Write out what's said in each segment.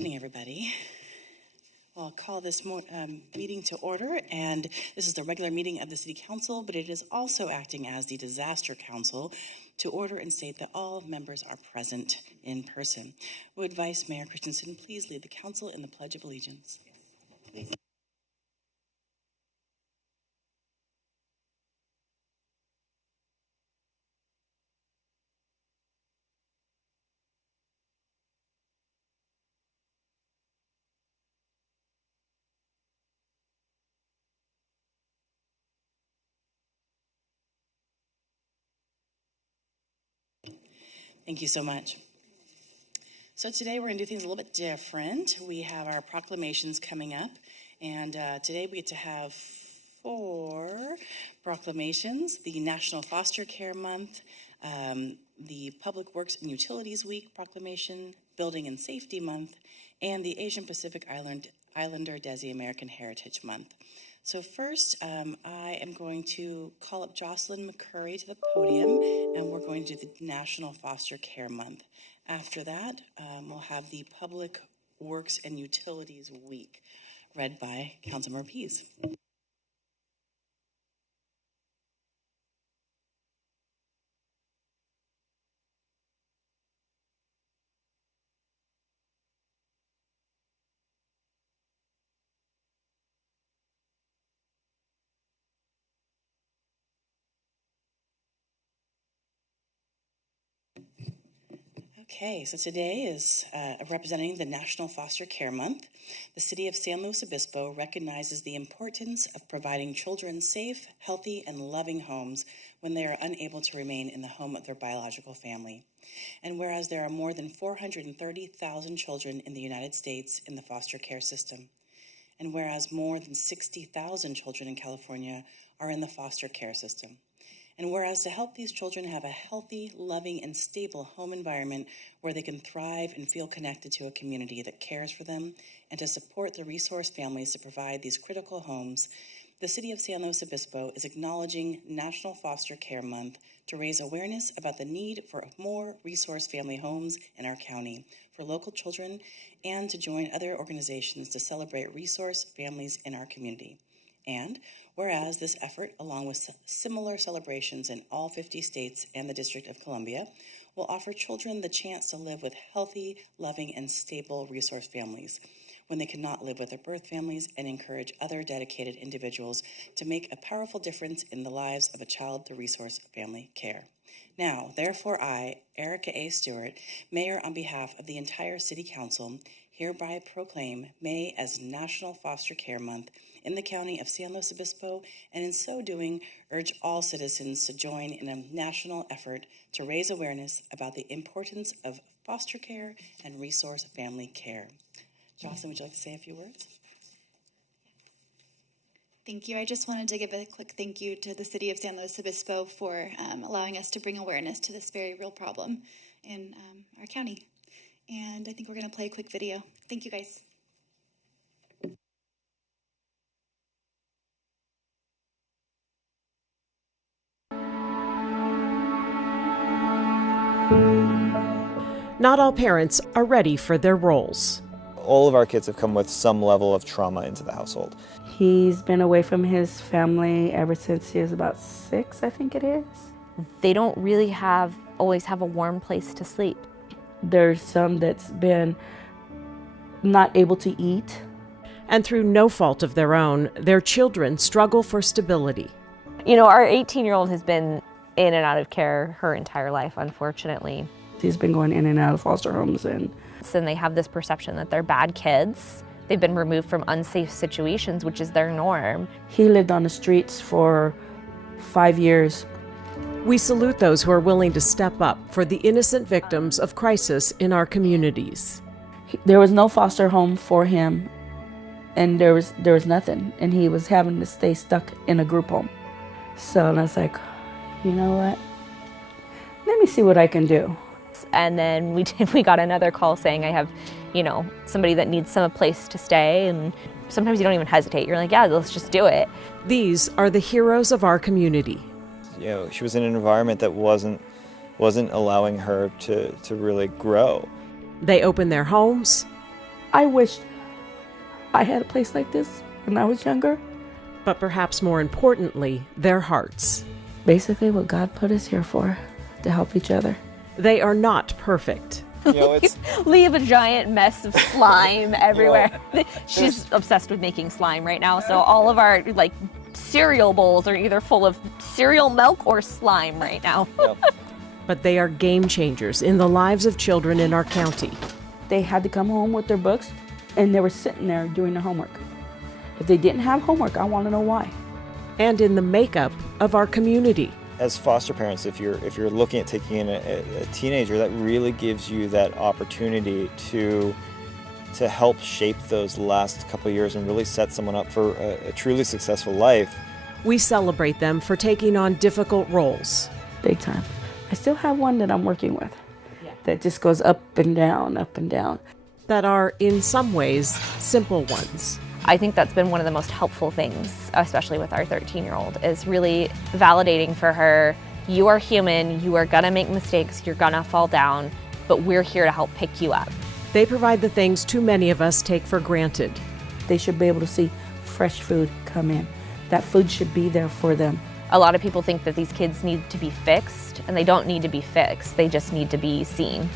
evening, everybody. Well, I'll call this meeting to order, and this is the regular meeting of the City Council, but it is also acting as the Disaster Council to order and state that all members are present in person. Would Vice Mayor Christensen please lead the council in the Pledge of Allegiance? Please. Thank you so much. So today we're going to do things a little bit different. We have our proclamations coming up, and today we get to have 4 proclamations: the National Foster Care Month, the Public Works and Utilities Week proclamation, Building and Safety Month, and the Asian Pacific Islander Desi American Heritage Month. So first, I am going to call up Jocelyn McCurry to the podium, and we're going to do the National Foster Care Month. After that, we'll have the Public Works and Utilities Week, read by Councilmember Pease. Okay, so today is representing the National Foster Care Month. The City of San Luis Obispo recognizes the importance of providing children safe, healthy, and loving homes when they are unable to remain in the home of their biological family. And whereas there are more than 430,000 children in the United States in the foster care system, and whereas more than 60,000 children in California are in the foster care system, and whereas to help these children have a healthy, loving, and stable home environment where they can thrive and feel connected to a community that cares for them, and to support the resource families to provide these critical homes, the City of San Luis Obispo is acknowledging National Foster Care Month to raise awareness about the need for more resource family homes in our county for local children, and to join other organizations to celebrate resource families in our community. And whereas this effort, along with similar celebrations in all 50 states and the District of Columbia, will offer children the chance to live with healthy, loving, and stable resource families when they cannot live with their birth families, and encourage other dedicated individuals to make a powerful difference in the lives of a child through resource family care. Now, therefore, I, Erica A. Stewart, Mayor on behalf of the entire City Council, hereby proclaim May as National Foster Care Month in the County of San Luis Obispo, and in so doing, urge all citizens to join in a national effort to raise awareness about the importance of foster care and resource family care. Jocelyn, would you like to say a few words? Thank you. I just wanted to give a quick thank you to the City of San Luis Obispo for allowing us to bring awareness to this very real problem in our county. And I think we're going to play a quick video. Thank you, guys. Not all parents are ready for their roles. All of our kids have come with some level of trauma into the household. He's been away from his family ever since he was about 6, I think it is. They don't really always have a warm place to sleep. There's some that's been not able to eat. And through no fault of their own, their children struggle for stability. You know, our 18-year-old has been in and out of care her entire life, unfortunately. He's been going in and out of foster homes, and they have this perception that they're bad kids. They've been removed from unsafe situations, which is their norm. He lived on the streets for 5 years. We salute those who are willing to step up for the innocent victims of crisis in our communities. There was no foster home for him, and there was nothing, and he was having to stay stuck in a group home. So I was like, you know what? Let me see what I can do. And then we got another call saying I have, somebody that needs some place to stay, and sometimes you don't even hesitate. You're like, yeah, let's just do it. These are the heroes of our community. She was in an environment that wasn't allowing her to really grow. They open their homes, I wish I had a place like this when I was younger. But perhaps more importantly, their hearts. Basically what God put us here for, to help each other. They are not perfect. You know, it's Leave a giant mess of slime everywhere. She's obsessed with making slime right now, so all of our like cereal bowls are either full of cereal milk or slime right now. But they are game changers in the lives of children in our county. They had to come home with their books, and they were sitting there doing their homework. If they didn't have homework, I want to know why. And in the makeup of our community. as foster parents, if you're looking at taking in a teenager, that really gives you that opportunity to help shape those last couple of years and really set someone up for a truly successful life. We celebrate them for taking on difficult roles. Big time. I still have one that I'm working with that just goes up and down, up and down. That are, in some ways, simple ones. I think that's been one of the most helpful things, especially with our 13-year-old, is really validating for her, you are human, you are gonna make mistakes, you're gonna fall down, but we're here to help pick you up. They provide the things too many of us take for granted. They should be able to see fresh food come in. That food should be there for them. A lot of people think that these kids need to be fixed, and they don't need to be fixed. They just need to be seen,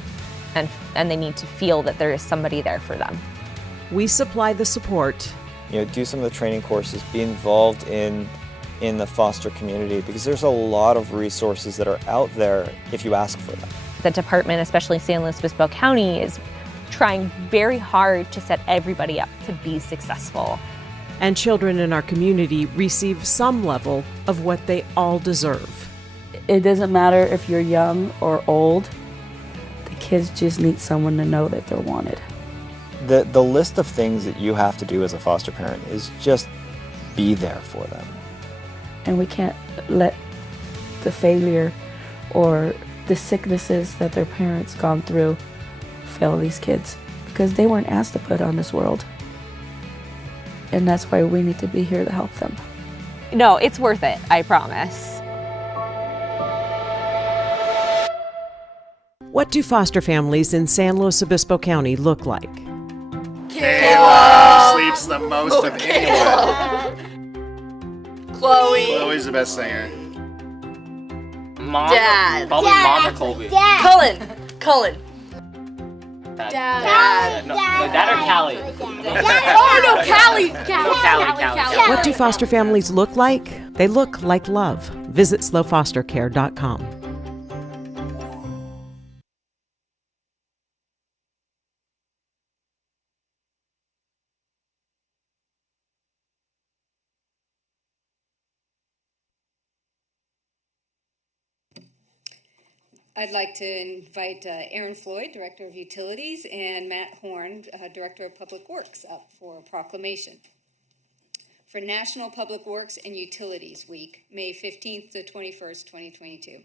and they need to feel that there is somebody there for them. We supply the support. Do some of the training courses, be involved in the foster community, because there's a lot of resources that are out there if you ask for them. The department, especially San Luis Obispo County, is trying very hard to set everybody up to be successful. And children in our community receive some level of what they all deserve. It doesn't matter if you're young or old. The kids just need someone to know that they're wanted. The list of things that you have to do as a foster parent is just be there for them. And we can't let the failure or the sicknesses that their parents gone through fail these kids, because they weren't asked to put on this world. And that's why we need to be here to help them. No, it's worth it, I promise. What do foster families in San Luis Obispo County look like? Kayla sleeps the most of anyone. Chloe's the best singer. Mom? Dad. Probably Mom or Colby. Cullen. Dad. No, Dad or Callie? Oh no, Callie. Callie. What do foster families look like? They look like love. Visit slowfostercare.com. I'd like to invite Aaron Floyd, Director of Utilities, and Matt Horne, Director of Public Works, up for a proclamation. For National Public Works and Utilities Week, May 15th to 21st, 2022.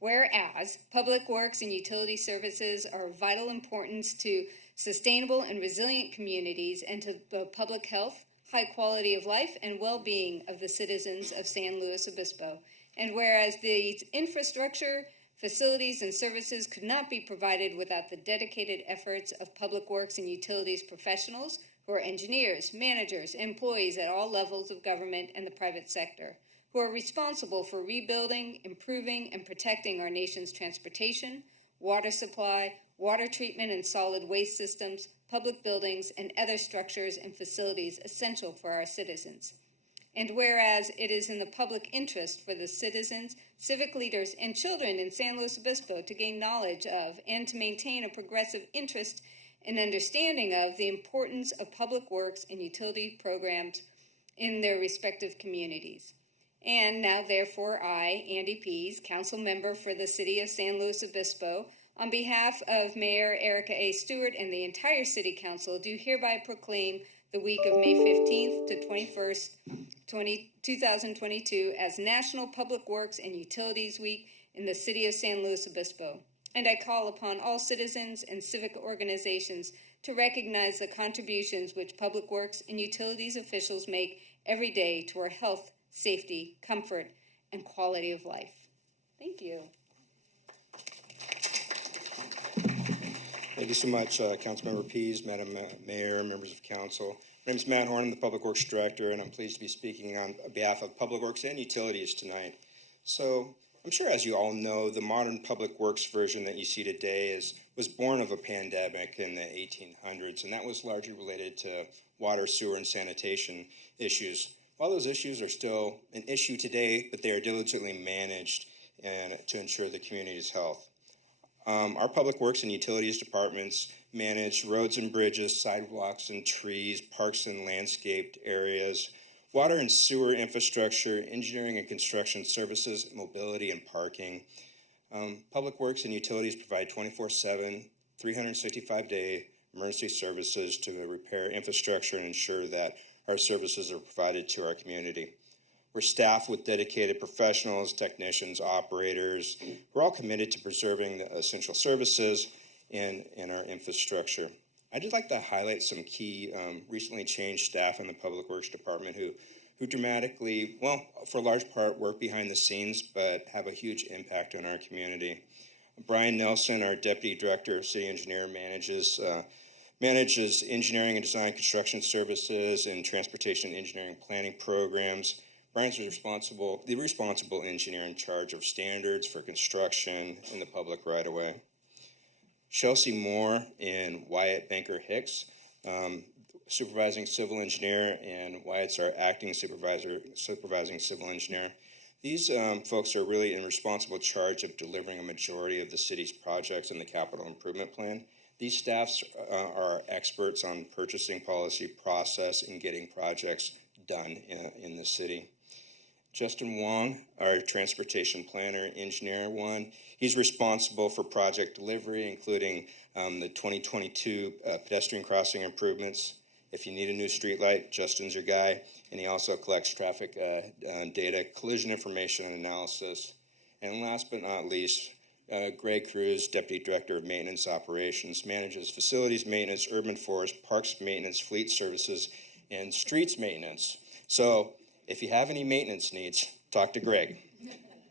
Whereas public works and utility services are of vital importance to sustainable and resilient communities and to the public health, high quality of life, and well-being of the citizens of San Luis Obispo. And whereas these infrastructure, facilities, and services could not be provided without the dedicated efforts of public works and utilities professionals who are engineers, managers, employees at all levels of government and the private sector, who are responsible for rebuilding, improving, and protecting our nation's transportation, water supply, water treatment and solid waste systems, public buildings, and other structures and facilities essential for our citizens. And whereas it is in the public interest for the citizens, civic leaders, and children in San Luis Obispo to gain knowledge of and to maintain a progressive interest and understanding of the importance of public works and utility programs in their respective communities. And now, therefore, I, Andy Pease, council member for the city of San Luis Obispo, on behalf of Mayor Erica A. Stewart and the entire city council, do hereby proclaim the week of May 15th to 21st, 2022 as National Public Works and Utilities Week in the city of San Luis Obispo. And I call upon all citizens and civic organizations to recognize the contributions which public works and utilities officials make every day to our health, safety, comfort, and quality of life. Thank you. Thank you so much, Councilmember Pease, Madam Mayor, members of council. My name is Matt Horne, I'm the Public Works Director, and I'm pleased to be speaking on behalf of Public Works and Utilities tonight. So, I'm sure as you all know, the modern Public Works version that you see today was born of a pandemic in the 1800s, and that was largely related to water, sewer, and sanitation issues. While those issues are still an issue today, but they are diligently managed and to ensure the community's health. Our Public Works and Utilities departments manage roads and bridges, sidewalks and trees, parks and landscaped areas, water and sewer infrastructure, engineering and construction services, mobility and parking. Public Works and Utilities provide 24/7, 365-day emergency services to repair infrastructure and ensure that our services are provided to our community. We're staffed with dedicated professionals, technicians, operators. We're all committed to preserving the essential services in our infrastructure. I'd just like to highlight some key recently changed staff in the Public Works Department who dramatically, well, for a large part, work behind the scenes, but have a huge impact on our community. Brian Nelson, our Deputy Director of City Engineer, manages engineering and design construction services and transportation engineering planning programs. Brian's the responsible engineer in charge of standards for construction in the public right-of-way. Chelsea Moore and Wyatt Banker Hicks, supervising civil engineer, and Wyatt's our acting supervising civil engineer. These folks are really in responsible charge of delivering a majority of the city's projects in the capital improvement plan. These staffs are experts on purchasing policy process and getting projects done in the city. Justin Wong, our transportation planner, engineer one, he's responsible for project delivery, including the 2022 pedestrian crossing improvements. If you need a new streetlight, Justin's your guy. And he also collects traffic data, collision information, and analysis. And last but not least, Greg Cruz, Deputy Director of Maintenance Operations, manages facilities maintenance, urban forest, parks maintenance, fleet services, and streets maintenance. So if you have any maintenance needs, talk to Greg.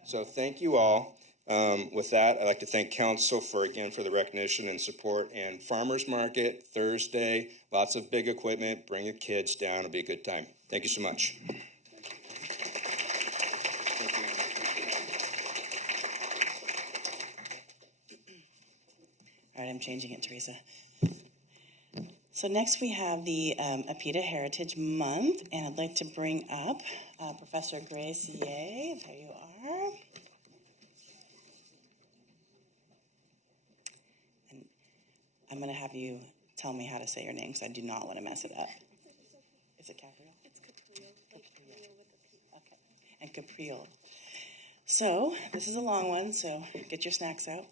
So thank you all. With that, I'd like to thank council for the recognition and support. And Farmers Market, Thursday, lots of big equipment. Bring your kids down. It'll be a good time. Thank you so much. All right, I'm changing it, Teresa. So next we have the Apita Heritage Month, and I'd like to bring up Professor Grace Ye. There you are. And I'm going to have you tell me how to say your name, because I do not want to mess it up. Is it Capriel? It's Capriel. Okay, and Capriel. So this is a long one, so get your snacks out.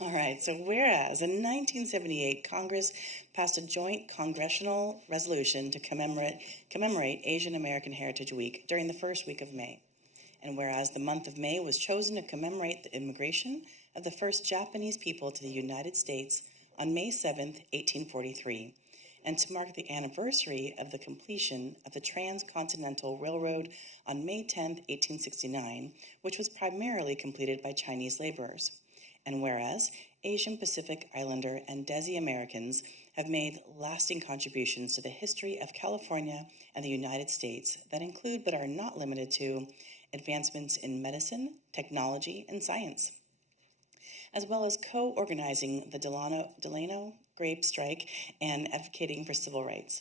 All right, so whereas in 1978, Congress passed a joint congressional resolution to commemorate Asian American Heritage Week during the first week of May. And whereas the month of May was chosen to commemorate the immigration of the first Japanese people to the United States on May 7th, 1843, and to mark the anniversary of the completion of the Transcontinental Railroad on May 10th, 1869, which was primarily completed by Chinese laborers. And whereas Asian Pacific Islander and Desi Americans have made lasting contributions to the history of California and the United States that include but are not limited to advancements in medicine, technology, and science, as well as co-organizing the Delano grape strike and advocating for civil rights.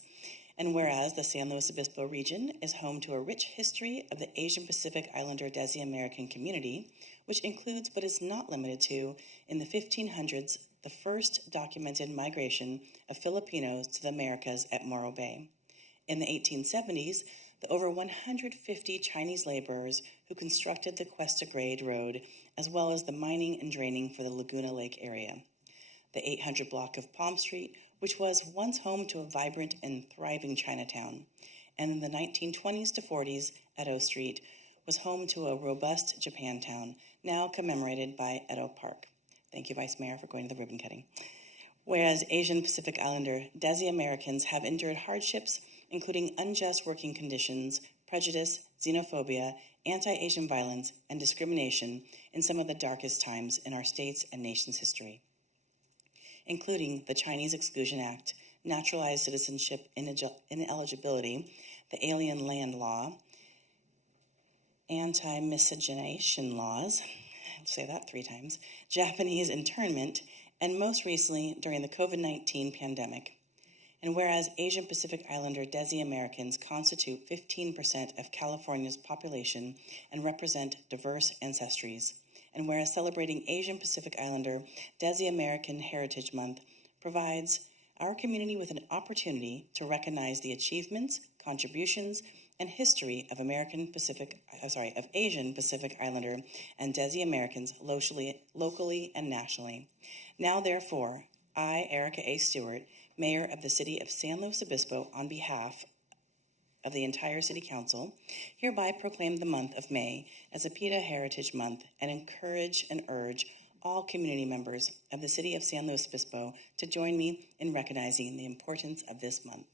And whereas the San Luis Obispo region is home to a rich history of the Asian Pacific Islander Desi American community, which includes but is not limited to, in the 1500s, the first documented migration of Filipinos to the Americas at Morro Bay. In the 1870s, the over 150 Chinese laborers who constructed the Cuesta Grade Road, as well as the mining and draining for the Laguna Lake area. The 800 block of Palm Street, which was once home to a vibrant and thriving Chinatown. And in the 1920s to 40s, Edo Street was home to a robust Japantown, now commemorated by Edo Park. Thank you, Vice Mayor, for going to the ribbon cutting. Whereas Asian Pacific Islander Desi Americans have endured hardships, including unjust working conditions, prejudice, xenophobia, anti-Asian violence, and discrimination in some of the darkest times in our state's and nation's history. including the Chinese Exclusion Act, naturalized citizenship ineligibility, the Alien Land Law, anti-miscegenation laws, I'll say that 3 times, Japanese internment, and most recently during the COVID-19 pandemic. And whereas Asian Pacific Islander Desi Americans constitute 15% of California's population and represent diverse ancestries, and whereas celebrating Asian Pacific Islander Desi American Heritage Month provides our community with an opportunity to recognize the achievements, contributions, and history of Asian Pacific Islander and Desi Americans locally and nationally. Now, therefore, I, Erica A. Stewart, Mayor of the City of San Luis Obispo, on behalf of the entire City Council, hereby proclaim the month of May as Apita Heritage Month and encourage and urge all community members of the City of San Luis Obispo to join me in recognizing the importance of this month.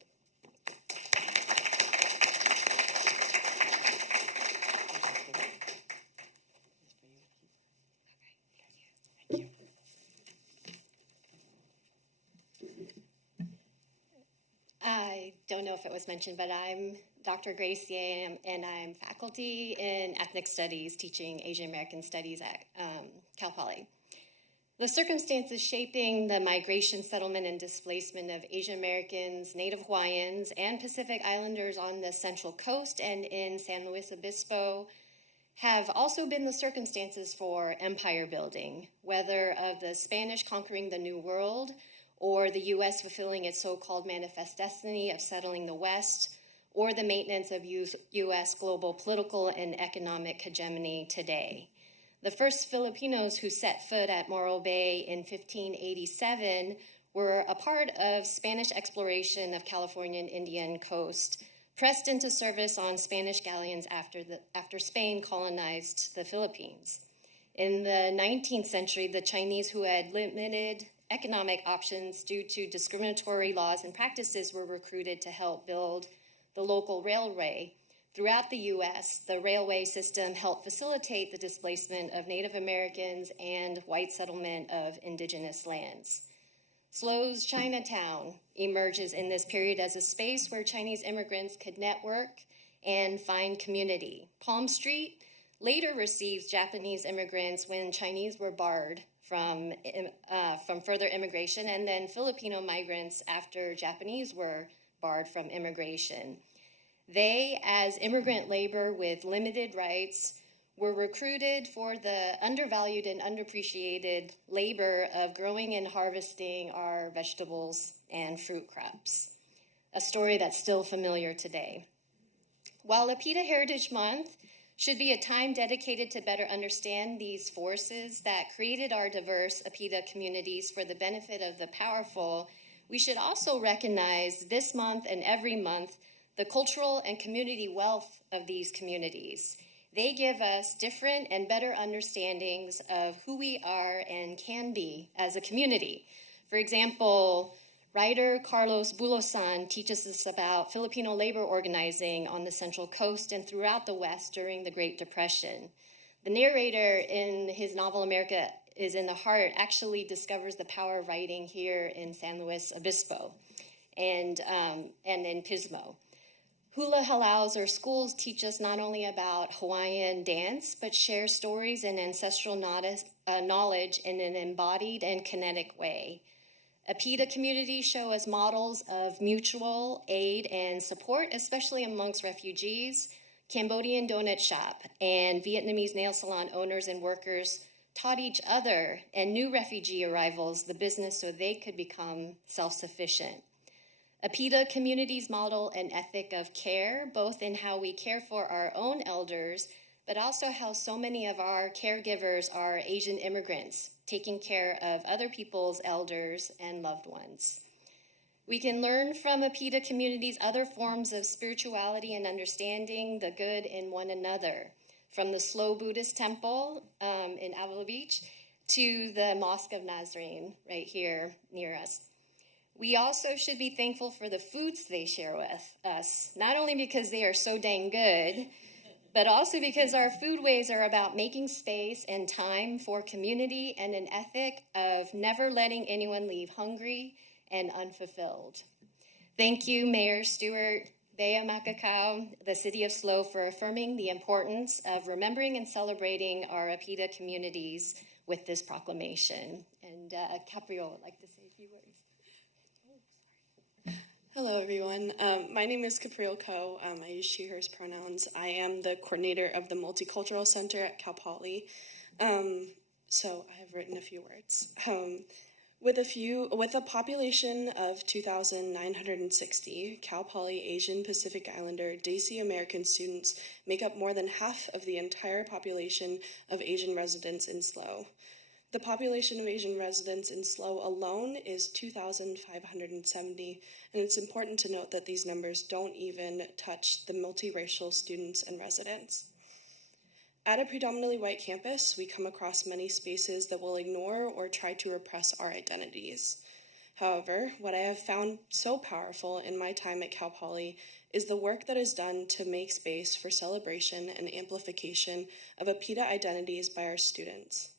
I don't know if it was mentioned, but I'm Dr. Grace Ye, and I'm faculty in ethnic studies, teaching Asian American studies at Cal Poly. The circumstances shaping the migration, settlement, and displacement of Asian Americans, Native Hawaiians, and Pacific Islanders on the Central Coast and in San Luis Obispo have also been the circumstances for empire building, whether of the Spanish conquering the New World or the U.S. fulfilling its so-called manifest destiny of settling the West, or the maintenance of U.S. global political and economic hegemony today. The first Filipinos who set foot at Morro Bay in 1587 were a part of Spanish exploration of California and Indian coast, pressed into service on Spanish galleons after Spain colonized the Philippines. In the 19th century, the Chinese, who had limited economic options due to discriminatory laws and practices, were recruited to help build the local railway. Throughout the U.S., the railway system helped facilitate the displacement of Native Americans and white settlement of indigenous lands. Slo's Chinatown emerges in this period as a space where Chinese immigrants could network and find community. Palm Street later receives Japanese immigrants when Chinese were barred from further immigration, and then Filipino migrants after Japanese were barred from immigration. They, as immigrant labor with limited rights, were recruited for the undervalued and underappreciated labor of growing and harvesting our vegetables and fruit crops, a story that's still familiar today. While Apita Heritage Month should be a time dedicated to better understand these forces that created our diverse Apita communities for the benefit of the powerful, we should also recognize this month and every month the cultural and community wealth of these communities. They give us different and better understandings of who we are and can be as a community. For example, writer Carlos Bulosan teaches us about Filipino labor organizing on the Central Coast and throughout the West during the Great Depression. The narrator in his novel America is in the Heart actually discovers the power of writing here in San Luis Obispo and in Pismo. Hula halaus or schools teach us not only about Hawaiian dance, but share stories and ancestral knowledge in an embodied and kinetic way. Apita communities show us models of mutual aid and support, especially amongst refugees. Cambodian donut shop and Vietnamese nail salon owners and workers taught each other and new refugee arrivals the business so they could become self-sufficient. Apita communities model an ethic of care, both in how we care for our own elders, but also how so many of our caregivers are Asian immigrants, taking care of other people's elders and loved ones. We can learn from Apita communities other forms of spirituality and understanding the good in one another, from the Slow Buddhist temple in Avila Beach to the Mosque of Nazarene right here near us. We also should be thankful for the foods they share with us, not only because they are so dang good, but also because our foodways are about making space and time for community and an ethic of never letting anyone leave hungry and unfulfilled. Thank you, Mayor Stewart, Bea Macacao, the City of SLO, for affirming the importance of remembering and celebrating our Apita communities with this proclamation. And Capriol would like to say a few words. Hello, everyone. My name is Capriol Coe. I use she, hers pronouns. I am the coordinator of the Multicultural Center at Cal Poly. So I have written a few words. With a population of 2,960, Cal Poly Asian Pacific Islander Desi American students make up more than half of the entire population of Asian residents in SLO. The population of Asian residents in SLO alone is 2,570, and it's important to note that these numbers don't even touch the multiracial students and residents. At a predominantly white campus, we come across many spaces that will ignore or try to repress our identities. However, what I have found so powerful in my time at Cal Poly is the work that is done to make space for celebration and amplification of Apita identities by our students.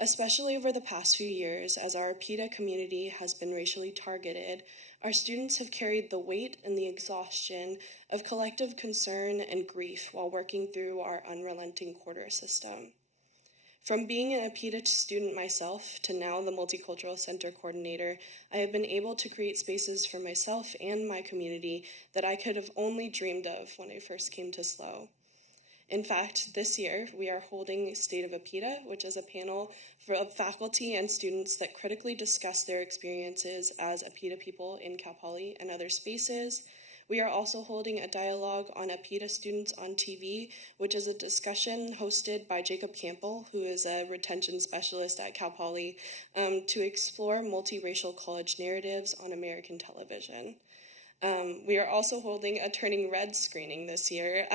Especially over the past few years, as our Apita community has been racially targeted, our students have carried the weight and the exhaustion of collective concern and grief while working through our unrelenting quarter system. From being an Apita student myself to now the Multicultural Center coordinator, I have been able to create spaces for myself and my community that I could have only dreamed of when I first came to SLO. In fact, this year, we are holding State of Apita, which is a panel of faculty and students that critically discuss their experiences as Apita people in Cal Poly and other spaces. We are also holding a dialogue on Apita students on TV, which is a discussion hosted by Jacob Campbell, who is a retention specialist at Cal Poly, to explore multiracial college narratives on American television. We are also holding a Turning Red screening this year,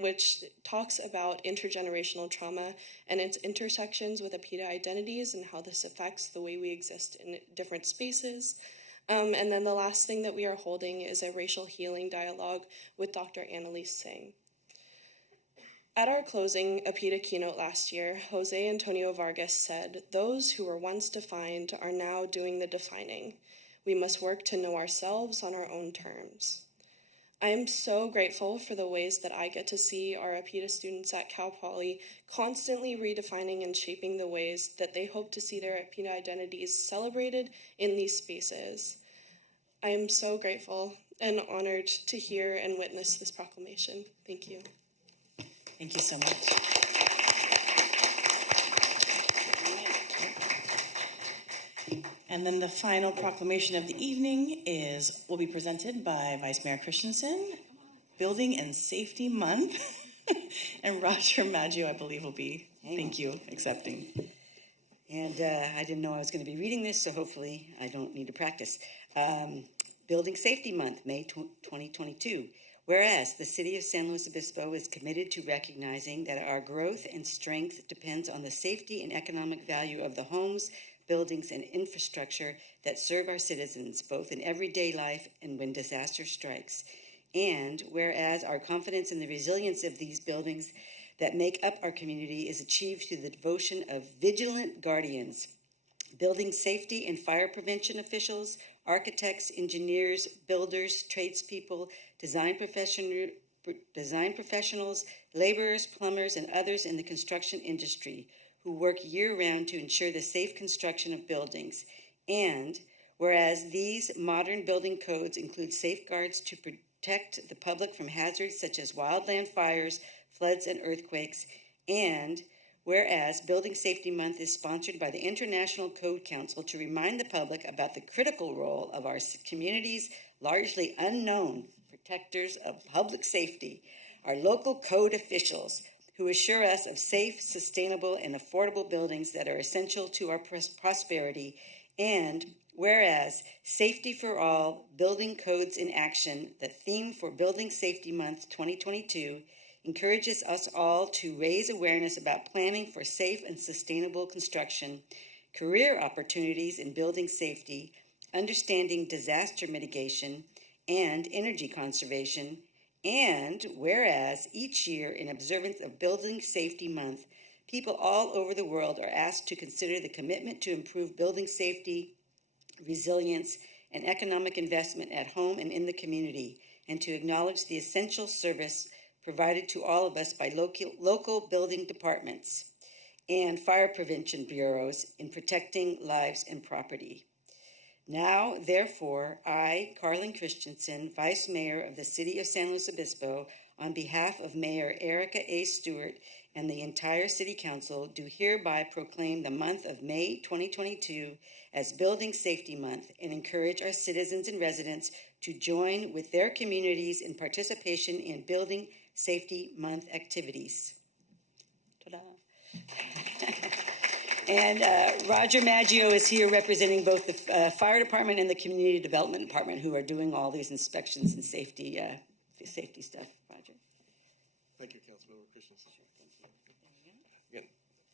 which talks about intergenerational trauma and its intersections with Apita identities and how this affects the way we exist in different spaces. And then the last thing that we are holding is a racial healing dialogue with Dr. Annalise Singh. At our closing Apita keynote last year, Jose Antonio Vargas said, "Those who were once defined are now doing the defining. We must work to know ourselves on our own terms." I am so grateful for the ways that I get to see our Apita students at Cal Poly constantly redefining and shaping the ways that they hope to see their Apita identities celebrated in these spaces. I am so grateful and honored to hear and witness this proclamation. Thank you. Thank you so much. And then the final proclamation of the evening will be presented by Vice Mayor Christensen, Building and Safety Month, and Roger Maggio, I believe, will be, thank you, accepting. And I didn't know I was going to be reading this, so hopefully I don't need to practice. Building Safety Month, May 2022. Whereas the City of San Luis Obispo is committed to recognizing that our growth and strength depends on the safety and economic value of the homes, buildings, and infrastructure that serve our citizens, both in everyday life and when disaster strikes. And whereas our confidence in the resilience of these buildings that make up our community is achieved through the devotion of vigilant guardians, building safety and fire prevention officials, architects, engineers, builders, tradespeople, design professionals, laborers, plumbers, and others in the construction industry who work year-round to ensure the safe construction of buildings. And whereas these modern building codes include safeguards to protect the public from hazards such as wildland fires, floods, and earthquakes, and whereas Building Safety Month is sponsored by the International Code Council to remind the public about the critical role of our community's largely unknown protectors of public safety, our local code officials who assure us of safe, sustainable, and affordable buildings that are essential to our prosperity, and whereas Safety for All, Building Codes in Action, the theme for Building Safety Month 2022, encourages us all to raise awareness about planning for safe and sustainable construction, career opportunities in building safety, understanding disaster mitigation and energy conservation, And whereas each year in observance of Building Safety Month, people all over the world are asked to consider the commitment to improve building safety, resilience, and economic investment at home and in the community, and to acknowledge the essential service provided to all of us by local building departments and fire prevention bureaus in protecting lives and property. Now, therefore, I, Carlin Christensen, Vice Mayor of the City of San Luis Obispo, on behalf of Mayor Erica A. Stewart and the entire City Council, do hereby proclaim the month of May 2022 as Building Safety Month and encourage our citizens and residents to join with their communities in participation in Building Safety Month activities. Ta-da. And Roger Maggio is here representing both the fire department and the community development department, who are doing all these inspections and safety stuff. Roger. Thank you, Councilmember Christensen. Again,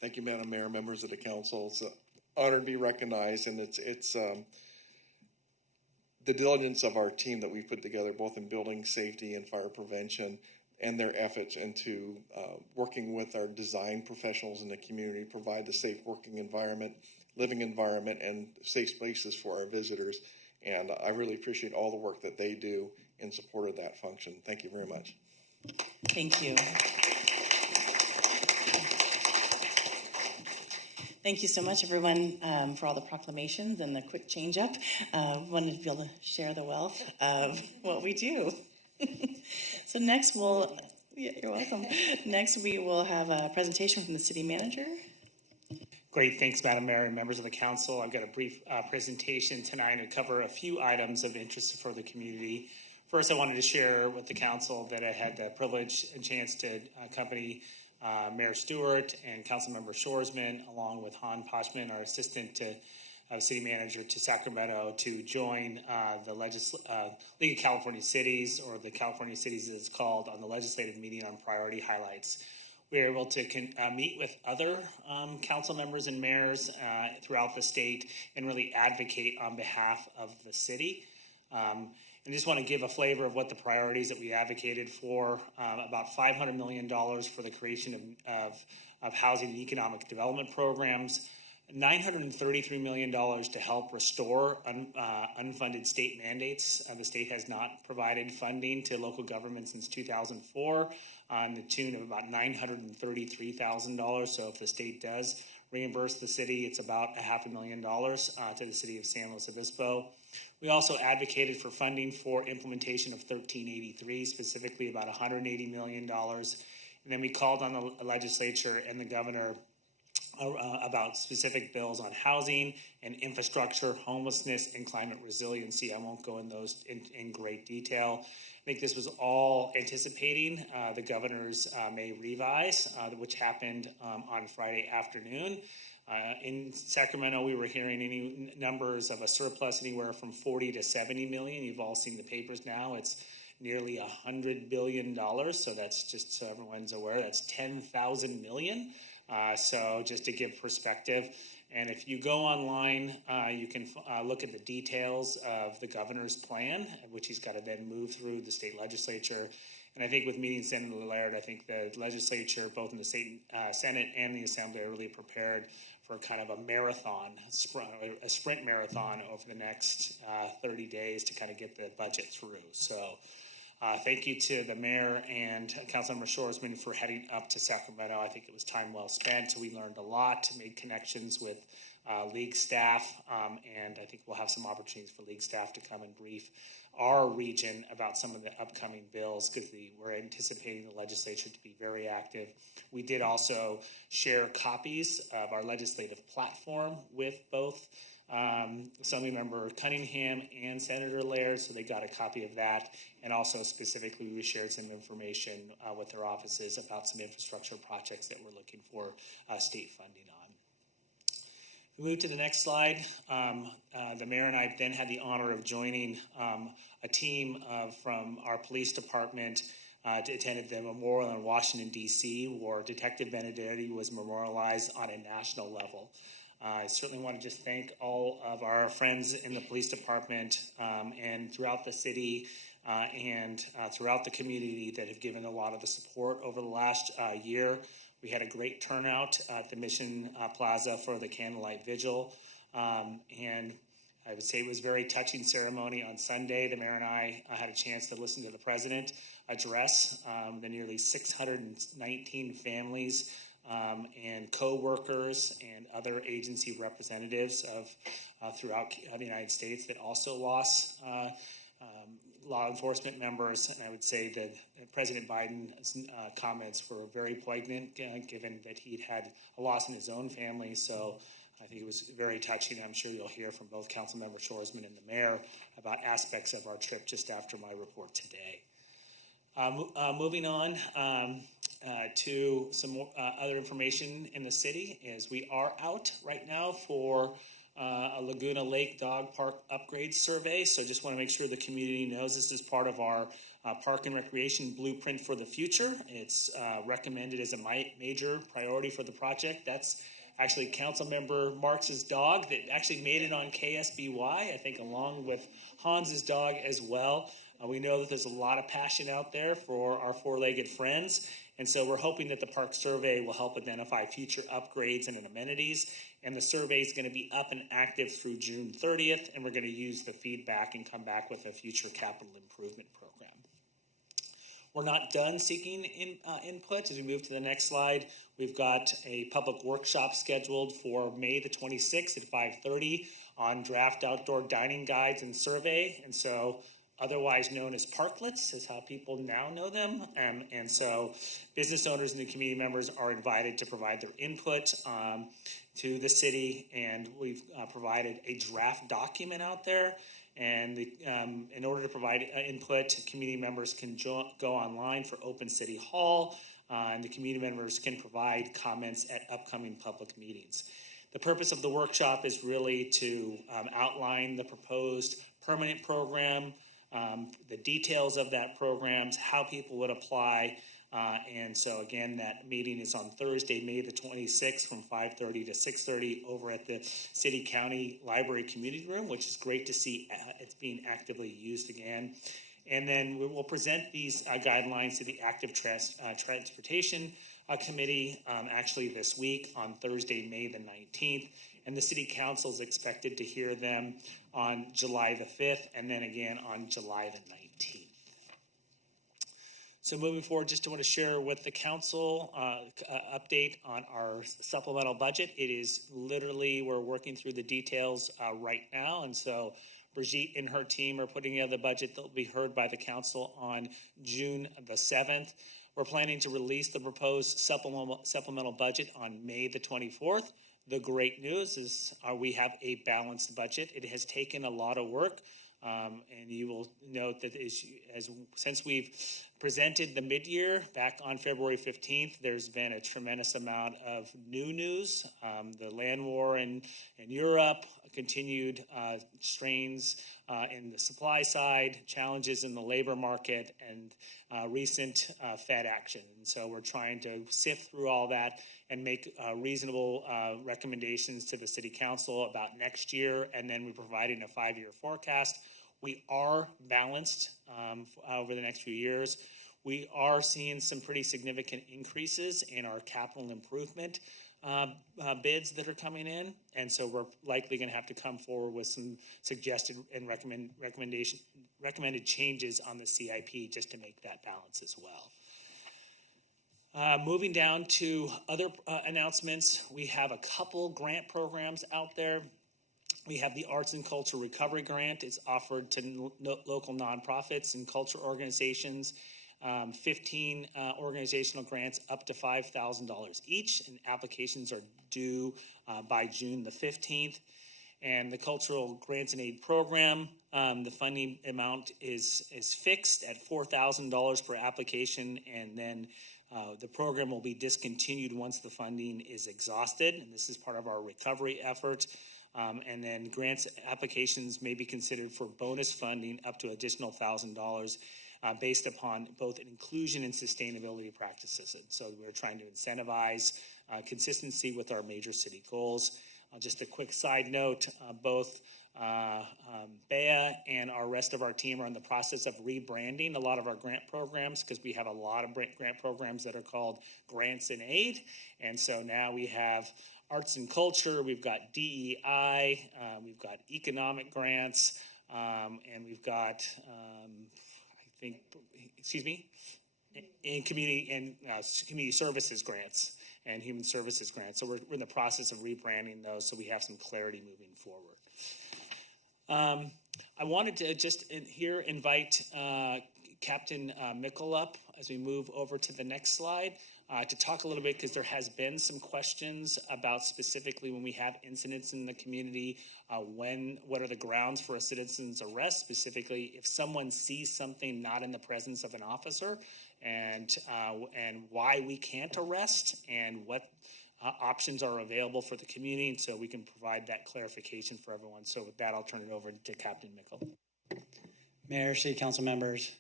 thank you, Madam Mayor, members of the council. It's an honor to be recognized, and it's the diligence of our team that we've put together, both in building safety and fire prevention, and their efforts into working with our design professionals in the community, provide the safe working environment, living environment, and safe spaces for our visitors. And I really appreciate all the work that they do in support of that function. Thank you very much. Thank you. Thank you so much, everyone, for all the proclamations and the quick change up. Wanted to be able to share the wealth of what we do. So next you're welcome. Next we will have a presentation from the city manager. Great, thanks, Madam Mayor and members of the council. I've got a brief presentation tonight to cover a few items of interest for the community. First, I wanted to share with the council that I had the privilege and chance to accompany Mayor Stewart and Councilmember Shoresman, along with Han Poshman, our assistant to city manager, to Sacramento to join the League of California Cities, or the California Cities as it's called, on the legislative meeting on priority highlights. We were able to meet with other council members and mayors throughout the state and really advocate on behalf of the city. And just want to give a flavor of what the priorities that we advocated for: about $500 million for the creation of housing and economic development programs, $933 million to help restore unfunded state mandates. The state has not provided funding to local government since 2004 on the tune of about $933,000. So if the state does reimburse the city, it's about $500,000 to the city of San Luis Obispo. We also advocated for funding for implementation of 1383, specifically about $180 million. And then we called on the legislature and the governor about specific bills on housing and infrastructure, homelessness, and climate resiliency. I won't go in those in great detail. I think this was all anticipating the governor's May revise, which happened on Friday afternoon. In Sacramento, we were hearing any numbers of a surplus anywhere from 40 to 70 million. You've all seen the papers now. It's nearly $100 billion. So that's, just so everyone's aware, that's 10,000 million. So just to give perspective, and if you go online, you can look at the details of the governor's plan, which he's got to then move through the state legislature. And I think with meeting Senator Laird, I think the legislature, both in the state Senate and the Assembly, are really prepared for kind of a marathon, a sprint marathon over the next 30 days to kind of get the budget through. So thank you to the mayor and Councilmember Shoresman for heading up to Sacramento. I think it was time well spent. We learned a lot, made connections with league staff, and I think we'll have some opportunities for league staff to come and brief our region about some of the upcoming bills, because we're anticipating the legislature to be very active. We did also share copies of our legislative platform with both Assemblymember Cunningham and Senator Laird, so they got a copy of that. And also specifically, we shared some information with their offices about some infrastructure projects that we're looking for state funding on. We move to the next slide. The mayor and I then had the honor of joining a team from our police department to attend the memorial in Washington, D.C., where Detective Benedetti was memorialized on a national level. I certainly want to just thank all of our friends in the police department and throughout the city and throughout the community that have given a lot of the support over the last year. We had a great turnout at the Mission Plaza for the Candlelight Vigil, and I would say it was a very touching ceremony on Sunday. The mayor and I had a chance to listen to the president address the nearly 619 families and co-workers and other agency representatives of throughout the United States that also lost law enforcement members. And I would say that President Biden's comments were very poignant, given that he'd had a loss in his own family. So I think it was very touching. I'm sure you'll hear from both Councilmember Shoresman and the mayor about aspects of our trip just after my report today. Moving on to some more, other information in the city is we are out right now for a Laguna Lake Dog Park upgrade survey. So just want to make sure the community knows this is part of our Park and Recreation Blueprint for the Future. It's recommended as a major priority for the project. That's actually Councilmember Marks' dog that actually made it on KSBY, I think along with Hans's dog as well. We know that there's a lot of passion out there for our four-legged friends, and so we're hoping that the park survey will help identify future upgrades and amenities, and the survey is going to be up and active through June 30th, and we're going to use the feedback and come back with a future capital improvement program. We're not done seeking input. As we move to the next slide, we've got a public workshop scheduled for May the 26th at 5:30 on draft outdoor dining guides and survey, and so otherwise known as parklets is how people now know them. And so business owners and the community members are invited to provide their input to the city, and we've provided a draft document out there. And in order to provide input, community members can go online for Open City Hall, and the community members can provide comments at upcoming public meetings. The purpose of the workshop is really to outline the proposed permanent program, the details of that program, how people would apply, and so again, that meeting is on Thursday, May the 26th from 5:30 to 6:30 over at the City County Library Community Room, which is great to see it's being actively used again. And then we will present these guidelines to the Active Transportation Committee actually this week on Thursday, May the 19th. And the City Council is expected to hear them on July the 5th and then again on July the 19th. So moving forward, just want to share with the council update on our supplemental budget. It is literally, we're working through the details right now. And so Brigitte and her team are putting together the budget that will be heard by the council on June the 7th. We're planning to release the proposed supplemental budget on May the 24th. The great news is we have a balanced budget. It has taken a lot of work, and you will note that since we've presented the mid-year back on February 15th, there's been a tremendous amount of new news. The land war in Europe, continued strains in the supply side, challenges in the labor market, and recent Fed action. And so we're trying to sift through all that and make reasonable recommendations to the City Council about next year, and then we're providing a 5-year forecast. We are balanced over the next few years. We are seeing some pretty significant increases in our capital improvement bids that are coming in, and so we're likely going to have to come forward with some suggested and recommended changes on the CIP just to make that balance as well. Moving down to other announcements, we have a couple grant programs out there. We have the Arts and Culture Recovery Grant. It's offered to local nonprofits and culture organizations. 15 organizational grants up to $5,000 each, and applications are due by June the 15th. And the Cultural Grants and Aid Program, the funding amount is fixed at $4,000 per application, and then the program will be discontinued once the funding is exhausted, and this is part of our recovery effort. And then grants applications may be considered for bonus funding up to additional $1,000 based upon both inclusion and sustainability practices. And so we're trying to incentivize consistency with our major city goals. Just a quick side note, both Bea and our rest of our team are in the process of rebranding a lot of our grant programs, because we have a lot of grant programs that are called Grants and Aid. And so now we have arts and culture, we've got DEI, we've got economic grants, and we've got, in community services grants and human services grants. So we're in the process of rebranding those so we have some clarity moving forward. I wanted to just invite Captain Mickle up as we move over to the next slide to talk a little bit, because there has been some questions about specifically when we have incidents in the community, what are the grounds for a citizen's arrest, specifically if someone sees something not in the presence of an officer, and why we can't arrest, and what options are available for the community, and so we can provide that clarification for everyone. So with that, I'll turn it over to Captain Mickle. Mayor, City Council members,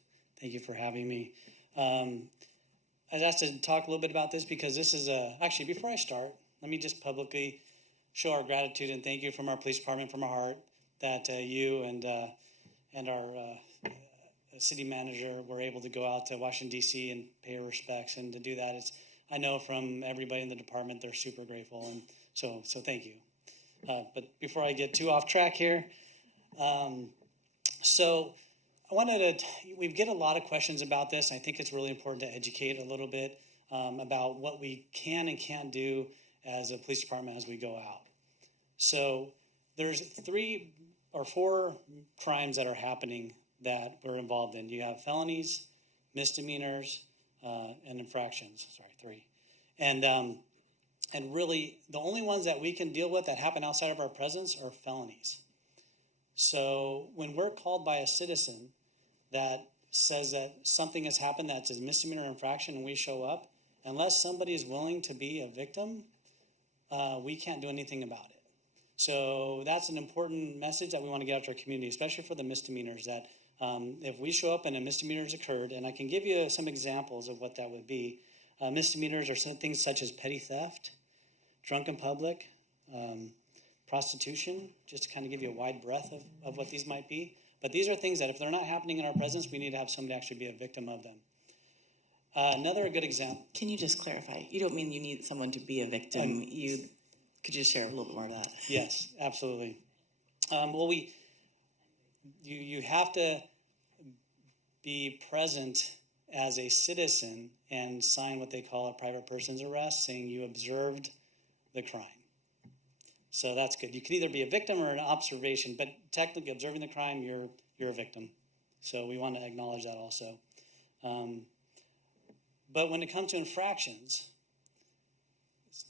thank you for having me. I was asked to talk a little bit about this because this is actually, before I start, let me just publicly show our gratitude and thank you from our police department, from our heart, that you and our city manager were able to go out to Washington, D.C. and pay our respects, and to do that, I know from everybody in the department, they're super grateful, and so thank you. But before I get too off track here, so we get a lot of questions about this. I think it's really important to educate a little bit about what we can and can't do as a police department as we go out. So there's 3 or 4 crimes that are happening that we're involved in. You have felonies, misdemeanors, and infractions. Sorry, 3. And really, the only ones that we can deal with that happen outside of our presence are felonies. So when we're called by a citizen that says that something has happened that's a misdemeanor or infraction, and we show up, unless somebody is willing to be a victim, we can't do anything about it. So that's an important message that we want to get out to our community, especially for the misdemeanors, that if we show up and a misdemeanor has occurred, and I can give you some examples of what that would be. Misdemeanors are some things such as petty theft, drunk in public, prostitution, just to kind of give you a wide breadth of what these might be. But these are things that if they're not happening in our presence, we need to have somebody actually be a victim of them. Another good example. Can you just clarify? You don't mean you need someone to be a victim. Could you share a little bit more of that? Yes, absolutely. Well, you have to be present as a citizen and sign what they call a private person's arrest, saying you observed the crime. So that's good. You can either be a victim or an observation, but technically observing the crime, you're a victim. So we want to acknowledge that also. But when it comes to infractions,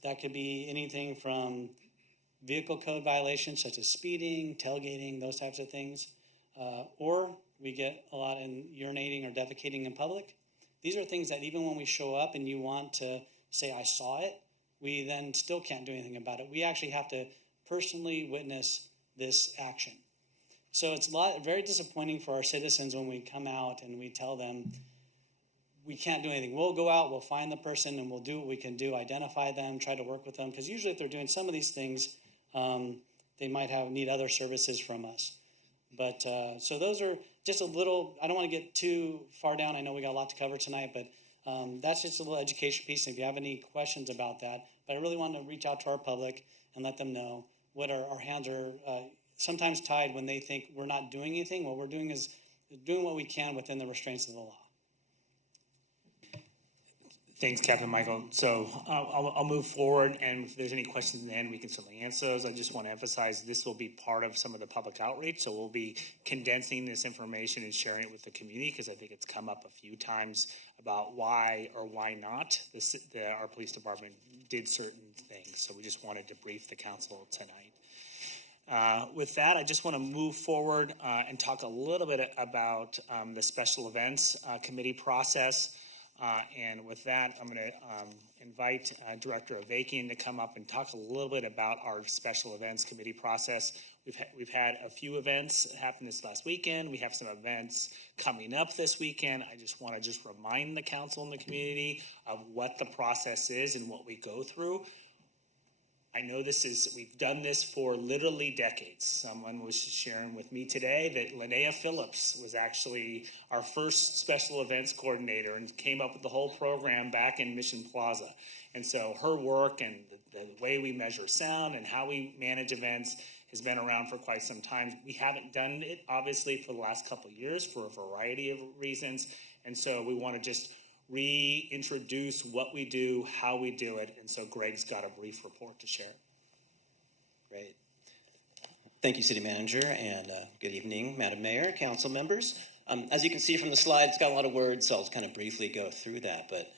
that could be anything from vehicle code violations such as speeding, tailgating, those types of things. Or we get a lot in urinating or defecating in public. These are things that even when we show up and you want to say, I saw it, we then still can't do anything about it. We actually have to personally witness this action. So it's very disappointing for our citizens when we come out and we tell them we can't do anything. We'll go out, we'll find the person, and we'll do what we can do, identify them, try to work with them. Because usually if they're doing some of these things, they might need other services from us. But so those are just a little, I don't want to get too far down. I know we got a lot to cover tonight, but that's just a little education piece. If you have any questions about that, but I really want to reach out to our public and let them know what our hands are sometimes tied when they think we're not doing anything. What we're doing is doing what we can within the restraints of the law. Thanks, Captain Michael. So I'll move forward, and if there's any questions in the end, we can certainly answer those. I just want to emphasize this will be part of some of the public outreach, so we'll be condensing this information and sharing it with the community, because I think it's come up a few times about why or why not our police department did certain things. So we just wanted to brief the council tonight. With that, I just want to move forward and talk a little bit about the special events committee process. And with that, I'm going to invite Director Eoc to come up and talk a little bit about our special events committee process. We've had a few events happen this last weekend. We have some events coming up this weekend. I just want to remind the council and the community of what the process is and what we go through. I know we've done this for literally decades. Someone was sharing with me today that Linnea Phillips was actually our first special events coordinator and came up with the whole program back in Mission Plaza. And so her work and the way we measure sound and how we manage events has been around for quite some time. We haven't done it, obviously, for the last couple of years for a variety of reasons. And so we want to just reintroduce what we do, how we do it. And so Greg's got a brief report to share. Great. Thank you, City Manager, and good evening, Madam Mayor, council members. As you can see from the slide, it's got a lot of words, so I'll kind of briefly go through that. But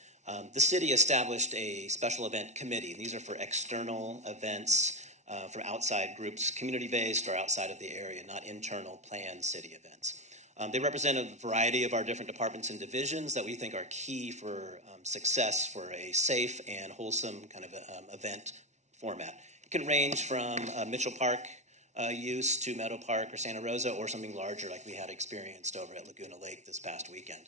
the city established a special event committee. These are for external events for outside groups, community-based or outside of the area, not internal planned city events. They represent a variety of our different departments and divisions that we think are key for success for a safe and wholesome kind of event format. It can range from Mitchell Park use to Meadow Park or Santa Rosa, or something larger like we had experienced over at Laguna Lake this past weekend.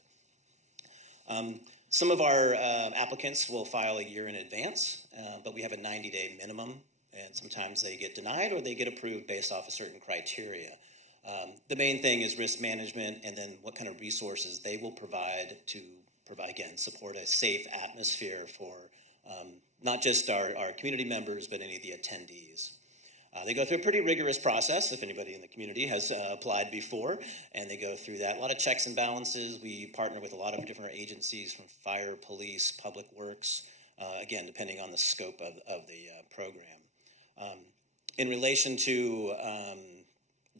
Some of our applicants will file a year in advance, but we have a 90-day minimum, and sometimes they get denied or they get approved based off a certain criteria. The main thing is risk management, and then what kind of resources they will provide to support a safe atmosphere for not just our community members, but any of the attendees. They go through a pretty rigorous process, if anybody in the community has applied before, and they go through that. A lot of checks and balances. We partner with a lot of different agencies from fire, police, public works, again, depending on the scope of the program. In relation to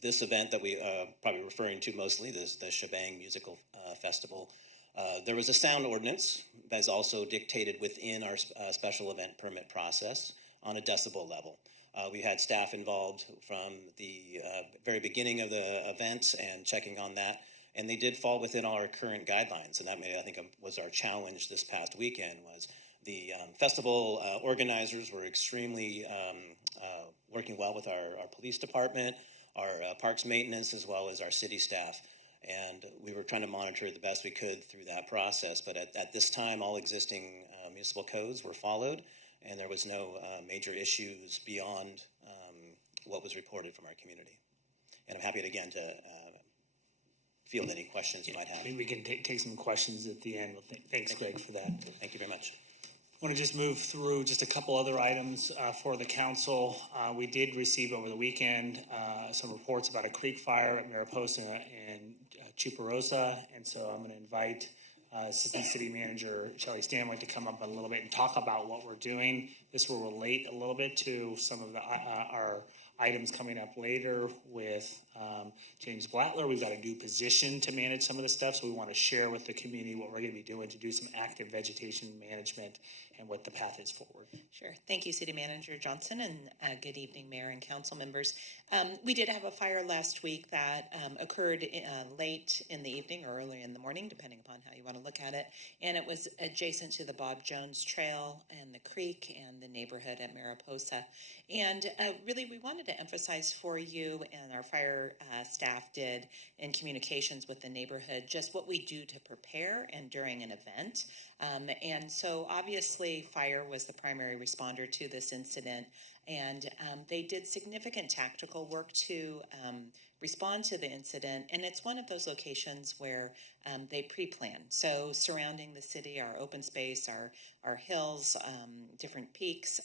this event that we probably referring to mostly, the Shebang Musical Festival, there was a sound ordinance that is also dictated within our special event permit process on a decibel level. We had staff involved from the very beginning of the event and checking on that, and they did fall within all our current guidelines, and that I think was our challenge this past weekend. Was the festival organizers were extremely working well with our police department, our parks maintenance, as well as our city staff. And we were trying to monitor it the best we could through that process. But at this time, all existing municipal codes were followed, and there was no major issues beyond what was reported from our community. And I'm happy, again, to field any questions you might have. Maybe we can take some questions at the end. Well, thanks, Greg, for that. Thank you very much. I want to just move through just a couple other items for the council. We did receive over the weekend some reports about a creek fire at Mariposa and Chuparosa, and so I'm going to invite Assistant City Manager Shelley Stanley to come up a little bit and talk about what we're doing. This will relate a little bit to some of our items coming up later with James Bladler. We've got a new position to manage some of the stuff, so we want to share with the community what we're going to be doing to do some active vegetation management and what the path is forward. Sure. Thank you, City Manager Johnson, and good evening, Mayor and Council members. We did have a fire last week that occurred late in the evening or early in the morning, depending upon how you want to look at it, and it was adjacent to the Bob Jones Trail and the creek and the neighborhood at Mariposa. And really, we wanted to emphasize for you, and our fire staff did in communications with the neighborhood, just what we do to prepare and during an event. And so obviously fire was the primary responder to this incident, and they did significant tactical work to respond to the incident. And it's one of those locations where they pre-plan. So surrounding the city, our open space, our hills, different peaks,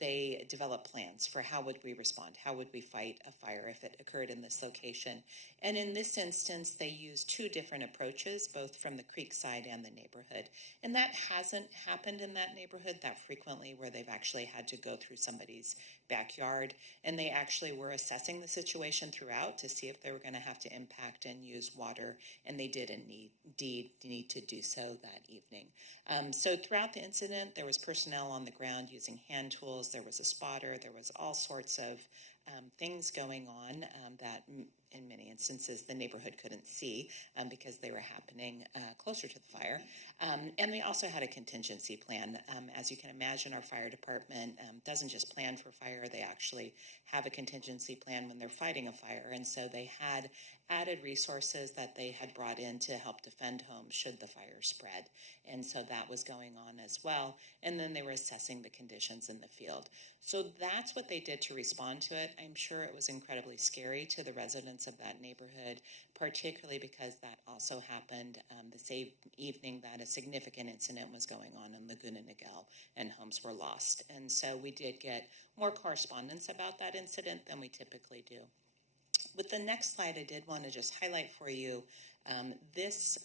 they develop plans for how would we respond, how would we fight a fire if it occurred in this location. And in this instance, they used two different approaches, both from the creek side and the neighborhood. And that hasn't happened in that neighborhood that frequently, where they've actually had to go through somebody's backyard. And they actually were assessing the situation throughout to see if they were going to have to impact and use water, and they did indeed need to do so that evening. So throughout the incident, there was personnel on the ground using hand tools. There was a spotter. There was all sorts of things going on that in many instances, the neighborhood couldn't see because they were happening closer to the fire. And we also had a contingency plan. As you can imagine, our fire department doesn't just plan for fire, they actually have a contingency plan when they're fighting a fire. And so they had added resources that they had brought in to help defend homes should the fire spread. And so that was going on as well. And then they were assessing the conditions in the field. So that's what they did to respond to it. I'm sure it was incredibly scary to the residents of that neighborhood, particularly because that also happened the same evening that a significant incident was going on in Laguna, and homes were lost. And so we did get more correspondence about that incident than we typically do. With the next slide, I did want to just highlight for you this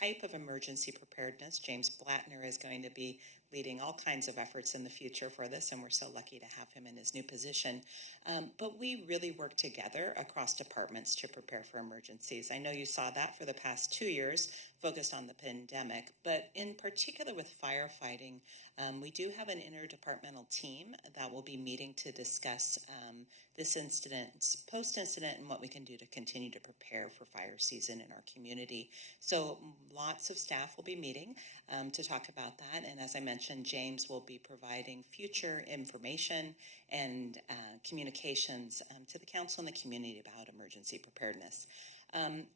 type of emergency preparedness. James Bladler is going to be leading all kinds of efforts in the future for this, and we're so lucky to have him in his new position. But we really work together across departments to prepare for emergencies. I know you saw that for the past 2 years, focused on the pandemic, but in particular with firefighting, we do have an interdepartmental team that will be meeting to discuss this incident, post-incident, and what we can do to continue to prepare for fire season in our community. So lots of staff will be meeting to talk about that, and as I mentioned, James will be providing future information and communications to the council and the community about emergency preparedness.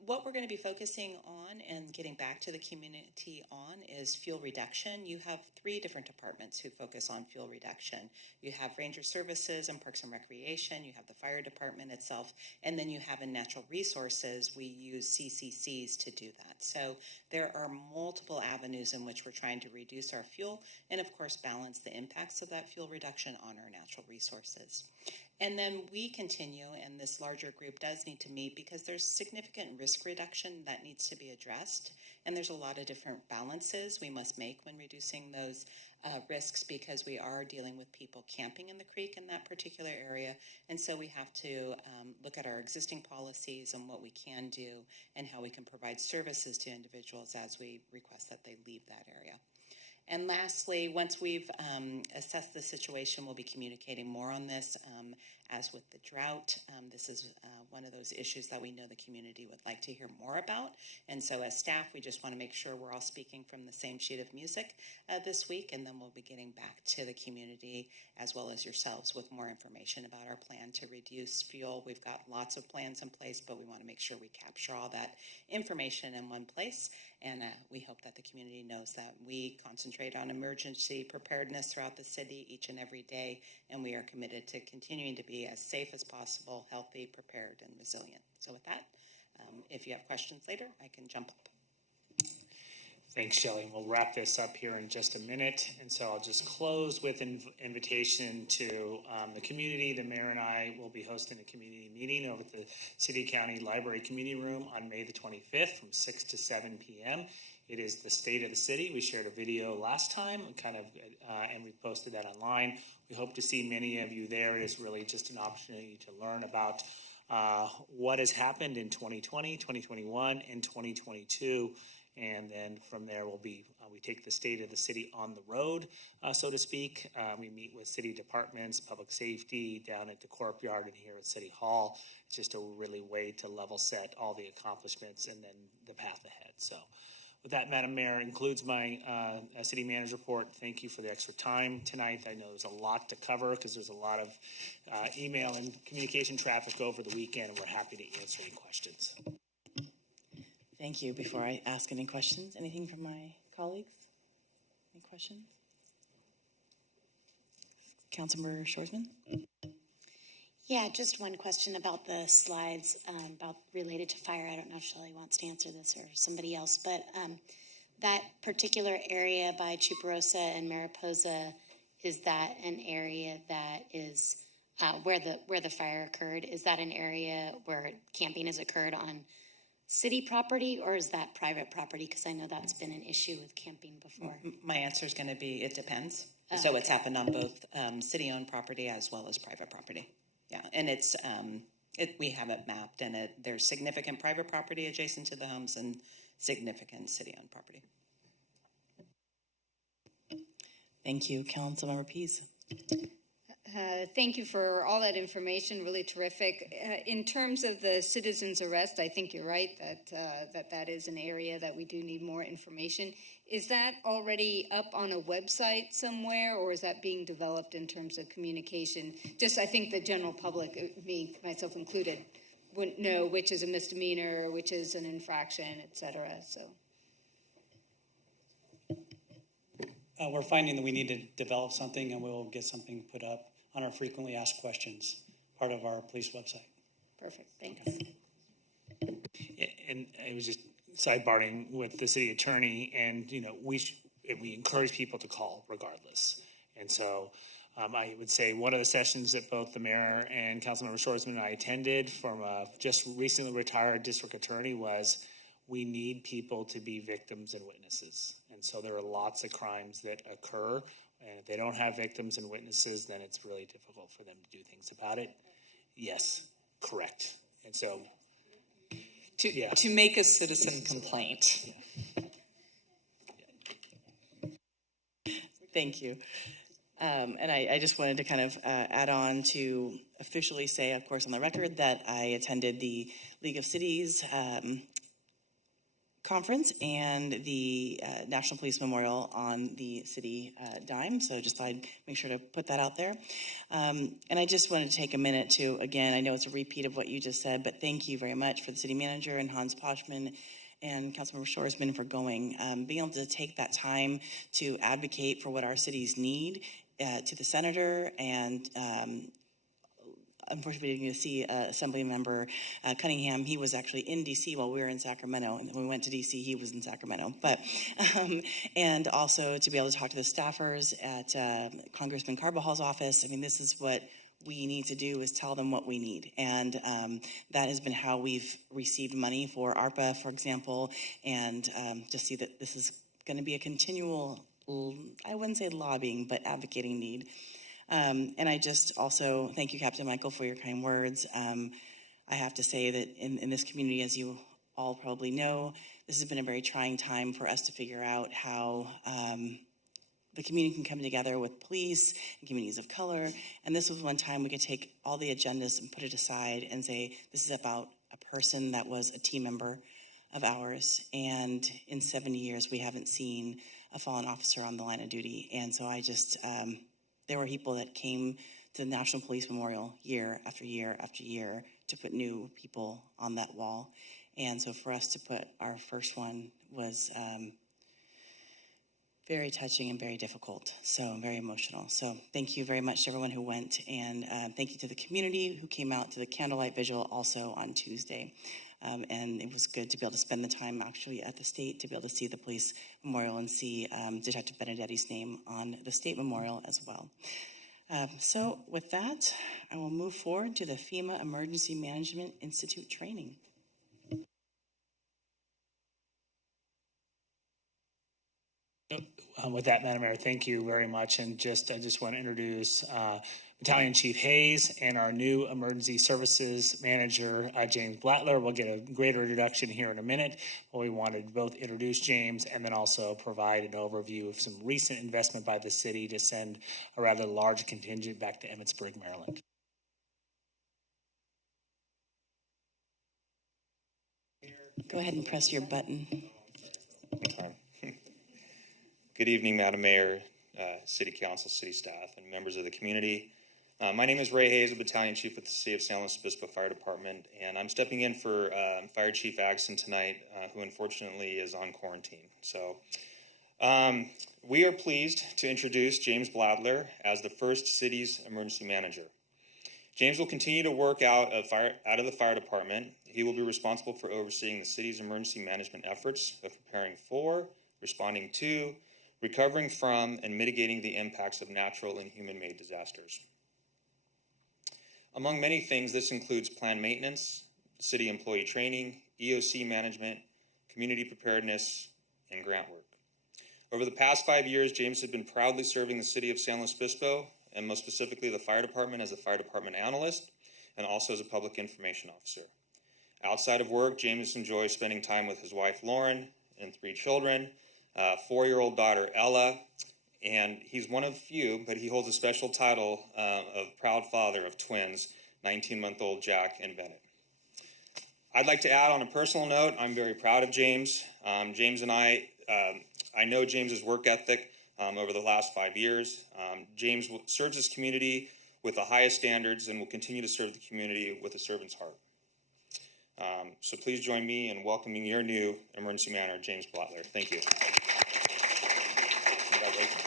What we're going to be focusing on and getting back to the community on is fuel reduction. You have 3 different departments who focus on fuel reduction. You have Ranger Services and Parks and Recreation, you have the fire department itself, and then you have in natural resources, we use CCCs to do that. So there are multiple avenues in which we're trying to reduce our fuel and of course balance the impacts of that fuel reduction on our natural resources. And then we continue, and this larger group does need to meet because there's significant risk reduction that needs to be addressed. And there's a lot of different balances we must make when reducing those risks because we are dealing with people camping in the creek in that particular area. And so we have to look at our existing policies and what we can do and how we can provide services to individuals as we request that they leave that area. And lastly, once we've assessed the situation, we'll be communicating more on this. As with the drought, this is one of those issues that we know the community would like to hear more about. And so as staff, we just want to make sure we're all speaking from the same sheet of music this week, and then we'll be getting back to the community as well as yourselves with more information about our plan to reduce fuel. We've got lots of plans in place, but we want to make sure we capture all that information in one place. And we hope that the community knows that we concentrate on emergency preparedness throughout the city each and every day, and we are committed to continuing to be as safe as possible, healthy, prepared, and resilient. So with that, if you have questions later, I can jump up. Thanks, Shelley. We'll wrap this up here in just a minute. And so I'll just close with an invitation to the community. The mayor and I will be hosting a community meeting over at the City County Library Community Room on May the 25th from 6 to 7 p.m. It is the state of the city. We shared a video last time, and we posted that online. We hope to see many of you there. It is really just an opportunity to learn about what has happened in 2020, 2021, and 2022. And then from there, we take the state of the city on the road, so to speak. We meet with city departments, public safety, down at the courtyard and here at City Hall. It's just a really way to level set all the accomplishments and then the path ahead. So with that, Madam Mayor, includes my city manager report. Thank you for the extra time tonight. I know there's a lot to cover because there's a lot of email and communication traffic over the weekend, and we're happy to answer any questions. Thank you. Before I ask any questions, anything from my colleagues? Any questions? Councilmember Shoresman? Yeah, just one question about the slides about related to fire. I don't know if Shelley wants to answer this or somebody else, but that particular area by Chuparosa and Mariposa, is that an area that is where the fire occurred? Is that an area where camping has occurred on city property, or is that private property? Because I know that's been an issue with camping before. My answer is going to be it depends. So it's happened on both city-owned property as well as private property. Yeah, and it's we have it mapped, and there's significant private property adjacent to the homes and significant city-owned property. Thank you. Councilmember Pease. Thank you for all that information, really terrific. In terms of the citizen's arrest, I think you're right that is an area that we do need more information. Is that already up on a website somewhere, or is that being developed in terms of communication? Just, I think the general public, me, myself included, wouldn't know which is a misdemeanor, which is an infraction, et cetera, so. We're finding that we need to develop something, and we'll get something put up on our frequently asked questions, part of our police website. Perfect, thanks. And it was just sidebarring with the city attorney, and we encourage people to call regardless. And so I would say one of the sessions that both the mayor and Councilmember Shoresman and I attended from a just recently retired district attorney was, we need people to be victims and witnesses. And so there are lots of crimes that occur, and if they don't have victims and witnesses, then it's really difficult for them to do things about it. Yes, correct. And so to make a citizen complaint. Thank you. And I just wanted to kind of add on to officially say, of course, on the record, that I attended the League of Cities conference and the National Police Memorial on the city dime. So just thought I'd make sure to put that out there. And I just wanted to take a minute to, again, I know it's a repeat of what you just said, but thank you very much for the city manager and Hans Poschman and Councilmember Shoresman for going. Being able to take that time to advocate for what our cities need to the senator, and unfortunately, we didn't get to see Assembly Member Cunningham. He was actually in D.C. while we were in Sacramento, and when we went to D.C., he was in Sacramento. But and also to be able to talk to the staffers at Congressman Carvajal's office. I mean, this is what we need to do, is tell them what we need, and that has been how we've received money for ARPA, for example, and just see that this is going to be a continual, I wouldn't say lobbying, but advocating need. And I just also thank you, Captain Michael, for your kind words. I have to say that in this community, as you all probably know, this has been a very trying time for us to figure out how the community can come together with police and communities of color. And this was one time we could take all the agendas and put it aside and say, this is about a person that was a team member of ours. And in 70 years, we haven't seen a fallen officer on the line of duty. And so I just... there were people that came to the National Police Memorial year after year after year to put new people on that wall. And so for us to put our first one was very touching and very difficult, so very emotional. So thank you very much to everyone who went, and thank you to the community who came out to the candlelight vigil also on Tuesday. And it was good to be able to spend the time actually at the state to be able to see the police memorial and see Detective Benedetti's name on the state memorial as well. So with that, I will move forward to the FEMA Emergency Management Institute training. With that, Madam Mayor, thank you very much. And I just want to introduce Battalion Chief Hayes and our new Emergency Services Manager, James Bladler. We'll get a greater introduction here in a minute, but we wanted to both introduce James and then also provide an overview of some recent investment by the city to send a rather large contingent back to Emmitsburg, Maryland. Go ahead and press your button. Good evening, Madam Mayor, City Council, City staff, and members of the community. My name is Ray Hayes, a Battalion Chief with the City of San Luis Obispo Fire Department, and I'm stepping in for Fire Chief Agson tonight, who unfortunately is on quarantine. So we are pleased to introduce James Bladler as the first city's emergency manager. James will continue to work out of the fire department. He will be responsible for overseeing the city's emergency management efforts of preparing for, responding to, recovering from, and mitigating the impacts of natural and human-made disasters. Among many things, this includes planned maintenance, city employee training, EOC management, community preparedness, and grant work. Over the past 5 years, James has been proudly serving the city of San Luis Obispo, and most specifically the fire department, as a fire department analyst and also as a public information officer. Outside of work, James enjoys spending time with his wife, Lauren, and 3 children, 4-year-old daughter, Ella, And he's one of few, but he holds a special title of proud father of twins, 19-month-old Jack and Bennett. I'd like to add on a personal note, I'm very proud of James. James and I know James's work ethic over the last 5 years. James serves his community with the highest standards and will continue to serve the community with a servant's heart. So please join me in welcoming your new emergency manager, James Bladler. Thank you. Congratulations.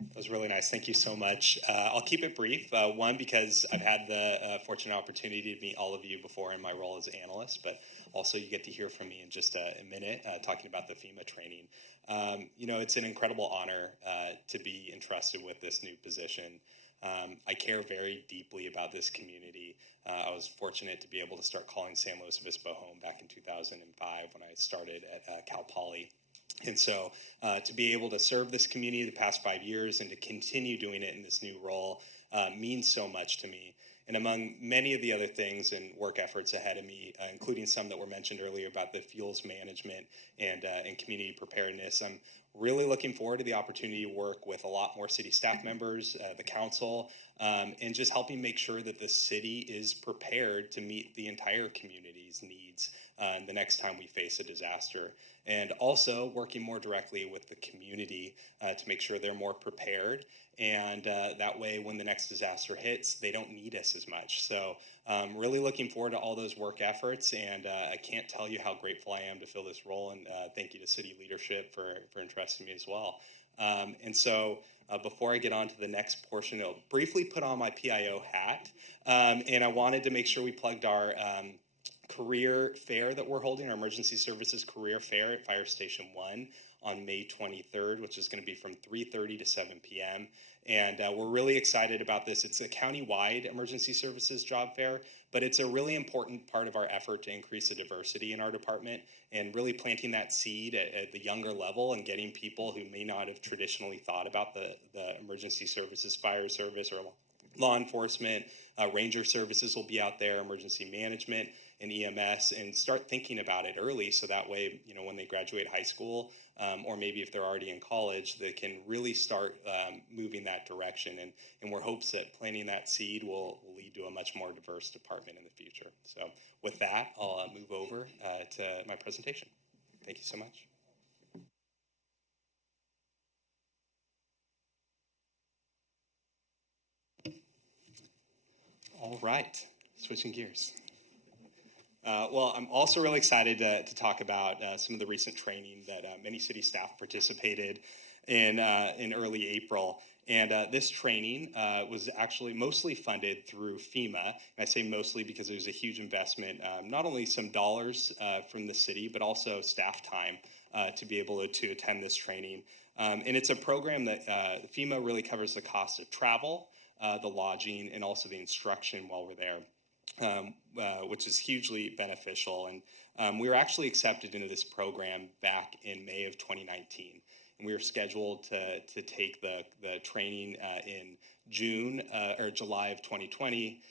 That was really nice. Thank you so much. I'll keep it brief. One, because I've had the fortunate opportunity to meet all of you before in my role as analyst, but also you get to hear from me in just a minute talking about the FEMA training. It's an incredible honor to be entrusted with this new position. I care very deeply about this community. I was fortunate to be able to start calling San Luis Obispo home back in 2005 when I started at Cal Poly. And so to be able to serve this community the past 5 years and to continue doing it in this new role means so much to me. And among many of the other things and work efforts ahead of me, including some that were mentioned earlier about the fuels management and community preparedness, I'm really looking forward to the opportunity to work with a lot more city staff members, the council, and just helping make sure that the city is prepared to meet the entire community's needs the next time we face a disaster. And also working more directly with the community to make sure they're more prepared. And that way, when the next disaster hits, they don't need us as much. So really looking forward to all those work efforts. And I can't tell you how grateful I am to fill this role. And thank you to city leadership for entrusting me as well. And so before I get on to the next portion, I'll briefly put on my PIO hat. And I wanted to make sure we plugged our career fair that we're holding, our emergency services career fair at Fire Station 1 on May 23rd, which is going to be from 3:30 to 7 p.m. And we're really excited about this. It's a county-wide emergency services job fair, but it's a really important part of our effort to increase the diversity in our department and really planting that seed at the younger level and getting people who may not have traditionally thought about the emergency services, fire service, or law enforcement. Ranger services will be out there, emergency management, and EMS, and start thinking about it early so that way, when they graduate high school, or maybe if they're already in college, they can really start moving that direction. And we're hopes that planting that seed will lead to a much more diverse department in the future. So with that, I'll move over to my presentation. Thank you so much. All right, switching gears. Well, I'm also really excited to talk about some of the recent training that many city staff participated in early April. And this training was actually mostly funded through FEMA. And I say mostly because it was a huge investment, not only some dollars from the city, but also staff time to be able to attend this training. And it's a program that FEMA really covers the cost of travel, the lodging, and also the instruction while we're there. Which is hugely beneficial. And we were actually accepted into this program back in May of 2019. And we were scheduled to take the training in June or July of 2020.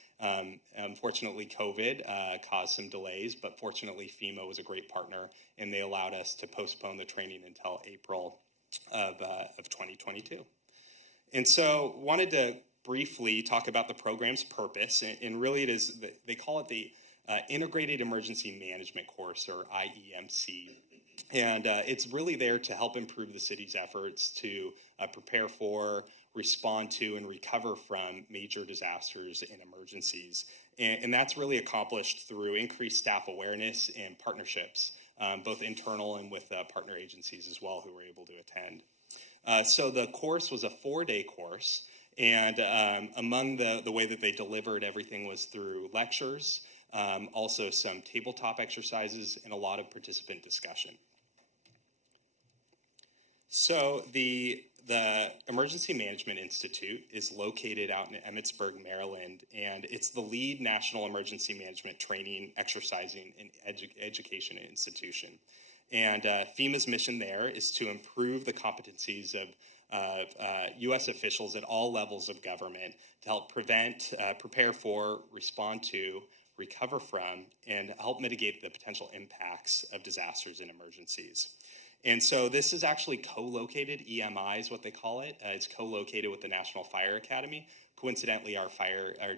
Unfortunately, COVID caused some delays, but fortunately FEMA was a great partner and they allowed us to postpone the training until April of 2022. And so wanted to briefly talk about the program's purpose, and really it is, they call it the Integrated Emergency Management Course, or IEMC, and it's really there to help improve the city's efforts to prepare for, respond to, and recover from major disasters and emergencies, and that's really accomplished through increased staff awareness and partnerships, both internal and with partner agencies as well who were able to attend. So the course was a 4-day course. And among the way that they delivered everything was through lectures, also some tabletop exercises, and a lot of participant discussion. So the Emergency Management Institute is located out in Emmitsburg, Maryland, and it's the lead national emergency management training, exercising, and education institution. And FEMA's mission there is to improve the competencies of U.S. officials at all levels of government to help prevent, prepare for, respond to, recover from, and help mitigate the potential impacts of disasters and emergencies. And so this is actually co-located, EMI is what they call it. It's co-located with the National Fire Academy. Coincidentally, our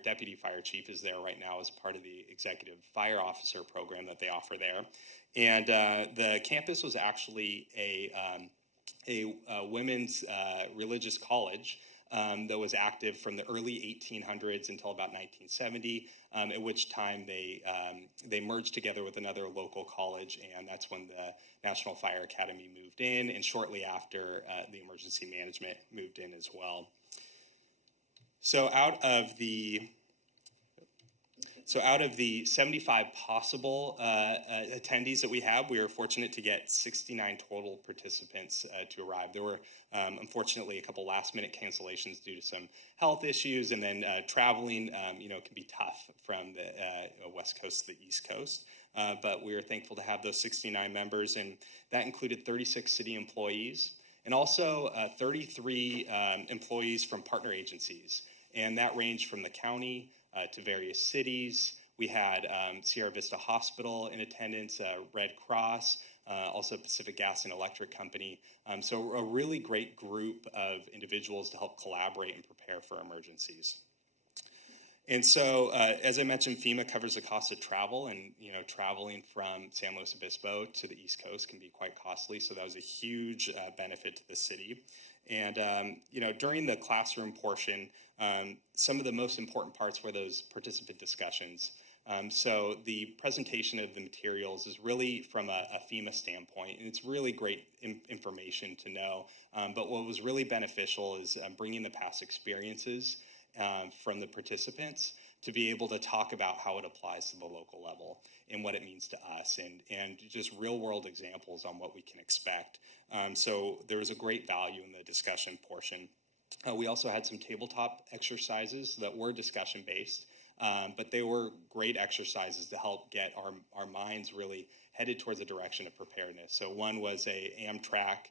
deputy fire chief is there right now as part of the executive fire officer program that they offer there. And the campus was actually a women's religious college that was active from the early 1800s until about 1970, at which time they merged together with another local college, and that's when the National Fire Academy moved in, and shortly after, the emergency management moved in as well. So out of the 75 possible attendees that we have, we were fortunate to get 69 total participants to arrive. There were, unfortunately, a couple last-minute cancellations due to some health issues, and then traveling, can be tough from the West Coast to the East Coast. But we are thankful to have those 69 members, and that included 36 city employees, and also 33 employees from partner agencies. And that ranged from the county to various cities. We had Sierra Vista Hospital in attendance, Red Cross, also Pacific Gas and Electric Company. So a really great group of individuals to help collaborate and prepare for emergencies. And so, as I mentioned, FEMA covers the cost of travel, and traveling from San Luis Obispo to the East Coast can be quite costly. So that was a huge benefit to the city. And during the classroom portion, some of the most important parts were those participant discussions. So the presentation of the materials is really from a FEMA standpoint, and it's really great information to know. But what was really beneficial is bringing the past experiences from the participants to be able to talk about how it applies to the local level and what it means to us, and just real world examples on what we can expect. So there was a great value in the discussion portion. We also had some tabletop exercises that were discussion based, but they were great exercises to help get our minds really headed towards the direction of preparedness. So one was a Amtrak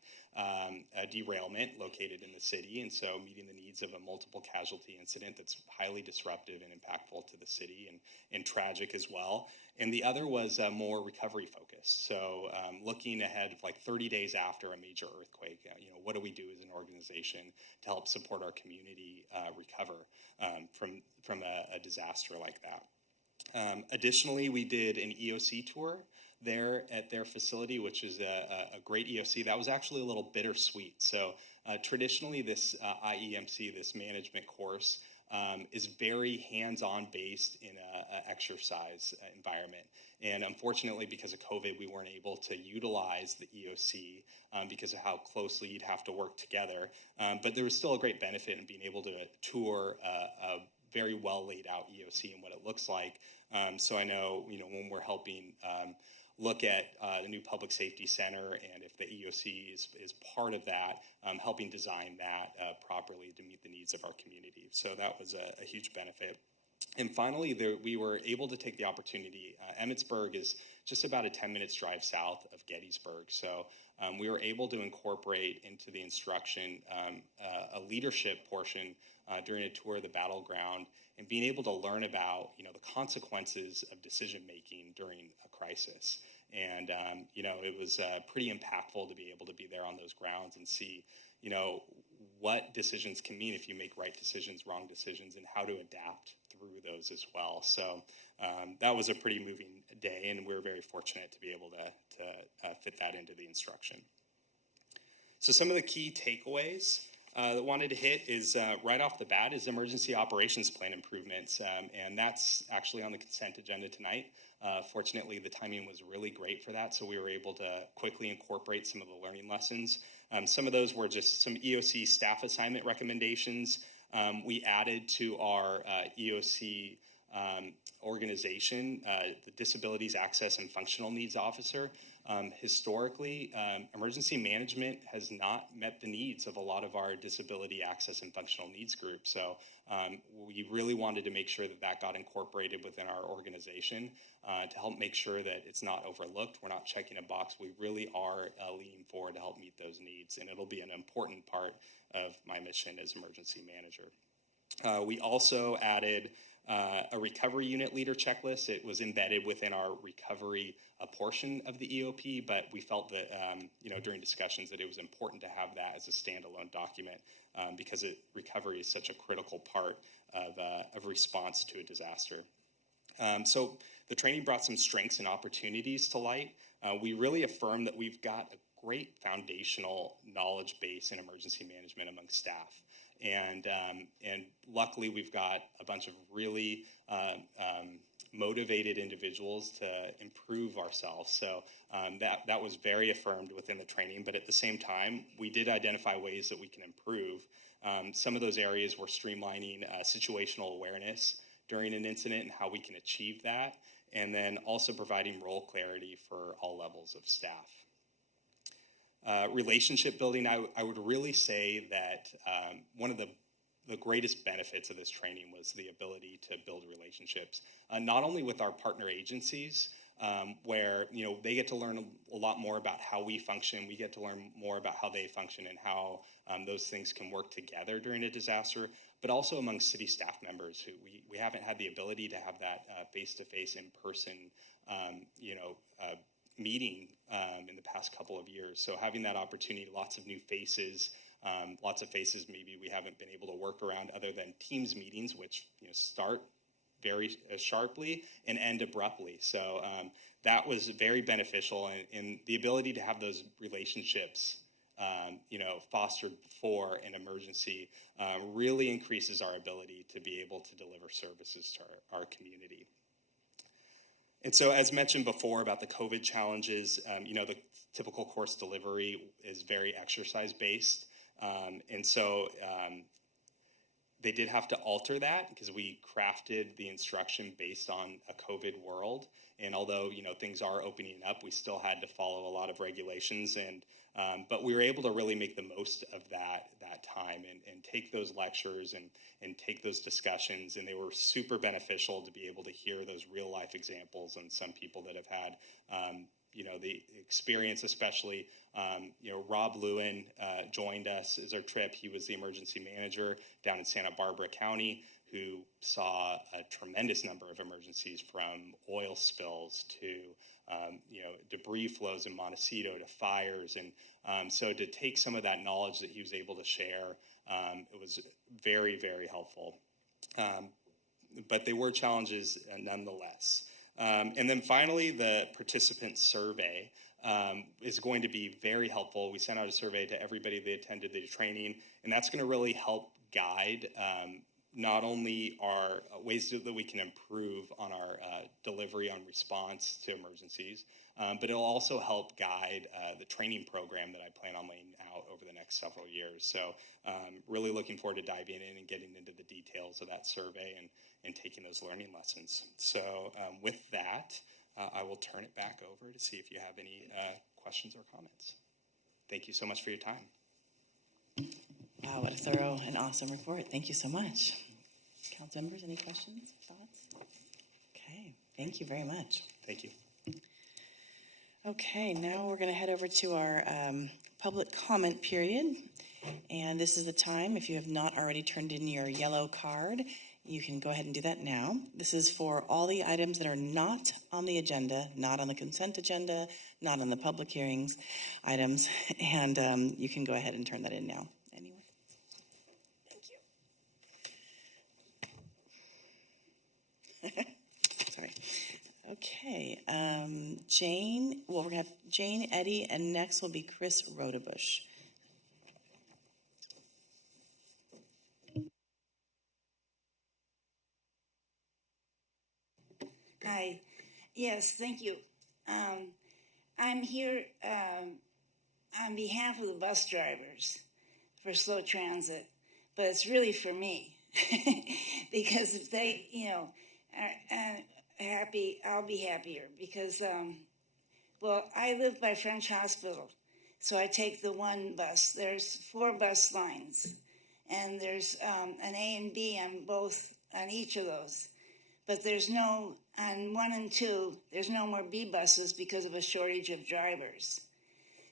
derailment located in the city, and so meeting the needs of a multiple casualty incident that's highly disruptive and impactful to the city, and tragic as well. And the other was more recovery focused. So looking ahead, like 30 days after a major earthquake, what do we do as an organization to help support our community recover from a disaster like that? Additionally, we did an Eoc tour there at their facility, which is a great EOC. That was actually a little bittersweet. So traditionally, this IEMC, this management course, is very hands-on based in a exercise environment. And unfortunately, because of COVID, we weren't able to utilize the EOC because of how closely you'd have to work together. But there was still a great benefit in being able to tour a very well laid out EOC and what it looks like. So I know, when we're helping look at the new public safety center, and if the EOC is part of that, helping design that properly to meet the needs of our community. So that was a huge benefit. And finally, we were able to take the opportunity. Emmitsburg is just about a 10 minutes drive south of Gettysburg. So we were able to incorporate into the instruction a leadership portion during a tour of the battleground, and being able to learn about, the consequences of decision making during a crisis. And, it was pretty impactful to be able to be there on those grounds and see, what decisions can mean if you make right decisions, wrong decisions, and how to adapt through those as well. So that was a pretty moving day, and we're very fortunate to be able to fit that into the instruction. So some of the key takeaways that I wanted to hit is right off the bat is emergency operations plan improvements, and that's actually on the consent agenda tonight. Fortunately, the timing was really great for that, so we were able to quickly incorporate some of the learning lessons. Some of those were just some EOC staff assignment recommendations. We added to our EOC organization the Disabilities Access and Functional Needs Officer. Historically, emergency management has not met the needs of a lot of our disability access and functional needs groups. So we really wanted to make sure that got incorporated within our organization to help make sure that it's not overlooked. We're not checking a box. We really are leaning forward to help meet those needs, and it'll be an important part of my mission as emergency manager. We also added a recovery unit leader checklist. It was embedded within our recovery portion of the EOP, but we felt that, during discussions that it was important to have that as a standalone document because recovery is such a critical part of response to a disaster. So the training brought some strengths and opportunities to light. We really affirmed that we've got a great foundational knowledge base in emergency management among staff. And luckily, we've got a bunch of really motivated individuals to improve ourselves. So that was very affirmed within the training. But at the same time, we did identify ways that we can improve. Some of those areas were streamlining situational awareness during an incident and how we can achieve that, and then also providing role clarity for all levels of staff. Relationship building, I would really say that one of the greatest benefits of this training was the ability to build relationships, not only with our partner agencies, where they get to learn a lot more about how we function, we get to learn more about how they function and how those things can work together during a disaster, but also among city staff members who we haven't had the ability to have that face-to-face, in-person, meeting in the past couple of years. So having that opportunity, lots of new faces, lots of faces maybe we haven't been able to work around other than Teams meetings, which start very sharply and end abruptly. So that was very beneficial, and the ability to have those relationships fostered for an emergency really increases our ability to be able to deliver services to our community. And so, as mentioned before about the COVID challenges, the typical course delivery is very exercise-based. And so they did have to alter that because we crafted the instruction based on a COVID world. And although, things are opening up, we still had to follow a lot of regulations. But we were able to really make the most of that time and take those lectures and take those discussions. And they were super beneficial to be able to hear those real life examples and some people that have had, the experience, especially, Rob Lewin joined us as our trip. He was the emergency manager down in Santa Barbara County, who saw a tremendous number of emergencies, from oil spills to debris flows in Montecito to fires. And so to take some of that knowledge that he was able to share, it was very, very helpful. But they were challenges nonetheless. And then finally, the participant survey is going to be very helpful. We sent out a survey to everybody that attended the training, and that's going to really help guide not only our ways that we can improve on our delivery on response to emergencies, but it'll also help guide the training program that I plan on laying out over the next several years. So really looking forward to diving in and getting into the details of that survey and taking those learning lessons. So with that, I will turn it back over to see if you have any questions or comments. Thank you so much for your time. Wow, what a thorough and awesome report. Thank you so much. Council members, any questions, thoughts? Okay, thank you very much. Thank you. Okay, now we're going to head over to our public comment period. And this is the time, if you have not already turned in your yellow card, you can go ahead and do that now. This is for all the items that are not on the agenda, not on the consent agenda, not on the public hearings items, and you can go ahead and turn that in now. Anyone? Thank you. Sorry. Okay, Jane, well, we're going to have Jane, Eddie, and next will be Chris Rodebush. Hi. Yes, thank you. I'm here on behalf of the bus drivers for slow transit, but it's really for me because if they, are happy, I'll be happier because, I live by French Hospital, so I take the one bus. There's 4 bus lines, and there's an A and B on each of those. But there's no, on 1 and 2, there's no more B buses because of a shortage of drivers.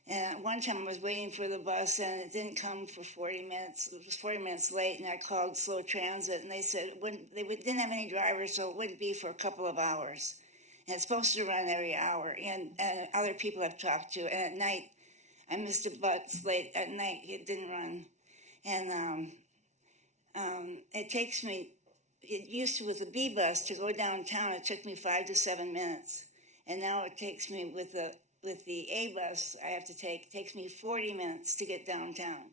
And one time I was waiting for the bus and it didn't come for 40 minutes. It was 40 minutes late, and I called Slow Transit, and they said didn't have any drivers, so it wouldn't be for a couple of hours. And it's supposed to run every hour. And other people I've talked to, and at night, I missed a bus late at night. It didn't run. And it takes me, it used to with the B bus to go downtown, it took me 5 to 7 minutes. And now it takes me with the A bus it takes me 40 minutes to get downtown.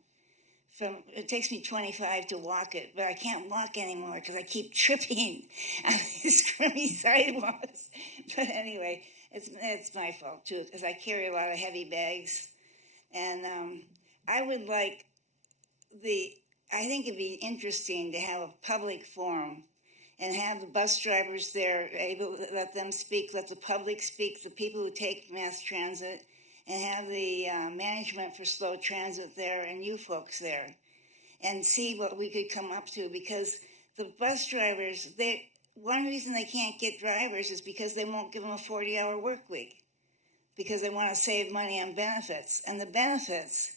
It takes me 25 to walk it, but I can't walk anymore because I keep tripping on these scrummy sidewalks. But anyway, it's my fault too, because I carry a lot of heavy bags. And I would like I think it'd be interesting to have a public forum and have the bus drivers there, able to let them speak, let the public speak, the people who take mass transit, and have the management for slow transit there and you folks there, and see what we could come up to. Because the bus drivers, one reason they can't get drivers is because they won't give them a 40-hour work week, because they want to save money on benefits. And the benefits,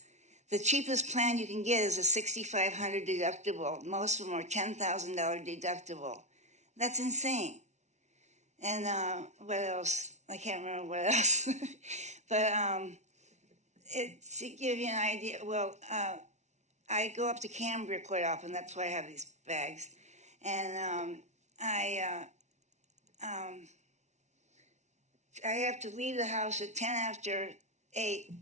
the cheapest plan you can get is a $6,500 deductible. Most of them are $10,000 deductible. That's insane. And what else? I can't remember what else. But to give you an idea, well, I go up to Cambria quite often. That's why I have these bags. And I have to leave the house at 10 after 8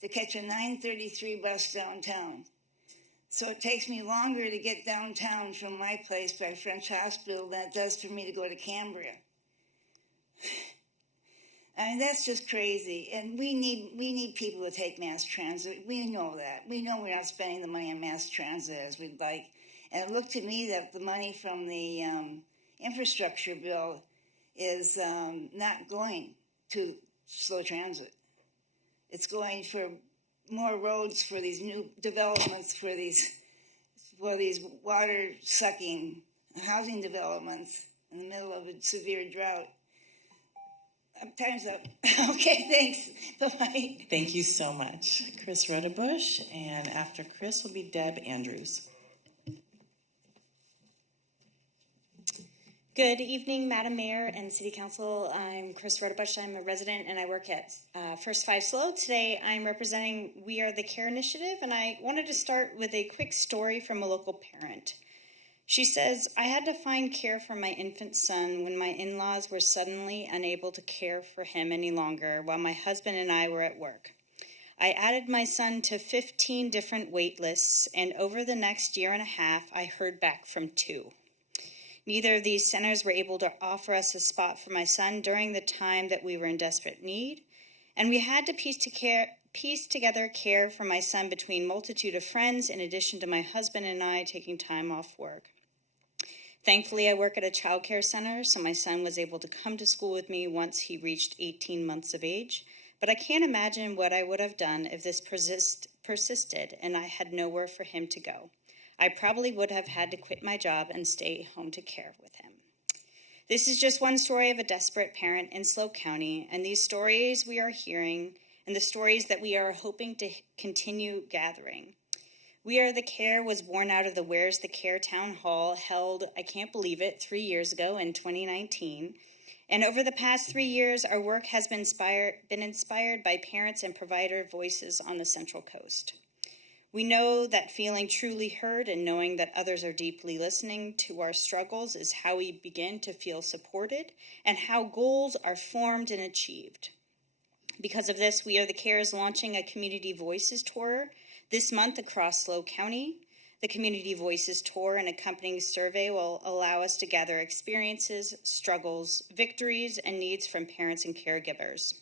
to catch a 9:33 bus downtown. So it takes me longer to get downtown from my place by French Hospital than it does for me to go to Cambria. I mean, that's just crazy. And we need people to take mass transit. We know that. We know we're not spending the money on mass transit as we'd like. And it looked to me that the money from the infrastructure bill is not going to slow transit. It's going for more roads for these new developments, for these water-sucking housing developments in the middle of a severe drought. Time's up. Okay, thanks. Bye-bye. Thank you so much. Chris Rodebush, and after Chris will be Deb Andrews. Good evening, Madam Mayor and City Council. I'm Chris Rodebush. I'm a resident and I work at First 5 Slow. Today I'm representing We Are the Care Initiative, and I wanted to start with a quick story from a local parent. She says, I had to find care for my infant son when my in-laws were suddenly unable to care for him any longer while my husband and I were at work. I added my son to 15 different wait lists, and over the next year and a half, I heard back from 2. Neither of these centers were able to offer us a spot for my son during the time that we were in desperate need, and we had to piece together care for my son between multitude of friends, in addition to my husband and I taking time off work. Thankfully, I work at a child care center, so my son was able to come to school with me once he reached 18 months of age, but I can't imagine what I would have done if this persisted and I had nowhere for him to go. I probably would have had to quit my job and stay home to care with him. This is just one story of a desperate parent in Slope County, and these stories we are hearing and the stories that we are hoping to continue gathering. We Are the Care was born out of the Where's the Care Town Hall held, I can't believe it, 3 years ago in 2019. And over the past 3 years, our work has been inspired by parents and provider voices on the Central Coast. We know that feeling truly heard and knowing that others are deeply listening to our struggles is how we begin to feel supported and how goals are formed and achieved. Because of this, We Are the Care is launching a Community Voices Tour this month across Slow County. The Community Voices Tour and accompanying survey will allow us to gather experiences, struggles, victories, and needs from parents and caregivers.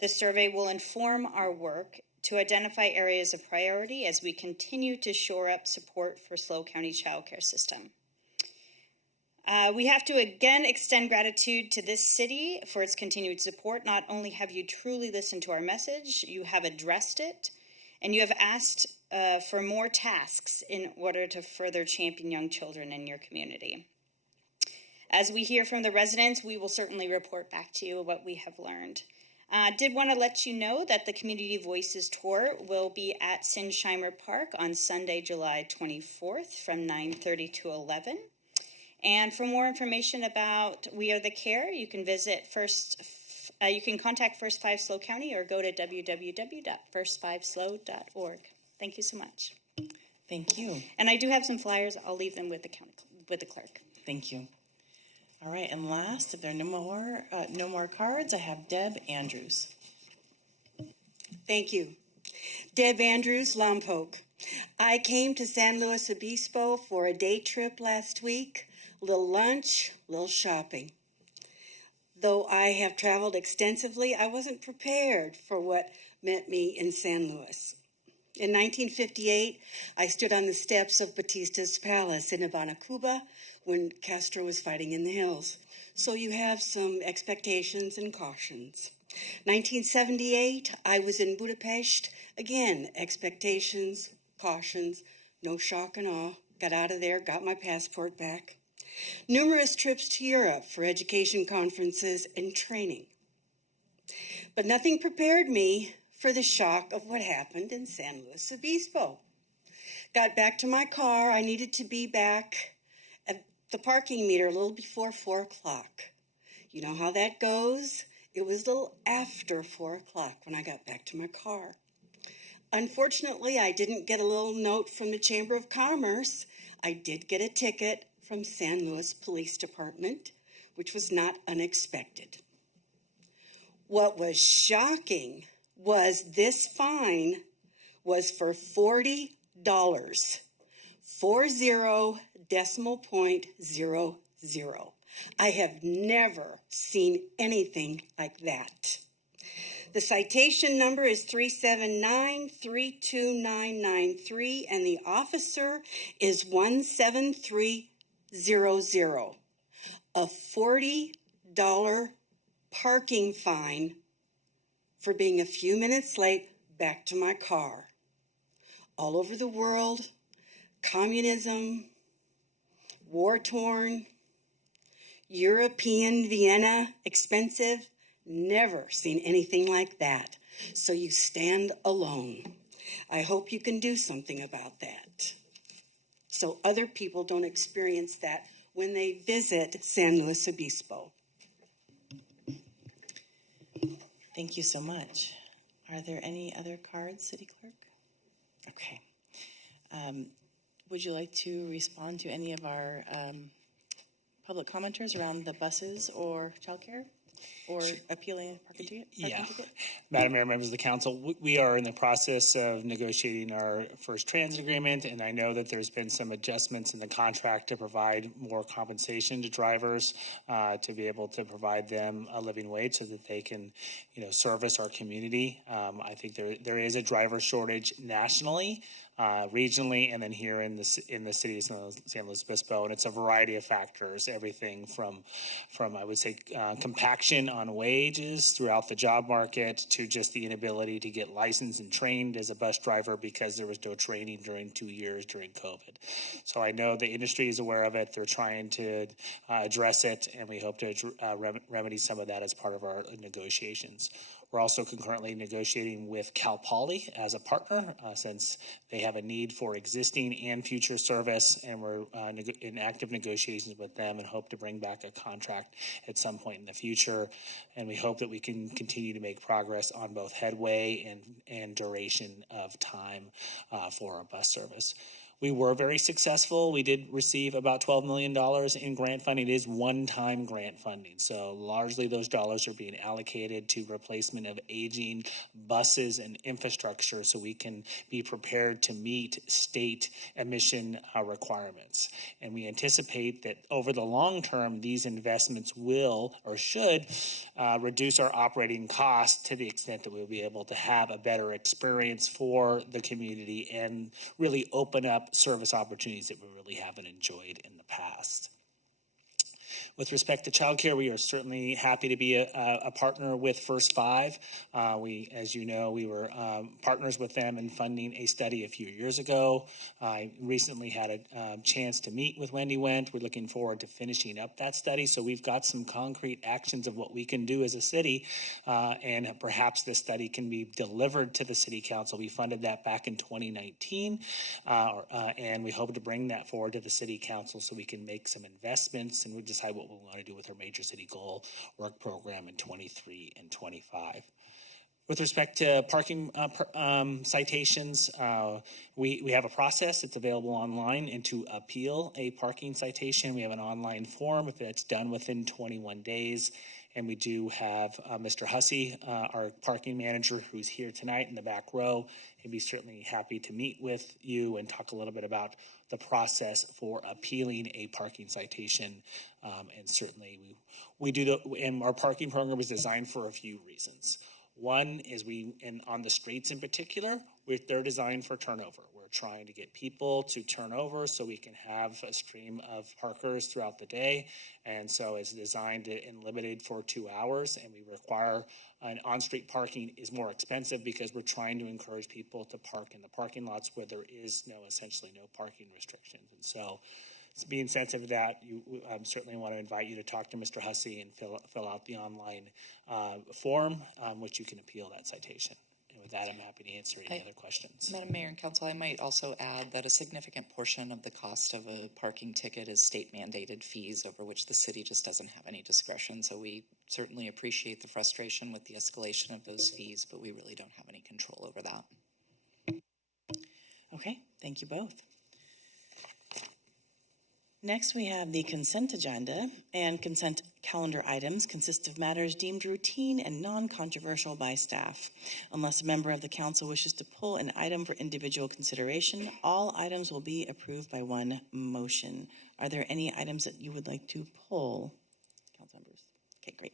The survey will inform our work to identify areas of priority as we continue to shore up support for Slow County child care system. We have to again extend gratitude to this city for its continued support. Not only have you truly listened to our message, you have addressed it, and you have asked for more tasks in order to further champion young children in your community. As we hear from the residents, we will certainly report back to you what we have learned. Did want to let you know that the Community Voices Tour will be at Sinsheimer Park on Sunday, July 24th from 9:30 to 11. And for more information about We Are the Care, you can visit you can contact First 5 SLO County or go to www.first5slow.org. Thank you so much. Thank you. And I do have some flyers. I'll leave them with the clerk. Thank you. All right, and last, if there are no more cards, I have Deb Andrews. Thank you. Deb Andrews, Lompoc. I came to San Luis Obispo for a day trip last week. Little lunch, little shopping. Though I have traveled extensively, I wasn't prepared for what met me in San Luis. In 1958, I stood on the steps of Batista's palace in Habana, Cuba, when Castro was fighting in the hills. So you have some expectations and cautions. 1978, I was in Budapest. Again, expectations, cautions, no shock and awe. Got out of there, got my passport back. Numerous trips to Europe for education conferences and training. But nothing prepared me for the shock of what happened in San Luis Obispo. Got back to my car. I needed to be back at the parking meter a little before 4 o'clock. You know how that goes? It was a little after 4 o'clock when I got back to my car. Unfortunately, I didn't get a little note from the Chamber of Commerce. I did get a ticket from San Luis Police Department, which was not unexpected. What was shocking was this fine was for $40, 40.00. I have never seen anything like that. The citation number is 379-32993, and the officer is 17300. A $40 parking fine for being a few minutes late back to my car. All over the world, communism, war-torn, European Vienna, expensive, never seen anything like that. So you stand alone. I hope you can do something about that so other people don't experience that when they visit San Luis Obispo. Thank you so much. Are there any other cards, City Clerk? Okay. Would you like to respond to any of our public commenters around the buses or childcare or appealing parking ticket? Yeah. Madam Mayor, members of the council, we are in the process of negotiating our first transit agreement, and I know that there's been some adjustments in the contract to provide more compensation to drivers to be able to provide them a living wage so that they can, service our community. I think there is a driver shortage nationally, regionally, and then here in the city of San Luis Obispo, and it's a variety of factors, everything from I would say compaction on wages throughout the job market to just the inability to get licensed and trained as a bus driver because there was no training during 2 years during COVID. So I know the industry is aware of it. They're trying to address it, and we hope to remedy some of that as part of our negotiations. We're also concurrently negotiating with Cal Poly as a partner since they have a need for existing and future service, and we're in active negotiations with them and hope to bring back a contract at some point in the future. And we hope that we can continue to make progress on both headway and duration of time for our bus service. We were very successful. We did receive about $12 million in grant funding. It is one-time grant funding. So largely those dollars are being allocated to replacement of aging buses and infrastructure so we can be prepared to meet state emission requirements. And we anticipate that over the long term, these investments will or should reduce our operating costs to the extent that we'll be able to have a better experience for the community and really open up service opportunities that we really haven't enjoyed in the past. With respect to childcare, we are certainly happy to be a partner with First Five. As you know, we were partners with them in funding a study a few years ago. I recently had a chance to meet with Wendy Wendt. We're looking forward to finishing up that study. So we've got some concrete actions of what we can do as a city, and perhaps this study can be delivered to the City Council. We funded that back in 2019, and we hope to bring that forward to the City Council so we can make some investments and we decide what we want to do with our major city goal work program in 23 and 25. With respect to parking citations, we have a process. It's available online, and to appeal a parking citation, we have an online form if it's done within 21 days. And we do have Mr. Hussey, our parking manager, who's here tonight in the back row. He'd be certainly happy to meet with you and talk a little bit about the process for appealing a parking citation. And certainly we do and our parking program is designed for a few reasons. One is on the streets in particular, they're designed for turnover. We're trying to get people to turn over so we can have a stream of parkers throughout the day. And so it's designed and limited for 2 hours, and we require an on-street parking is more expensive because we're trying to encourage people to park in the parking lots where there is essentially no parking restrictions. And so being sensitive to that, certainly want to invite you to talk to Mr. Hussey and fill out the online form, which you can appeal that citation. And with that, I'm happy to answer any other questions. Madam Mayor and Council, I might also add that a significant portion of the cost of a parking ticket is state mandated fees over which the city just doesn't have any discretion. So we certainly appreciate the frustration with the escalation of those fees, but we really don't have any control over that. Okay, thank you both. Next, we have the consent agenda, and consent calendar items consist of matters deemed routine and non-controversial by staff. Unless a member of the council wishes to pull an item for individual consideration, all items will be approved by one motion. Are there any items that you would like to pull, council members? Okay, great.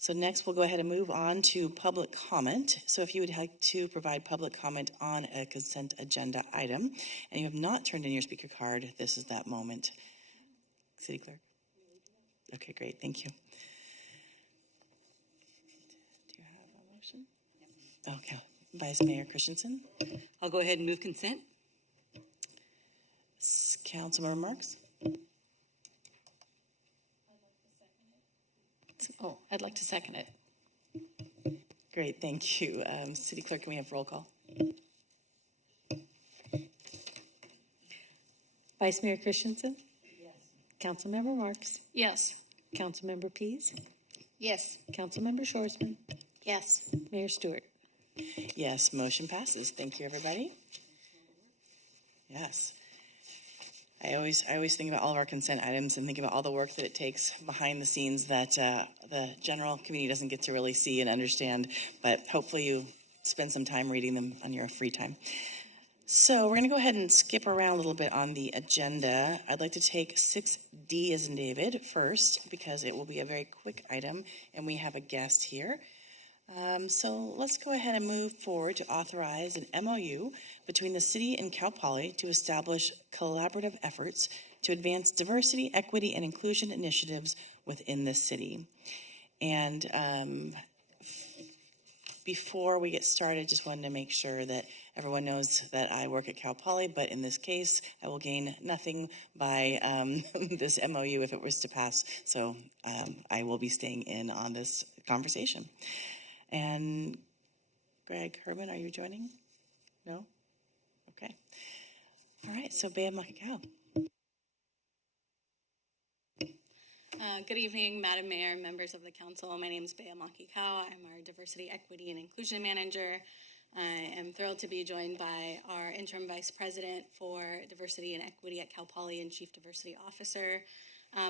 So next, we'll go ahead and move on to public comment. So if you would like to provide public comment on a consent agenda item, and you have not turned in your speaker card, this is that moment. City Clerk? Okay, great, thank you. Do you have a motion? Okay, Vice Mayor Christensen? I'll go ahead and move consent. Councilmember Marks? Oh, I'd like to second it. Great, thank you. City Clerk, can we have roll call? Vice Mayor Christensen? Yes. Councilmember Marks? Yes. Councilmember Pease? Yes. Councilmember Shoresman? Yes. Mayor Stewart? Yes, motion passes. Thank you, everybody. Yes. I always think about all of our consent items and think about all the work that it takes behind the scenes that the general community doesn't get to really see and understand, but hopefully you spend some time reading them on your free time. So we're going to go ahead and skip around a little bit on the agenda. I'd like to take 6D as in David first because it will be a very quick item and we have a guest here. So let's go ahead and move forward to authorize an MOU between the city and Cal Poly to establish collaborative efforts to advance diversity, equity, and inclusion initiatives within the city. And before we get started, just wanted to make sure that everyone knows that I work at Cal Poly, but in this case, I will gain nothing by this MOU if it was to pass. So I will be staying in on this conversation. And Greg Herman, are you joining? No? Okay. All right, so Bea Makikau. Good evening, Madam Mayor, members of the council. My name is Bea Makikau. I'm our Diversity, Equity, and Inclusion Manager. I am thrilled to be joined by our Interim Vice President for Diversity and Equity at Cal Poly and Chief Diversity Officer.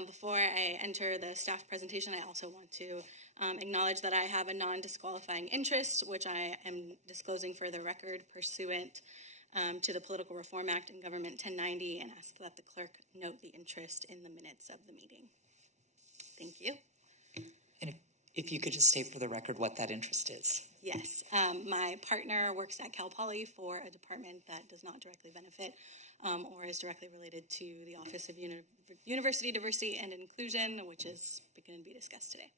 Before I enter the staff presentation, I also want to acknowledge that I have a non-disqualifying interest, which I am disclosing for the record pursuant to the Political Reform Act and Government 1090, and ask that the clerk note the interest in the minutes of the meeting. Thank you. And If you could just state for the record what that interest is. Yes, my partner works at Cal Poly for a department that does not directly benefit or is directly related to the Office of University Diversity and Inclusion, which is going to be discussed today.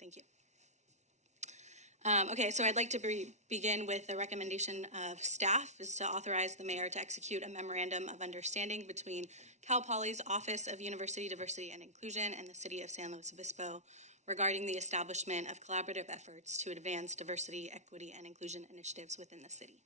Thank you. Okay, so I'd like to begin with the recommendation of staff is to authorize the mayor to execute a memorandum of understanding between Cal Poly's Office of University Diversity and Inclusion and the City of San Luis Obispo regarding the establishment of collaborative efforts to advance diversity, equity, and inclusion initiatives within the city.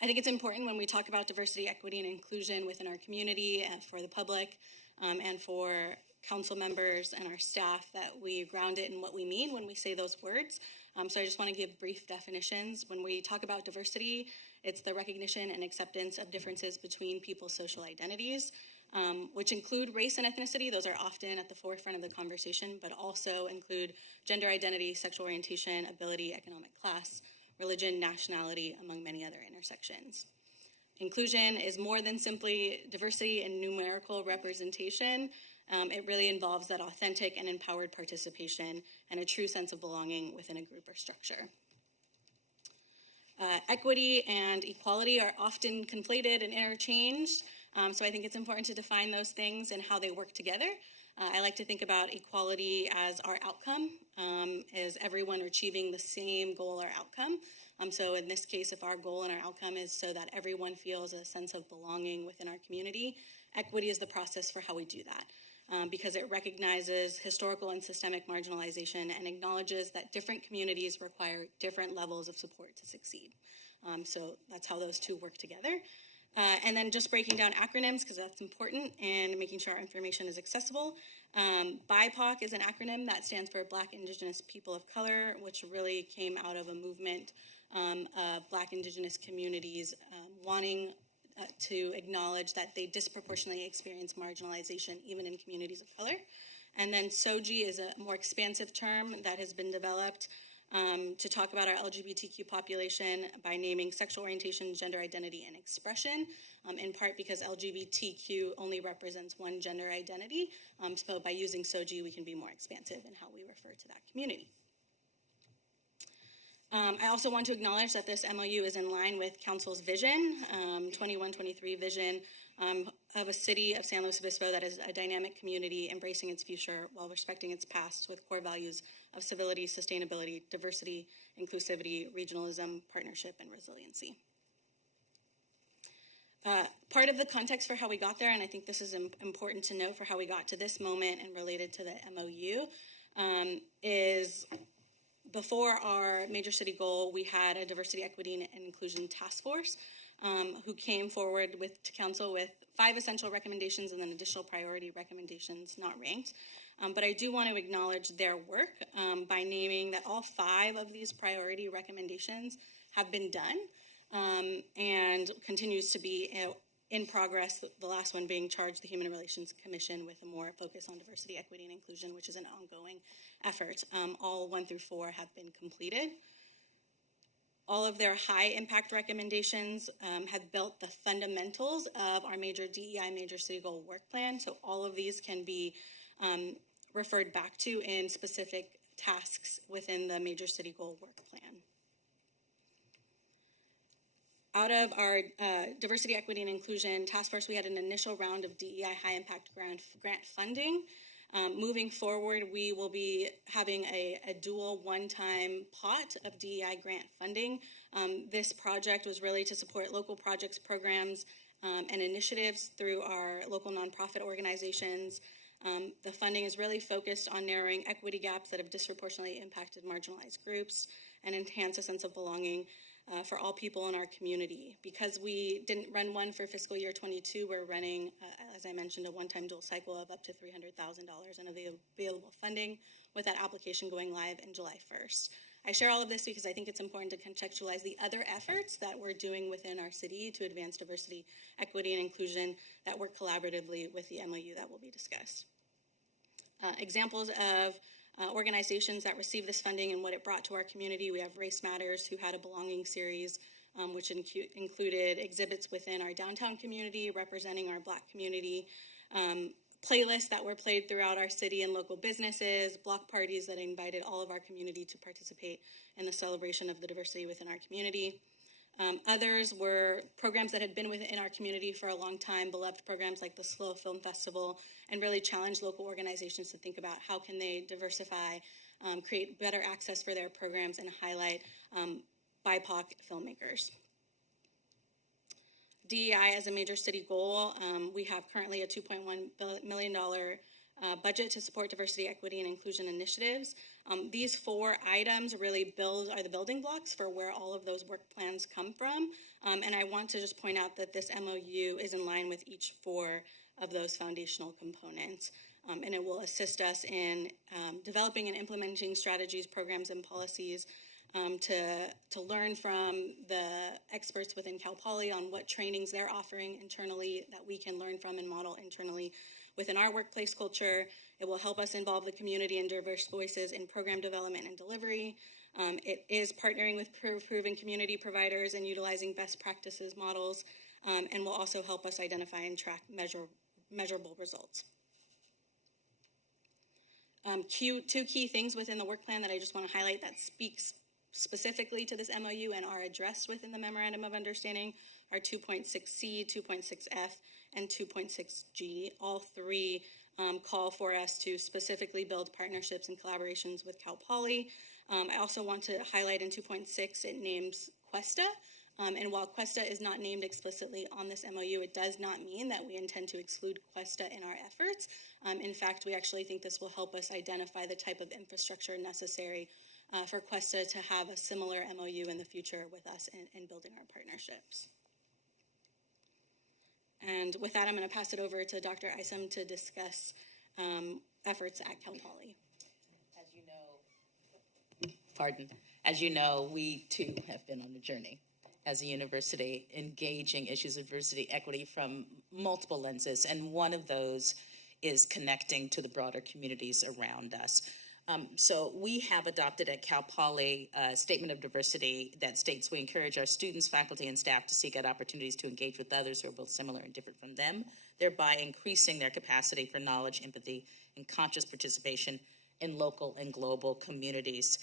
I think it's important when we talk about diversity, equity, and inclusion within our community and for the public and for council members and our staff that we ground it in what we mean when we say those words. So I just want to give brief definitions. When we talk about diversity, it's the recognition and acceptance of differences between people's social identities, which include race and ethnicity. Those are often at the forefront of the conversation, but also include gender identity, sexual orientation, ability, economic class, religion, nationality, among many other intersections. Inclusion is more than simply diversity and numerical representation. It really involves that authentic and empowered participation and a true sense of belonging within a group or structure. Equity and equality are often conflated and interchanged, so I think it's important to define those things and how they work together. I like to think about equality as our outcome, as everyone achieving the same goal or outcome. So in this case, if our goal and our outcome is so that everyone feels a sense of belonging within our community, equity is the process for how we do that. Because it recognizes historical and systemic marginalization and acknowledges that different communities require different levels of support to succeed. So that's how those two work together. And then just breaking down acronyms, because that's important, and making sure our information is accessible. BIPOC is an acronym that stands for Black, Indigenous, People of Color, which really came out of a movement of Black, Indigenous communities wanting to acknowledge that they disproportionately experience marginalization even in communities of color. And then SOGI is a more expansive term that has been developed to talk about our LGBTQ population by naming sexual orientation, gender identity, and expression, in part because LGBTQ only represents one gender identity. So by using SOGI, we can be more expansive in how we refer to that community. I also want to acknowledge that this MOU is in line with Council's vision, 21-23 vision of a city of San Luis Obispo that is a dynamic community embracing its future while respecting its past with core values of civility, sustainability, diversity, inclusivity, regionalism, partnership, and resiliency. Part of the context for how we got there, and I think this is important to note for how we got to this moment and related to the MOU, is before our major city goal, we had a diversity, equity, and inclusion task force who came forward to council with 5 essential recommendations and then additional priority recommendations not ranked. But I do want to acknowledge their work by naming that all 5 of these priority recommendations have been done and continues to be in progress, the last one being charged the Human Relations Commission with a more focus on diversity, equity, and inclusion, which is an ongoing effort. All 1 through 4 have been completed. All of their high impact recommendations have built the fundamentals of our major DEI major city goal work plan. So all of these can be referred back to in specific tasks within the major city goal work plan. Out of our diversity, equity, and inclusion task force, we had an initial round of DEI high impact grant funding. Moving forward, we will be having a dual one-time pot of DEI grant funding. This project was really to support local projects, programs, and initiatives through our local nonprofit organizations. The funding is really focused on narrowing equity gaps that have disproportionately impacted marginalized groups and enhance a sense of belonging for all people in our community. Because we didn't run one for fiscal year 22, we're running, as I mentioned, a one-time dual cycle of up to $300,000 in available funding, with that application going live in July 1st. I share all of this because I think it's important to contextualize the other efforts that we're doing within our city to advance diversity, equity, and inclusion that work collaboratively with the MOU that will be discussed. Examples of organizations that received this funding and what it brought to our community. We have Race Matters, who had a belonging series, which included exhibits within our downtown community representing our Black community. playlists that were played throughout our city and local businesses, block parties that invited all of our community to participate in the celebration of the diversity within our community. Others were programs that had been within our community for a long time, beloved programs like the Slow Film Festival, and really challenged local organizations to think about how can they diversify, create better access for their programs, and highlight BIPOC filmmakers. DEI as a major city goal, we have currently a $2.1 million budget to support diversity, equity, and inclusion initiatives. These 4 items really are the building blocks for where all of those work plans come from. And I want to just point out that this MOU is in line with each 4 of those foundational components. And it will assist us in developing and implementing strategies, programs, and policies to learn from the experts within Cal Poly on what trainings they're offering internally that we can learn from and model internally within our workplace culture. It will help us involve the community and diverse voices in program development and delivery. It is partnering with proven community providers and utilizing best practices models, and will also help us identify and track measurable results. 2 key things within the work plan that I just want to highlight that speaks specifically to this MOU and are addressed within the Memorandum of Understanding are 2.6C, 2.6F, and 2.6G. All 3 call for us to specifically build partnerships and collaborations with Cal Poly. I also want to highlight in 2.6, it names Cuesta. And while Cuesta is not named explicitly on this MOU, it does not mean that we intend to exclude Cuesta in our efforts. In fact, we actually think this will help us identify the type of infrastructure necessary for Cuesta to have a similar MOU in the future with us in building our partnerships. And with that, I'm going to pass it over to Dr. Isom to discuss efforts at Cal Poly. As you know, we too have been on a journey as a university engaging issues of diversity, equity from multiple lenses, and one of those is connecting to the broader communities around us. So we have adopted at Cal Poly a statement of diversity that states we encourage our students, faculty, and staff to seek out opportunities to engage with others who are both similar and different from them, thereby increasing their capacity for knowledge, empathy, and conscious participation in local and global communities.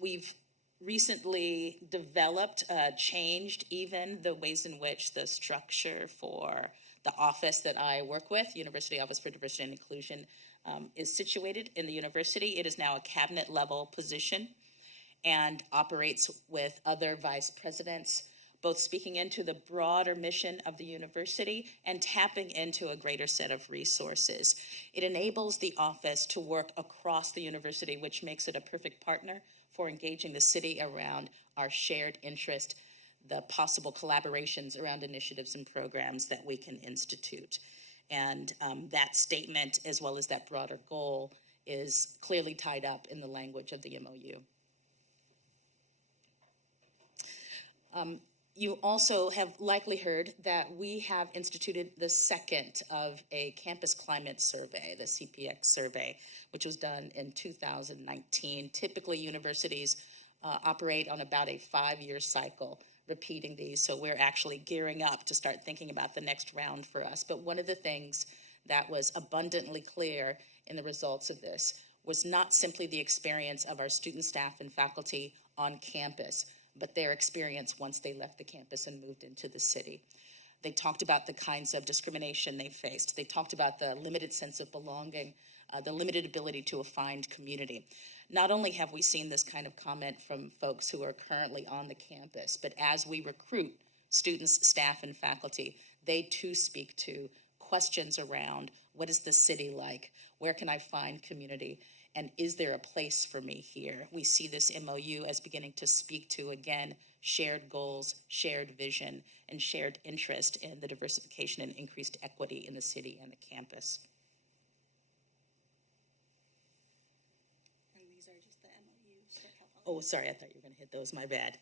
We've recently developed, changed even the ways in which the structure for the office that I work with, University Office for Diversity and Inclusion, is situated in the university. It is now a cabinet level position and operates with other vice presidents, both speaking into the broader mission of the university and tapping into a greater set of resources. It enables the office to work across the university, which makes it a perfect partner for engaging the city around our shared interest, the possible collaborations around initiatives and programs that we can institute. And that statement, as well as that broader goal, is clearly tied up in the language of the MOU. You also have likely heard that we have instituted the second of a campus climate survey, the CPX survey, which was done in 2019. Typically, universities operate on about a 5-year cycle, repeating these, so we're actually gearing up to start thinking about the next round for us. But one of the things that was abundantly clear in the results of this was not simply the experience of our student, staff, and faculty on campus, but their experience once they left the campus and moved into the city. They talked about the kinds of discrimination they faced. They talked about the limited sense of belonging, the limited ability to find community. Not only have we seen this kind of comment from folks who are currently on the campus, but as we recruit students, staff, and faculty, they too speak to questions around what is the city like? Where can I find community? And is there a place for me here? We see this MOU as beginning to speak to, again, shared goals, shared vision, and shared interest in the diversification and increased equity in the city and the campus. And these are just the MOUs that Cal Poly. Oh, sorry, I thought you were going to hit those, my bad.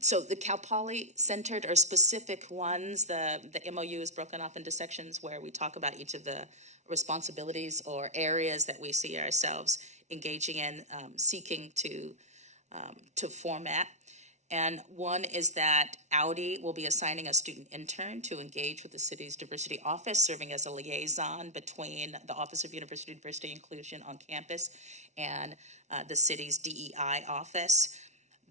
So the Cal Poly centered are specific ones. The MOU is broken up into sections where we talk about each of the responsibilities or areas that we see ourselves engaging in, seeking to format. And one is that Audi will be assigning a student intern to engage with the city's diversity office, serving as a liaison between the Office of University Diversity Inclusion on campus and the city's DEI office.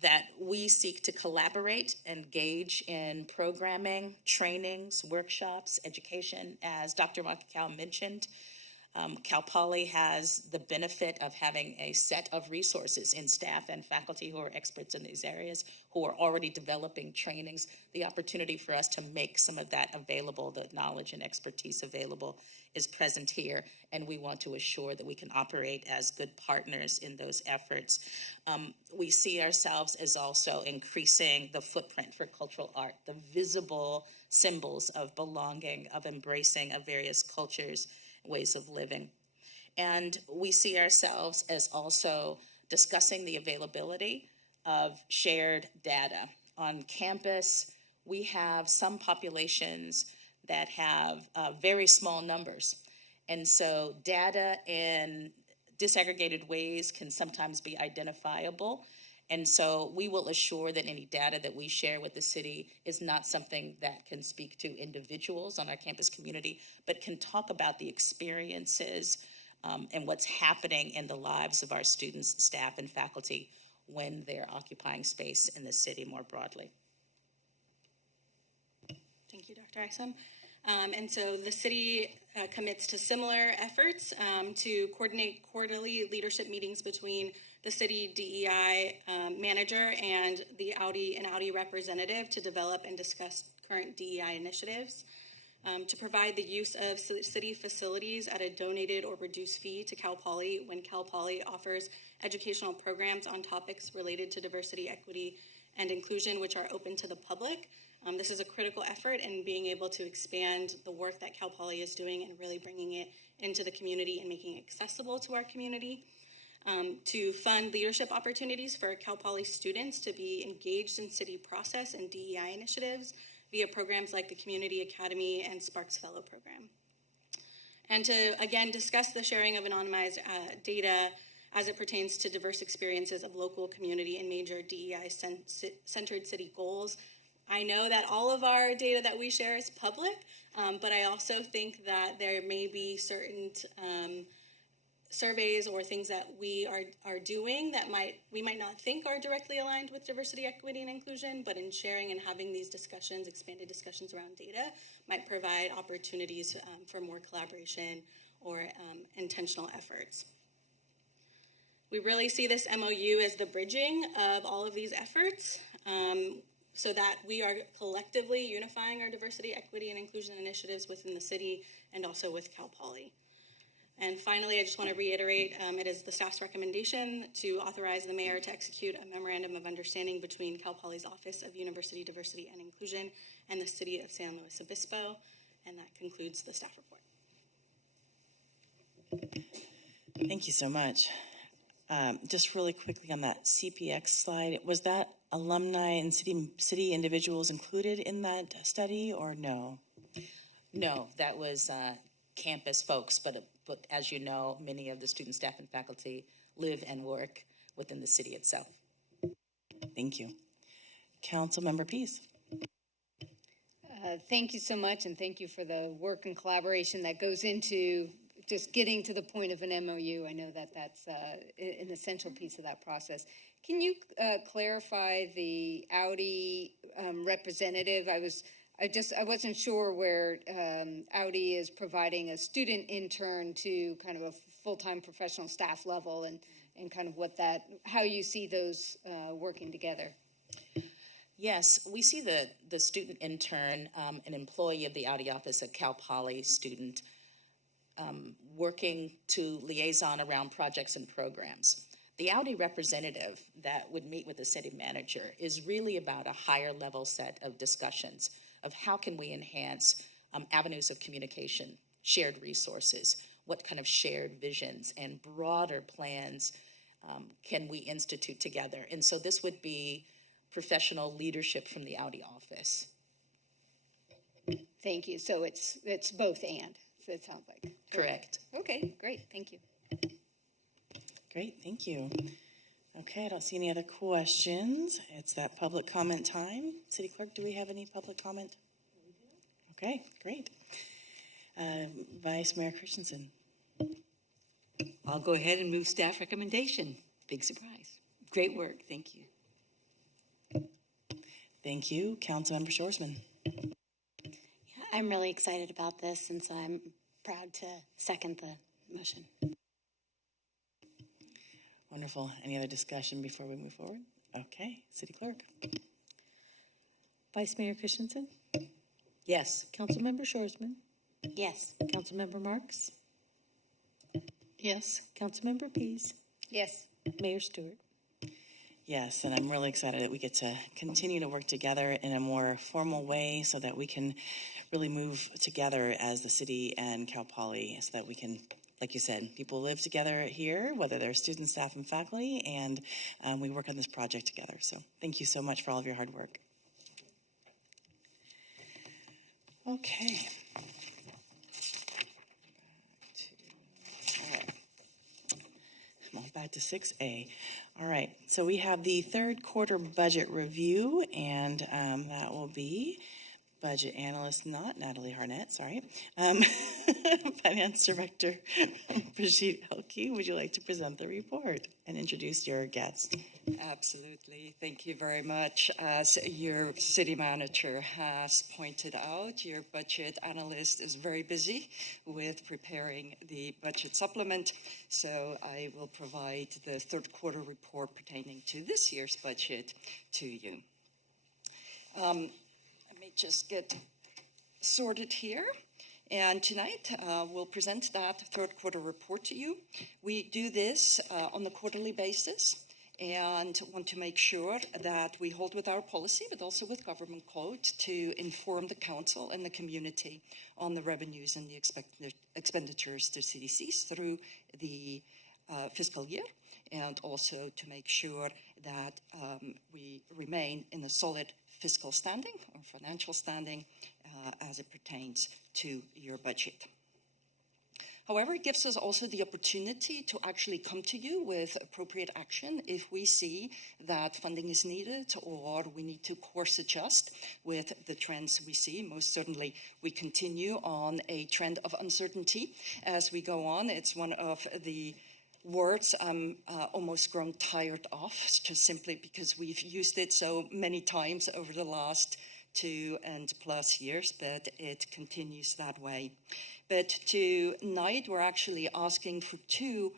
That we seek to collaborate, engage in programming, trainings, workshops, education. As Dr. Makikau mentioned, Cal Poly has the benefit of having a set of resources in staff and faculty who are experts in these areas, who are already developing trainings. The opportunity for us to make some of that available, the knowledge and expertise available, is present here, and we want to assure that we can operate as good partners in those efforts. We see ourselves as also increasing the footprint for cultural art, the visible symbols of belonging, of embracing of various cultures, ways of living. And we see ourselves as also discussing the availability of shared data. On campus, we have some populations that have very small numbers. And so data in disaggregated ways can sometimes be identifiable. And so we will assure that any data that we share with the city is not something that can speak to individuals on our campus community, but can talk about the experiences and what's happening in the lives of our students, staff, and faculty when they're occupying space in the city more broadly. Thank you, Dr. Isom. And so the city commits to similar efforts to coordinate quarterly leadership meetings between the city DEI manager and the Audi representative to develop and discuss current DEI initiatives, to provide the use of city facilities at a donated or reduced fee to Cal Poly when Cal Poly offers educational programs on topics related to diversity, equity, and inclusion, which are open to the public. This is a critical effort in being able to expand the work that Cal Poly is doing and really bringing it into the community and making it accessible to our community. To fund leadership opportunities for Cal Poly students to be engaged in city process and DEI initiatives via programs like the Community Academy and Sparks Fellow Program. And to, again, discuss the sharing of anonymized data as it pertains to diverse experiences of local community and major DEI-centered city goals. I know that all of our data that we share is public, but I also think that there may be certain surveys or things that we are doing that we might not think are directly aligned with diversity, equity, and inclusion, but in sharing and having these discussions, expanded discussions around data, might provide opportunities for more collaboration or intentional efforts. We really see this MOU as the bridging of all of these efforts, so that we are collectively unifying our diversity, equity, and inclusion initiatives within the city and also with Cal Poly. And finally, I just want to reiterate, it is the staff's recommendation to authorize the mayor to execute a memorandum of understanding between Cal Poly's Office of University Diversity and Inclusion and the City of San Luis Obispo. And that concludes the staff report. Thank you so much. Just really quickly on that CPX slide, was that alumni and city individuals included in that study or no? No, that was campus folks, but as you know, many of the student, staff, and faculty live and work within the city itself. Thank you. Councilmember Pease. Thank you so much, and thank you for the work and collaboration that goes into just getting to the point of an MOU. I know that that's an essential piece of that process. Can you clarify the Audi representative? I wasn't sure where Audi is providing a student intern to kind of a full-time professional staff level, and kind of how you see those working together. Yes, we see the student intern, an employee of the Audi office, a Cal Poly student, working to liaison around projects and programs. The Audi representative that would meet with the city manager is really about a higher level set of discussions of how can we enhance avenues of communication, shared resources, what kind of shared visions and broader plans can we institute together. And so this would be professional leadership from the Audi office. Thank you. So it's both and, so it sounds like. Correct. Okay, great. Thank you. Great, thank you. Okay, I don't see any other questions. It's that public comment time. City Clerk, do we have any public comment? Okay, great. Vice Mayor Christensen. I'll go ahead and move staff recommendation. Big surprise. Great work. Thank you. Thank you. Councilmember Shorsman. I'm really excited about this, and so I'm proud to second the motion. Wonderful. Any other discussion before we move forward? Okay, City Clerk. Vice Mayor Christensen? Yes. Councilmember Shorsman? Yes. Councilmember Marks? Yes. Councilmember Pease? Yes. Mayor Stewart? Yes, and I'm really excited that we get to continue to work together in a more formal way so that we can really move together as the city and Cal Poly so that we can, like you said, people live together here, whether they're students, staff, and faculty, and we work on this project together. So thank you so much for all of your hard work. Okay. Back to 6A. All right, so we have the third quarter budget review, and that will be Budget Analyst, not Natalie Harnett, sorry. Finance Director Brigitte Elke, would you like to present the report and introduce your guest? Absolutely. Thank you very much. As your city manager has pointed out, your budget analyst is very busy with preparing the budget supplement. So I will provide the third quarter report pertaining to this year's budget to you. Let me just get sorted here. And tonight, we'll present that third quarter report to you. We do this on a quarterly basis and want to make sure that we hold with our policy, but also with government code to inform the council and the community on the revenues and the expenditures the city sees through the fiscal year, and also to make sure that we remain in a solid fiscal standing or financial standing as it pertains to your budget. However, it gives us also the opportunity to actually come to you with appropriate action if we see that funding is needed or we need to course adjust with the trends we see. Most certainly, we continue on a trend of uncertainty as we go on. It's one of the words I'm almost grown tired of, just simply because we've used it so many times over the last 2+ years, but it continues that way. But tonight, we're actually asking for two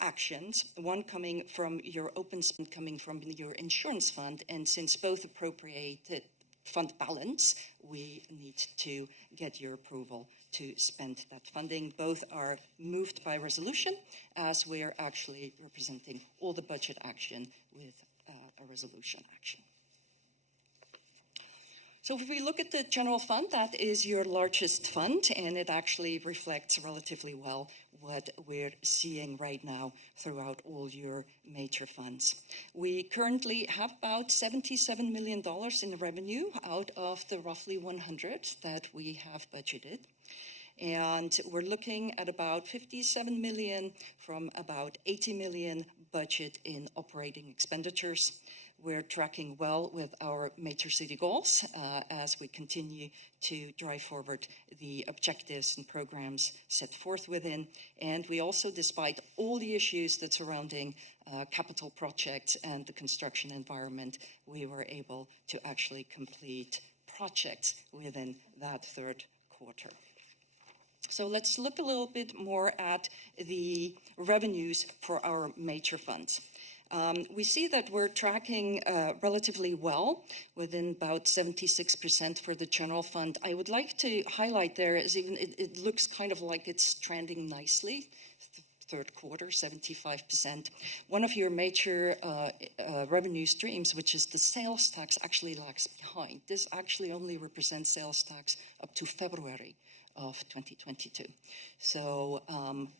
actions, one coming from your open spend, coming from your insurance fund, and since both appropriated fund balance, we need to get your approval to spend that funding. Both are moved by resolution, as we are actually representing all the budget action with a resolution action. So if we look at the general fund, that is your largest fund, and it actually reflects relatively well what we're seeing right now throughout all your major funds. We currently have about $77 million in revenue out of the roughly 100 that we have budgeted. And we're looking at about $57 million from about $80 million budget in operating expenditures. We're tracking well with our major city goals as we continue to drive forward the objectives and programs set forth within. And we also, despite all the issues that surrounding capital projects and the construction environment, we were able to actually complete projects within that third quarter. So let's look a little bit more at the revenues for our major funds. We see that we're tracking relatively well within about 76% for the general fund. I would like to highlight there is even it looks kind of like it's trending nicely. Third quarter, 75%. One of your major revenue streams, which is the sales tax, actually lags behind. This actually only represents sales tax up to February of 2022. So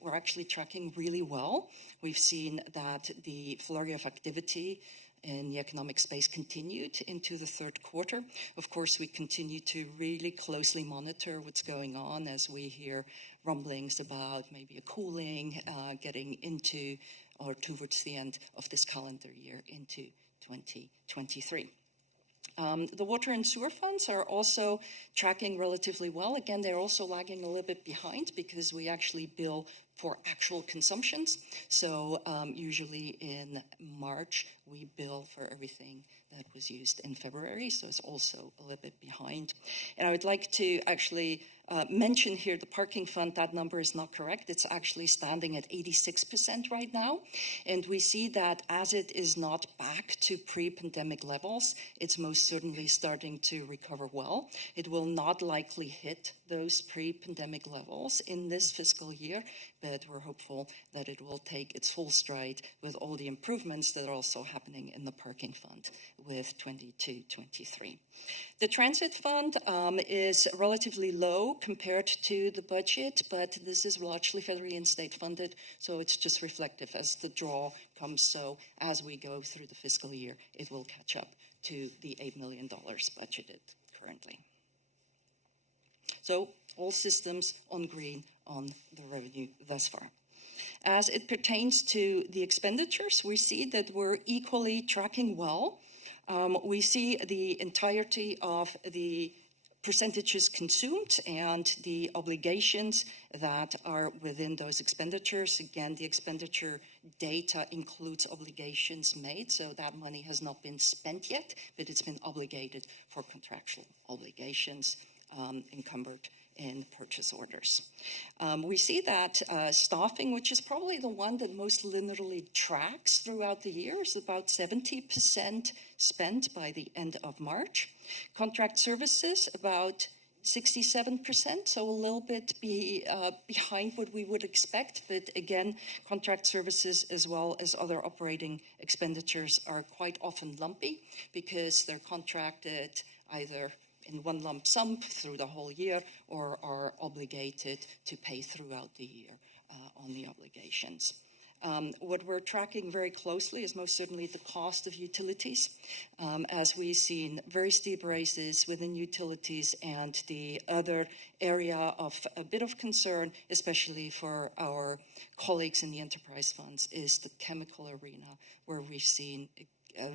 we're actually tracking really well. We've seen that the flurry of activity in the economic space continued into the third quarter. Of course, we continue to really closely monitor what's going on as we hear rumblings about maybe a cooling, getting into or towards the end of this calendar year into 2023. The water and sewer funds are also tracking relatively well. Again, they're also lagging a little bit behind because we actually bill for actual consumptions. So usually in March, we bill for everything that was used in February, so it's also a little bit behind. And I would like to actually mention here the parking fund. That number is not correct. It's actually standing at 86% right now. And we see that as it is not back to pre-pandemic levels, it's most certainly starting to recover well. It will not likely hit those pre-pandemic levels in this fiscal year, but we're hopeful that it will take its full stride with all the improvements that are also happening in the parking fund with 22-23. The transit fund is relatively low compared to the budget, but this is largely federally and state funded, so it's just reflective as the draw comes. So as we go through the fiscal year, it will catch up to the $8 million budgeted currently. So all systems on green on the revenue thus far. As it pertains to the expenditures, we see that we're equally tracking well. We see the entirety of the percentages consumed and the obligations that are within those expenditures. Again, the expenditure data includes obligations made, so that money has not been spent yet, but it's been obligated for contractual obligations encumbered in purchase orders. We see that staffing, which is probably the one that most linearly tracks throughout the year, is about 70% spent by the end of March. Contract services, about 67%, so a little bit behind what we would expect. But again, contract services as well as other operating expenditures are quite often lumpy because they're contracted either in one lump sum through the whole year or are obligated to pay throughout the year on the obligations. What we're tracking very closely is most certainly the cost of utilities, as we've seen very steep raises within utilities, and the other area of a bit of concern, especially for our colleagues in the enterprise funds, is the chemical arena, where we've seen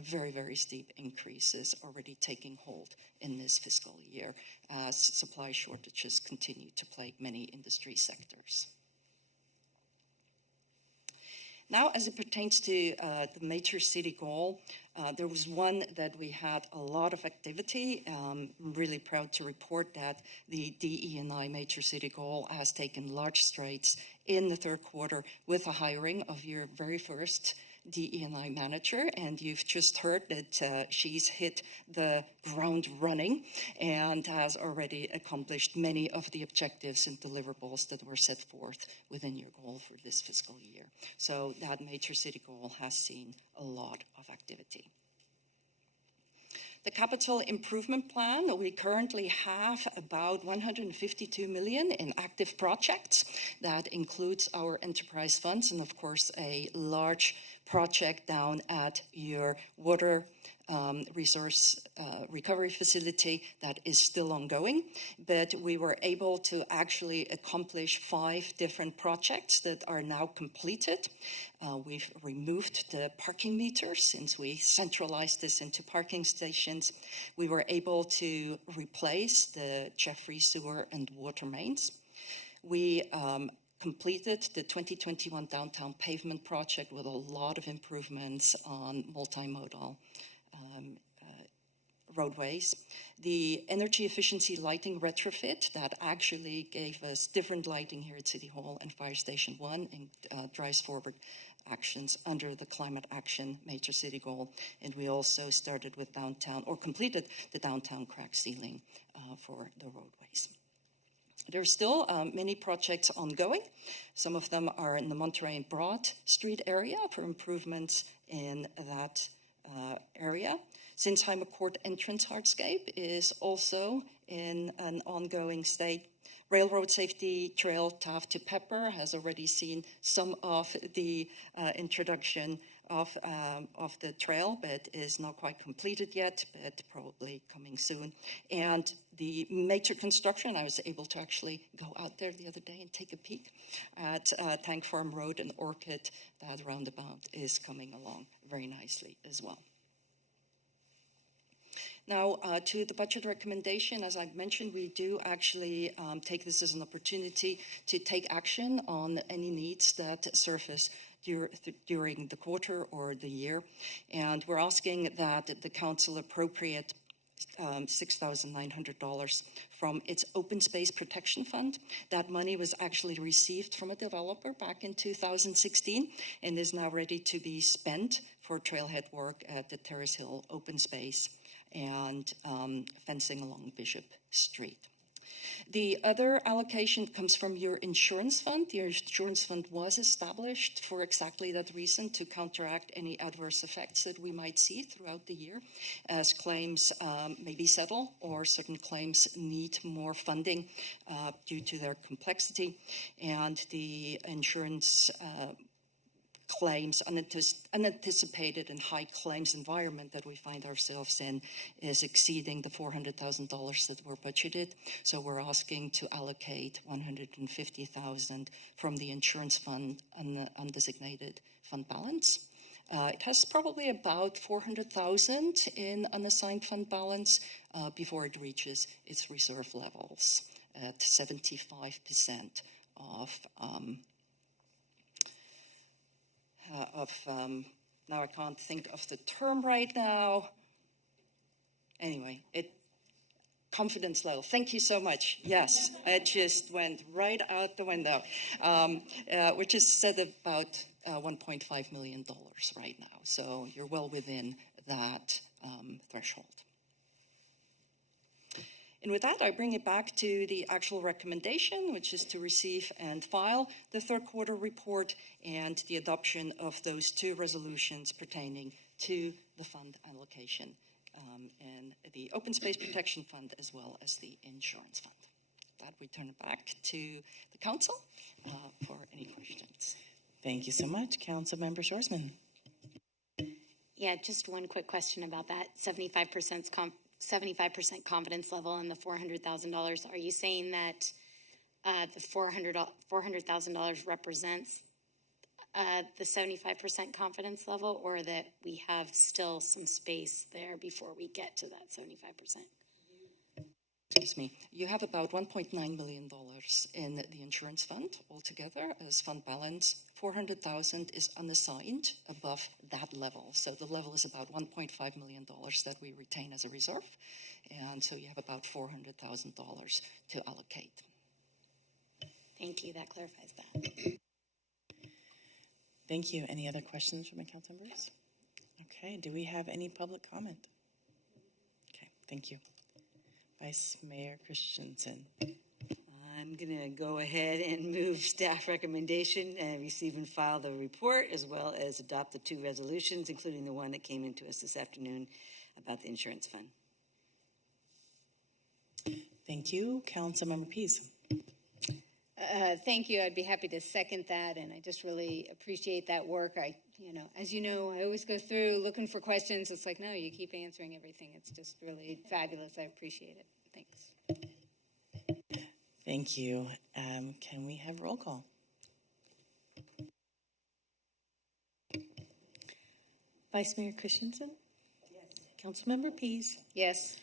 very, very steep increases already taking hold in this fiscal year as supply shortages continue to plague many industry sectors. Now, as it pertains to the major city goal, there was one that we had a lot of activity. I'm really proud to report that the DE&I major city goal has taken large strides in the third quarter with the hiring of your very first DE&I manager, and you've just heard that she's hit the ground running and has already accomplished many of the objectives and deliverables that were set forth within your goal for this fiscal year. So that major city goal has seen a lot of activity. The capital improvement plan, we currently have about $152 million in active projects. That includes our enterprise funds and, of course, a large project down at your water resource recovery facility that is still ongoing. But we were able to actually accomplish 5 different projects that are now completed. We've removed the parking meters since we centralized this into parking stations. We were able to replace the Jeffrey sewer and water mains. We completed the 2021 downtown pavement project with a lot of improvements on multimodal roadways. The energy efficiency lighting retrofit that actually gave us different lighting here at City Hall and Fire Station 1 and drives forward actions under the climate action major city goal. And we also started with downtown, or completed the downtown crack ceiling for the roadways. There's still many projects ongoing. Some of them are in the Monterey and Broad Street area for improvements in that area. Sinsheimer Court entrance hardscape is also in an ongoing state. Railroad Safety Trail Taft to Pepper has already seen some of the introduction of the trail, but is not quite completed yet, but probably coming soon. And the major construction, I was able to actually go out there the other day and take a peek at Tank Farm Road and Orchid. That roundabout is coming along very nicely as well. Now, to the budget recommendation, as I've mentioned, we do actually take this as an opportunity to take action on any needs that surface during the quarter or the year. And we're asking that the council appropriate $6,900 from its Open Space Protection Fund. That money was actually received from a developer back in 2016 and is now ready to be spent for trailhead work at the Terrace Hill Open Space and fencing along Bishop Street. The other allocation comes from your insurance fund. Your insurance fund was established for exactly that reason, to counteract any adverse effects that we might see throughout the year as claims maybe settle or certain claims need more funding due to their complexity. And the insurance claims, unanticipated and high claims environment that we find ourselves in is exceeding the $400,000 that were budgeted. So we're asking to allocate $150,000 from the insurance fund and the undesignated fund balance. It has probably about $400,000 in unassigned fund balance before it reaches its reserve levels at 75% of now I can't think of the term right now. Anyway, confidence level. Thank you so much. Yes, it just went right out the window, which is set about $1.5 million right now. So you're well within that threshold. And with that, I bring it back to the actual recommendation, which is to receive and file the third quarter report and the adoption of those two resolutions pertaining to the fund allocation and the Open Space Protection Fund as well as the Insurance Fund. With that, we turn it back to the council for any questions. Thank you so much, Councilmember Shorsman. Yeah, just one quick question about that 75% confidence level and the $400,000. Are you saying that the $400,000 represents the 75% confidence level, or that we have still some space there before we get to that 75%? Excuse me. You have about $1.9 million in the insurance fund altogether as fund balance. $400,000 is unassigned above that level. So the level is about $1.5 million that we retain as a reserve. And so you have about $400,000 to allocate. Thank you. That clarifies that. Thank you. Any other questions from my council members? Okay. Do we have any public comment? Okay. Thank you. Vice Mayor Christensen. I'm going to go ahead and move staff recommendation and receive and file the report, as well as adopt the two resolutions, including the one that came into us this afternoon about the insurance fund. Thank you. Councilmember Pease. Thank you. I'd be happy to second that, and I just really appreciate that work. As you know, I always go through looking for questions. It's like, no, you keep answering everything. It's just really fabulous. I appreciate it. Thanks. Thank you. Can we have roll call? Vice Mayor Christensen? Yes. Councilmember Pease? Yes.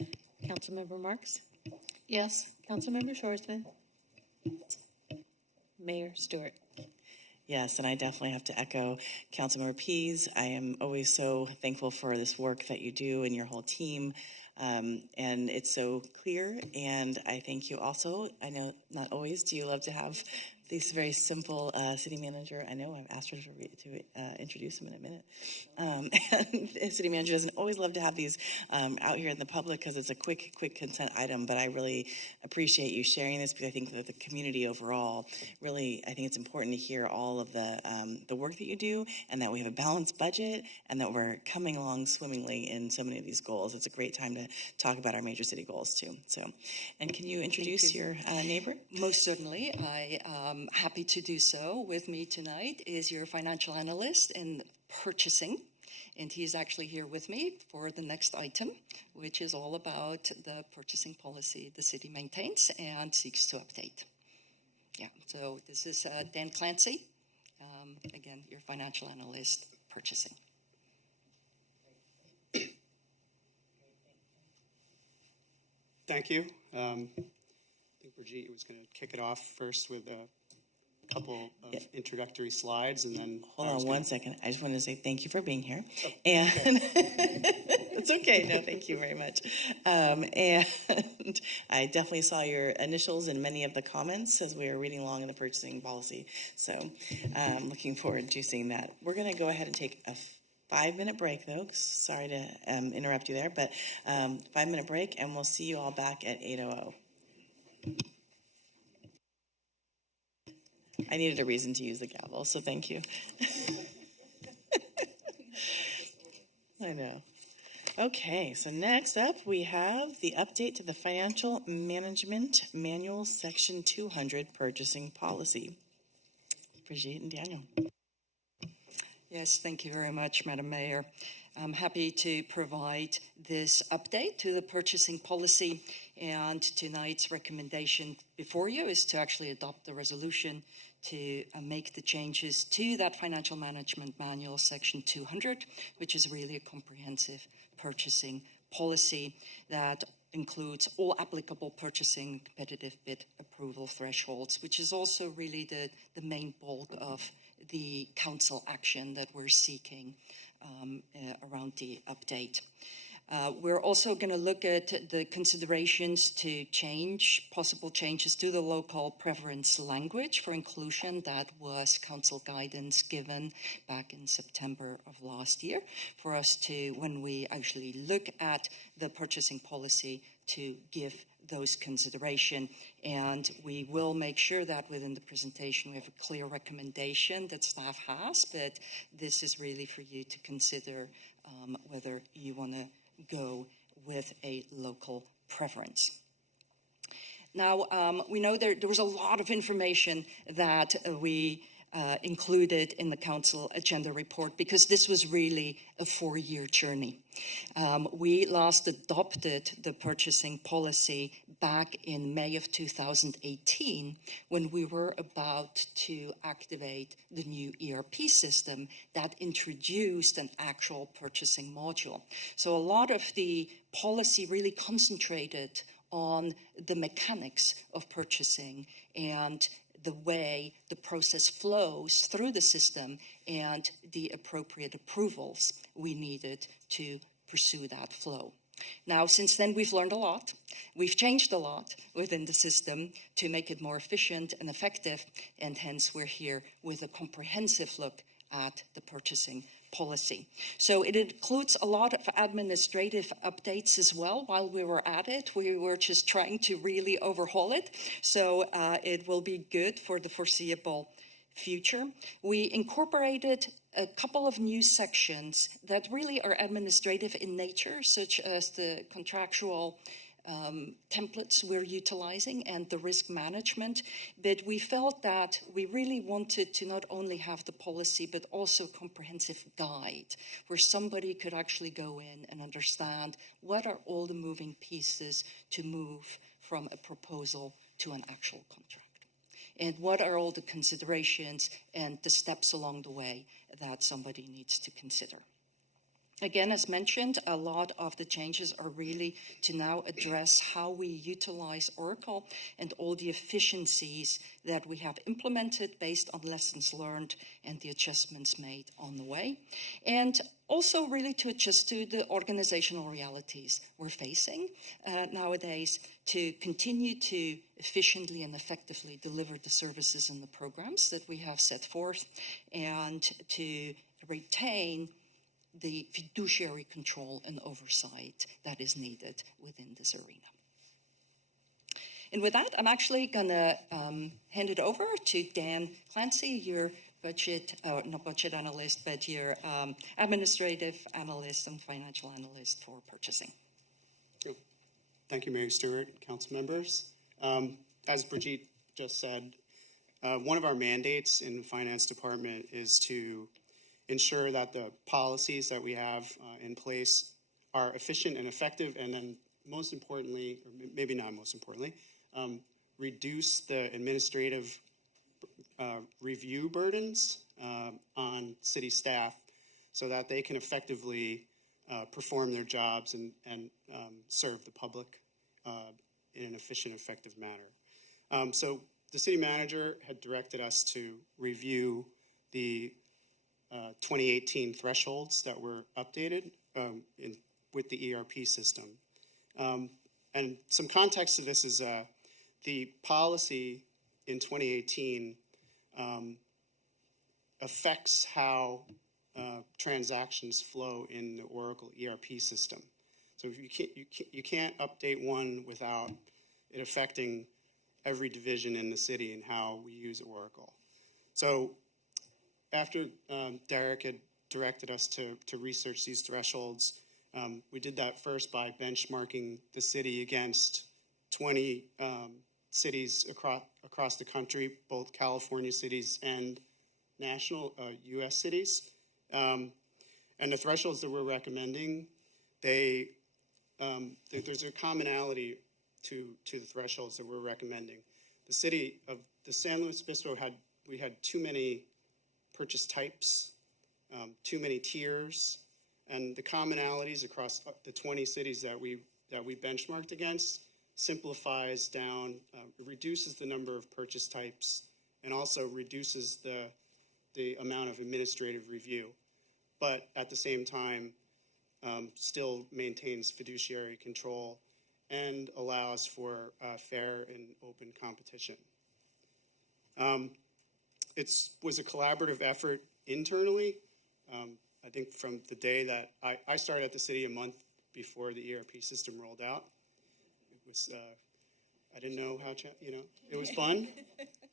Councilmember Marks? Yes. Councilmember Shorsman? Mayor Stewart? Yes, and I definitely have to echo Councilmember Pease. I am always so thankful for this work that you do and your whole team. And it's so clear, and I thank you also. I know not always do you love to have This very simple city manager. I know I've asked her to introduce him in a minute. And the city manager doesn't always love to have these out here in the public because it's a quick consent item, but I really appreciate you sharing this because I think that the community overall really, I think it's important to hear all of the work that you do and that we have a balanced budget and that we're coming along swimmingly in so many of these goals. It's a great time to talk about our major city goals too. So, and can you introduce your neighbor? Most certainly. I am happy to do so. With me tonight is your financial analyst in purchasing, and he's actually here with me for the next item, which is all about the purchasing policy the city maintains and seeks to update. Yeah, so this is Dan Clancy, again, your financial analyst, purchasing. Thank you. I think Brigitte was going to kick it off first with a couple of introductory slides, and then hold on one second. I just wanted to say thank you for being here, and it's okay. No, thank you very much. And I definitely saw your initials in many of the comments as we were reading along in the purchasing policy. So, looking forward to seeing that. We're going to go ahead and take a 5-minute break, though. Sorry to interrupt you there, but 5-minute break, and we'll see you all back at 8:00. I needed a reason to use the gavel, so thank you. I know. Okay, so next up we have the update to the Financial Management Manual, Section 200, Purchasing Policy. Brigitte and Daniel. Yes, thank you very much, Madam Mayor. I'm happy to provide this update to the purchasing policy, and tonight's recommendation before you is to actually adopt the resolution to make the changes to that Financial Management Manual, Section 200, which is really a comprehensive purchasing policy that includes all applicable purchasing competitive bid approval thresholds, which is also really the main bulk of the council action that we're seeking around the update. We're also going to look at the considerations to possible changes to the local preference language for inclusion that was council guidance given back in September of last year for us to, when we actually look at the purchasing policy, to give those consideration. And we will make sure that within the presentation we have a clear recommendation that staff has, but this is really for you to consider whether you want to go with a local preference. Now, we know there was a lot of information that we included in the council agenda report because this was really a 4-year journey. We last adopted the purchasing policy back in May of 2018 when we were about to activate the new ERP system that introduced an actual purchasing module. So a lot of the policy really concentrated on the mechanics of purchasing and the way the process flows through the system and the appropriate approvals we needed to pursue that flow. Now, since then, we've learned a lot. We've changed a lot within the system to make it more efficient and effective, and hence we're here with a comprehensive look at the purchasing policy. So it includes a lot of administrative updates as well. While we were at it, we were just trying to really overhaul it. So it will be good for the foreseeable future. We incorporated a couple of new sections that really are administrative in nature, such as the contractual templates we're utilizing and the risk management, but we felt that we really wanted to not only have the policy but also a comprehensive guide where somebody could actually go in and understand what are all the moving pieces to move from a proposal to an actual contract, and what are all the considerations and the steps along the way that somebody needs to consider. Again, as mentioned, a lot of the changes are really to now address how we utilize Oracle and all the efficiencies that we have implemented based on lessons learned and the adjustments made on the way. And also really to adjust to the organizational realities we're facing nowadays to continue to efficiently and effectively deliver the services and the programs that we have set forth and to retain the fiduciary control and oversight that is needed within this arena. And with that, I'm actually going to hand it over to Dan Clancy, your not budget analyst, but your administrative analyst and financial analyst for purchasing. Thank you, Mary Stewart, council members. As Brigitte just said, one of our mandates in the finance department is to ensure that the policies that we have in place are efficient and effective, and then most importantly, or maybe not most importantly, reduce the administrative review burdens on city staff so that they can effectively perform their jobs and serve the public in an efficient, effective manner. So the city manager had directed us to review the 2018 thresholds that were updated with the ERP system. And some context to this is the policy in 2018 affects how transactions flow in the Oracle ERP system. So if you can't update one without it affecting every division in the city and how we use Oracle. So after Derek had directed us to research these thresholds, we did that first by benchmarking the city against 20 cities across the country, both California cities and national U.S. cities. And the thresholds that we're recommending, there's a commonality to the thresholds that we're recommending. The city of the San Luis Obispo we had too many purchase types, too many tiers, and the commonalities across the 20 cities that we benchmarked against simplifies down, reduces the number of purchase types, and also reduces the amount of administrative review, but at the same time still maintains fiduciary control and allows for fair and open competition. It was a collaborative effort internally. I think from the day that I started at the city a month before the ERP system rolled out. It was, I didn't know how, it was fun.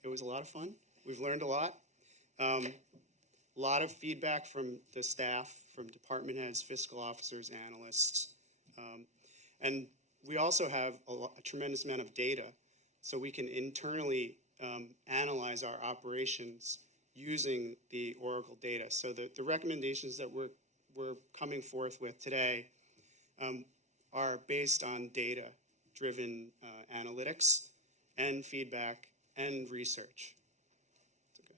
It was a lot of fun. We've learned a lot. A lot of feedback from the staff, from department heads, fiscal officers, analysts. And we also have a tremendous amount of data, so we can internally analyze our operations using the Oracle data. So the recommendations that we're coming forth with today are based on data-driven analytics and feedback and research. Okay.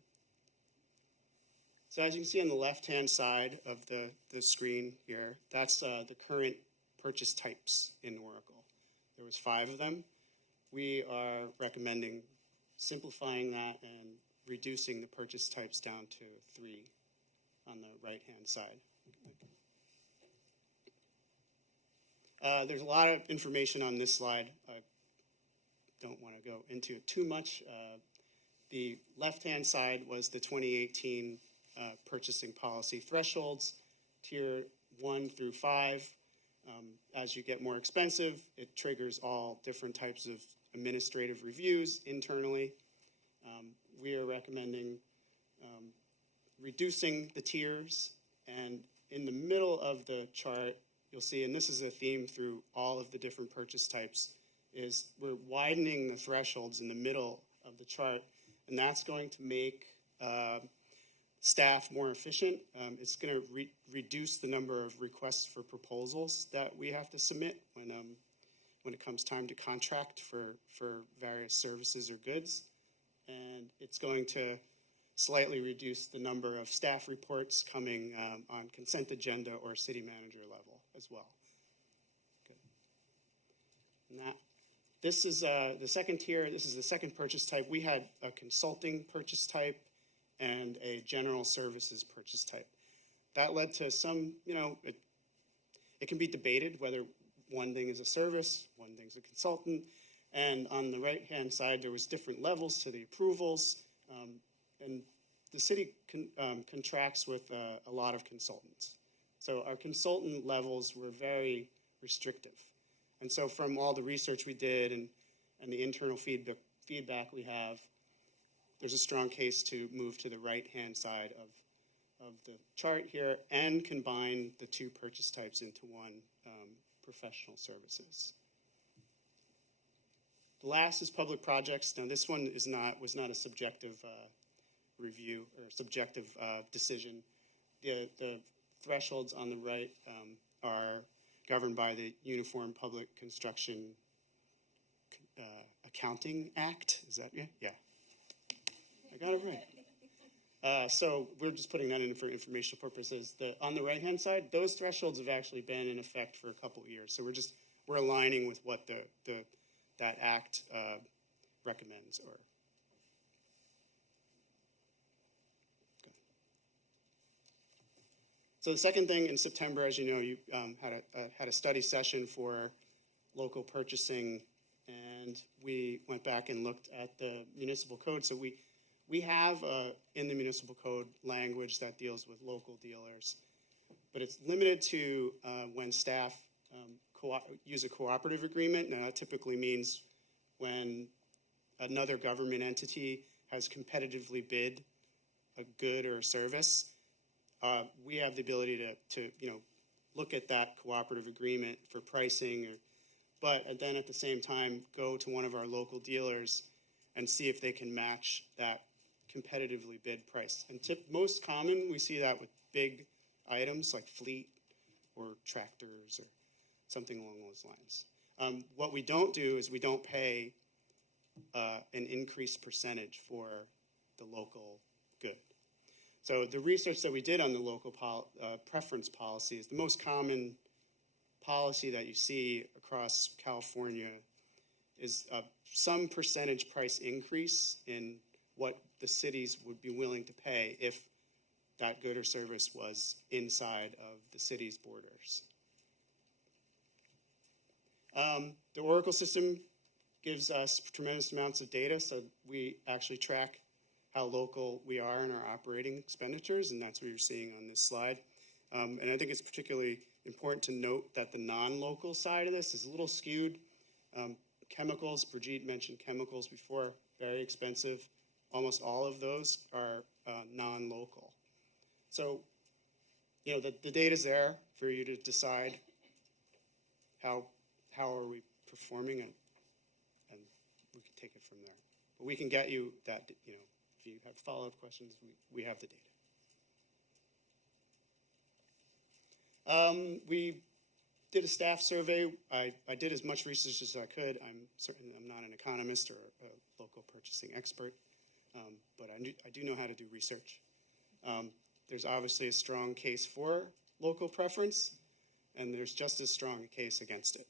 So as you can see on the left-hand side of the screen here, that's the current purchase types in Oracle. There was 5 of them. We are recommending simplifying that and reducing the purchase types down to 3 on the right-hand side. There's a lot of information on this slide. I don't want to go into it too much. The left-hand side was the 2018 purchasing policy thresholds, tier 1 through 5. As you get more expensive, it triggers all different types of administrative reviews internally. We are recommending reducing the tiers, and in the middle of the chart, you'll see, and this is a theme through all of the different purchase types, is we're widening the thresholds in the middle of the chart, and that's going to make staff more efficient. It's going to reduce the number of requests for proposals that we have to submit when it comes time to contract for various services or goods. And it's going to slightly reduce the number of staff reports coming on consent agenda or city manager level as well. Good. And that, this is the second tier. This is the second purchase type. We had a consulting purchase type and a general services purchase type. That led to some, it can be debated whether one thing is a service, one thing is a consultant. And on the right-hand side, there was different levels to the approvals. And the city contracts with a lot of consultants. So our consultant levels were very restrictive. And so from all the research we did and the internal feedback we have, there's a strong case to move to the right-hand side of the chart here and combine the two purchase types into one professional services. The last is public projects. Now this one was not a subjective review or subjective decision. The thresholds on the right are governed by the Uniform Public Construction Accounting Act. Is that, yeah? I got it right. So we're just putting that in for informational purposes. On the right-hand side, those thresholds have actually been in effect for a couple of years. So we're aligning with what that act recommends. So the second thing in September, as you know, you had a study session for local purchasing, and we went back and looked at the municipal code. So we have in the municipal code language that deals with local dealers, but it's limited to when staff use a cooperative agreement. Now that typically means when another government entity has competitively bid a good or a service, we have the ability to look at that cooperative agreement for pricing, but then at the same time go to one of our local dealers and see if they can match that competitively bid price. And most common, we see that with big items like fleet or tractors or something along those lines. What we don't do is we don't pay an increased percentage for the local good. So the research that we did on the local preference policy is the most common policy that you see across California is some percentage price increase in what the cities would be willing to pay if that good or service was inside of the city's borders. The Oracle system gives us tremendous amounts of data, so we actually track how local we are in our operating expenditures, and that's what you're seeing on this slide. And I think it's particularly important to note that the non-local side of this is a little skewed. Chemicals, Brigitte mentioned chemicals before, very expensive. Almost all of those are non-local. So, the data's there for you to decide how are we performing, and we can take it from there. But we can get you that, if you have follow-up questions, we have the data. We did a staff survey. I did as much research as I could. I'm not an economist or a local purchasing expert, but I do know how to do research. There's obviously a strong case for local preference, and there's just as strong a case against it.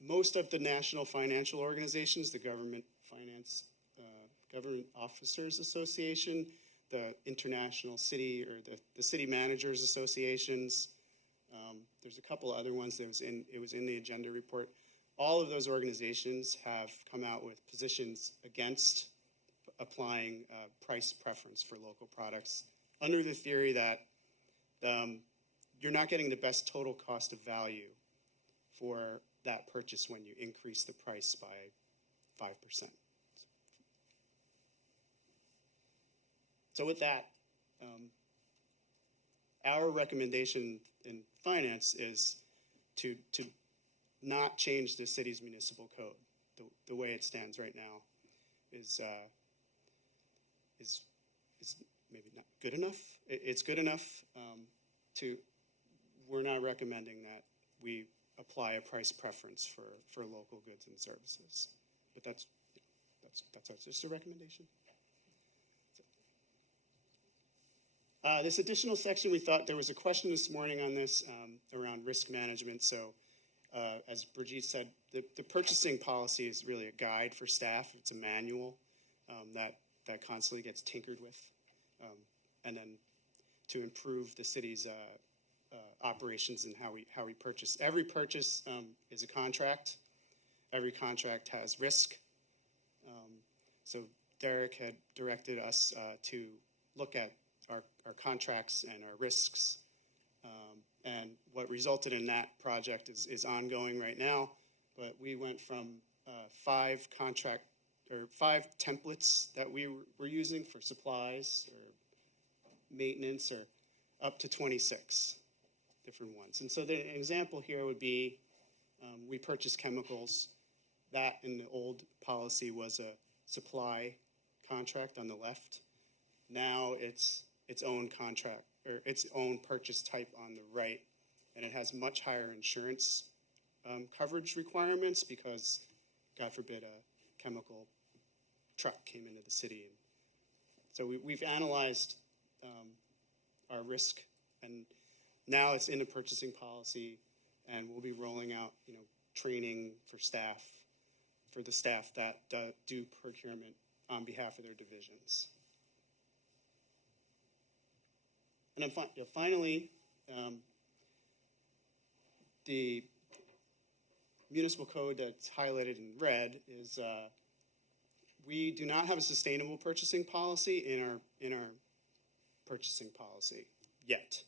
Most of the national financial organizations, the Government Officers Association, the International City or the City Managers Associations, there's a couple other ones that it was in the agenda report. All of those organizations have come out with positions against applying price preference for local products under the theory that you're not getting the best total cost of value for that purchase when you increase the price by 5%. So with that, our recommendation in finance is to not change the city's municipal code. The way it stands right now is maybe not good enough. It's good enough we're not recommending that we apply a price preference for local goods and services. But that's just a recommendation. This additional section, we thought there was a question this morning on this around risk management. So as Brigitte said, the purchasing policy is really a guide for staff. It's a manual that constantly gets tinkered with. And then to improve the city's operations and how we purchase. Every purchase is a contract. Every contract has risk. So Derek had directed us to look at our contracts and our risks. And what resulted in that project is ongoing right now. But we went from 5 templates that we were using for supplies or maintenance, or up to 26 different ones. And so the example here would be we purchase chemicals. That in the old policy was a supply contract on the left. Now it's its own contract, or its own purchase type on the right, and it has much higher insurance coverage requirements because, God forbid, a chemical truck came into the city. And so we've analyzed our risk, and now it's in the purchasing policy, and we'll be rolling out, training for the staff that do procurement on behalf of their divisions. And then finally, the municipal code that's highlighted in red is we do not have a sustainable purchasing policy in our purchasing policy yet.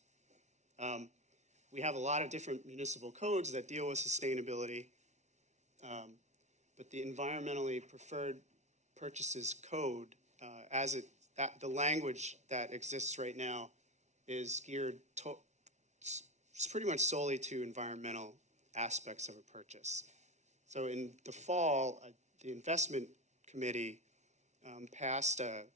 We have a lot of different municipal codes that deal with sustainability, but the environmentally preferred purchases code, the language that exists right now, is geared pretty much solely to environmental aspects of a purchase. So in the fall, the investment committee passed a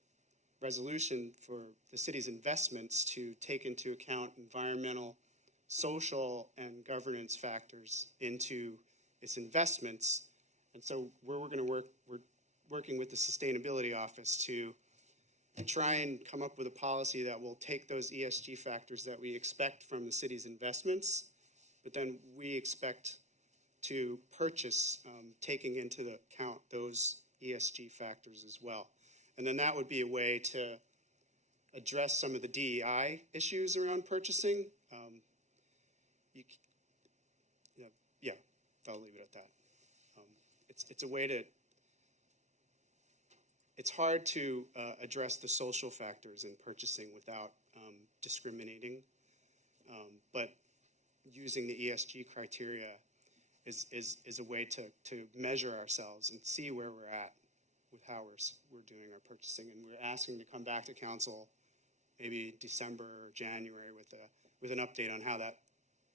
resolution for the city's investments to take into account environmental, social, and governance factors into its investments. And so we're working with the Sustainability Office to try and come up with a policy that will take those ESG factors that we expect from the city's investments, but then we expect to purchase taking into account those ESG factors as well. And then that would be a way to address some of the DEI issues around purchasing. I'll leave it at that. It's a way to. It's hard to address the social factors in purchasing without discriminating, but using the ESG criteria is a way to measure ourselves and see where we're at with how we're doing our purchasing. And we're asking to come back to council maybe December or January with an update on how that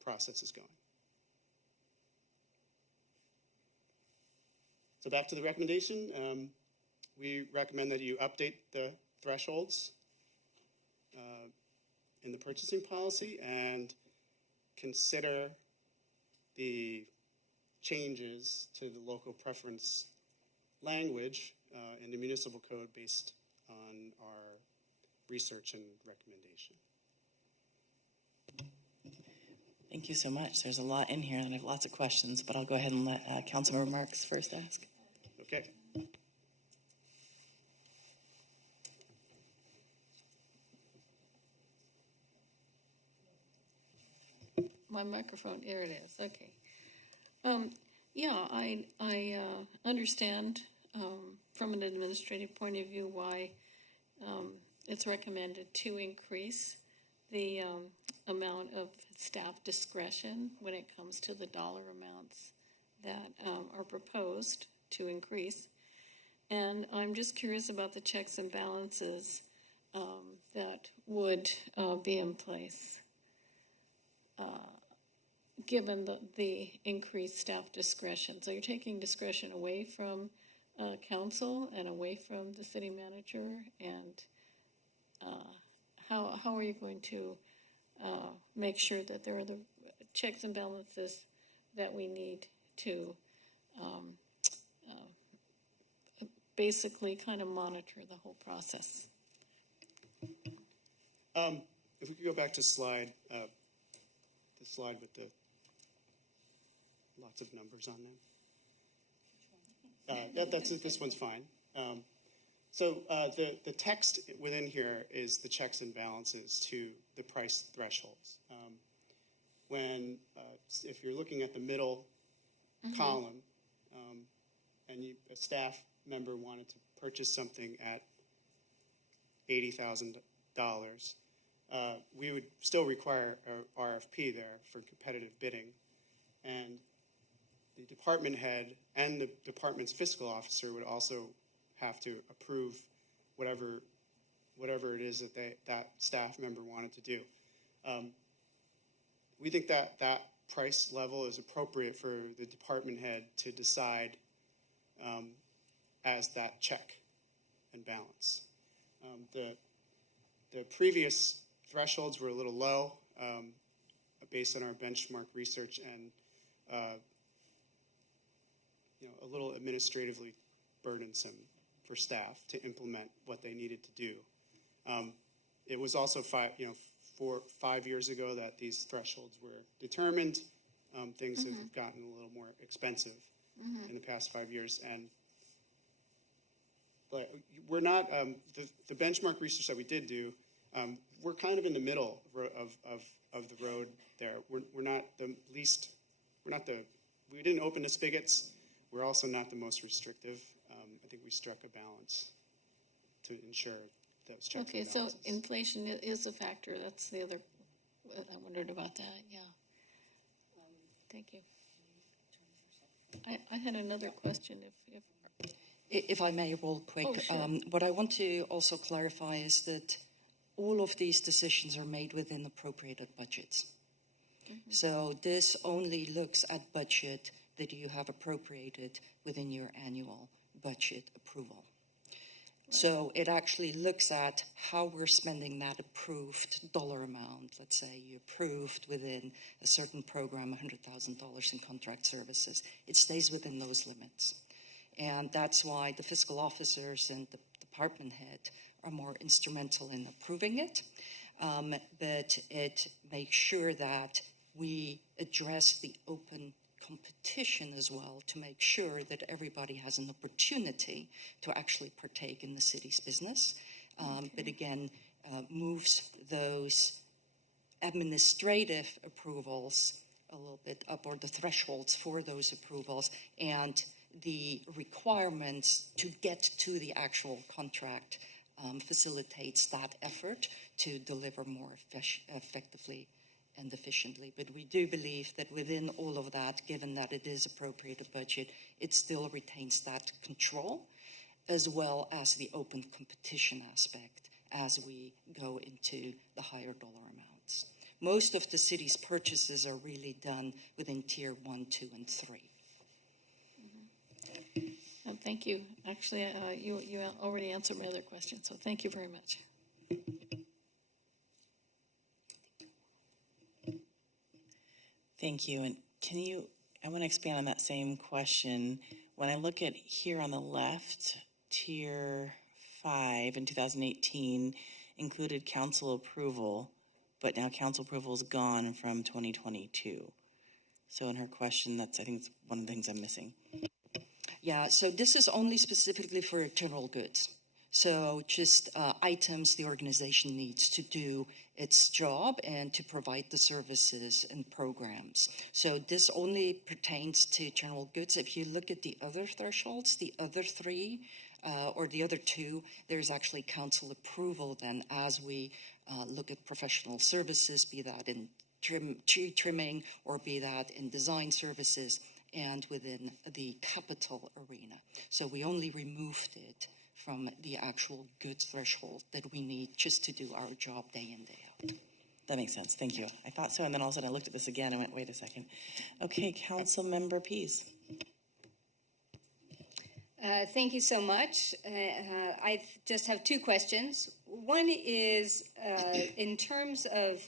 process is going. So back to the recommendation. We recommend that you update the thresholds in the purchasing policy and consider the changes to the local preference language in the municipal code based on our research and recommendation. Thank you so much. There's a lot in here, and I have lots of questions, but I'll go ahead and let Councilmember Marks first ask. Okay. My microphone, here it is. Okay. I understand from an administrative point of view why it's recommended to increase the amount of staff discretion when it comes to the dollar amounts that are proposed to increase. And I'm just curious about the checks and balances that would be in place given the increased staff discretion. So you're taking discretion away from council and away from the city manager, and how are you going to make sure that there are the checks and balances that we need to basically kind of monitor the whole process? if we could go back to the slide with the lots of numbers on them. This one's fine. So the text within here is the checks and balances to the price thresholds. If you're looking at the middle column, and a staff member wanted to purchase something at $80,000, we would still require an RFP there for competitive bidding, and the department head and the department's fiscal officer would also have to approve whatever it is that staff member wanted to do. We think that price level is appropriate for the department head to decide as that check and balance. The previous thresholds were a little low based on our benchmark research and a little administratively burdensome for staff to implement what they needed to do. It was also 5 years ago that these thresholds were determined. Things have gotten a little more expensive in the past 5 years, and we're not the benchmark research that we did do. We're kind of in the middle of the road there. We're not the least. We didn't open the spigots. We're also not the most restrictive. I think we struck a balance to ensure those checks. Okay, so inflation is a factor. That's the other. I wondered about that. Yeah. Thank you. I had another question. If I may, real quick, Oh, sure. what I want to also clarify is that all of these decisions are made within appropriated budgets. So this only looks at budget that you have appropriated within your annual budget approval. So it actually looks at how we're spending that approved dollar amount. Let's say you approved within a certain program $100,000 in contract services. It stays within those limits. And that's why the fiscal officers and the department head are more instrumental in approving it. But it makes sure that we address the open competition as well to make sure that everybody has an opportunity to actually partake in the city's business. But again, moves those administrative approvals a little bit up, or the thresholds for those approvals, and the requirements to get to the actual contract facilitates that effort to deliver more effectively and efficiently. But we do believe that within all of that, given that it is appropriated budget, it still retains that control, as well as the open competition aspect as we go into the higher dollar amounts. Most of the city's purchases are really done within tier 1, 2, and 3. Thank you. Actually, you already answered my other question, so thank you very much. Thank you. And I want to expand on that same question. When I look at here on the left, Tier 5 in 2018 included council approval, but now council approval is gone from 2022. So in her question, I think it's one of the things I'm missing. Yeah, so this is only specifically for general goods. So just items the organization needs to do its job and to provide the services and programs. So this only pertains to general goods. If you look at the other thresholds, the other 3 or the other 2, there's actually council approval then as we look at professional services, be that in tree trimming or be that in design services and within the capital arena. So we only removed it from the actual goods threshold that we need just to do our job day in, day out. That makes sense. Thank you. I thought so, and then all of a sudden I looked at this again and went, wait a second. Okay, Council Member Pease. Thank you so much. I just have 2 questions. One is in terms of,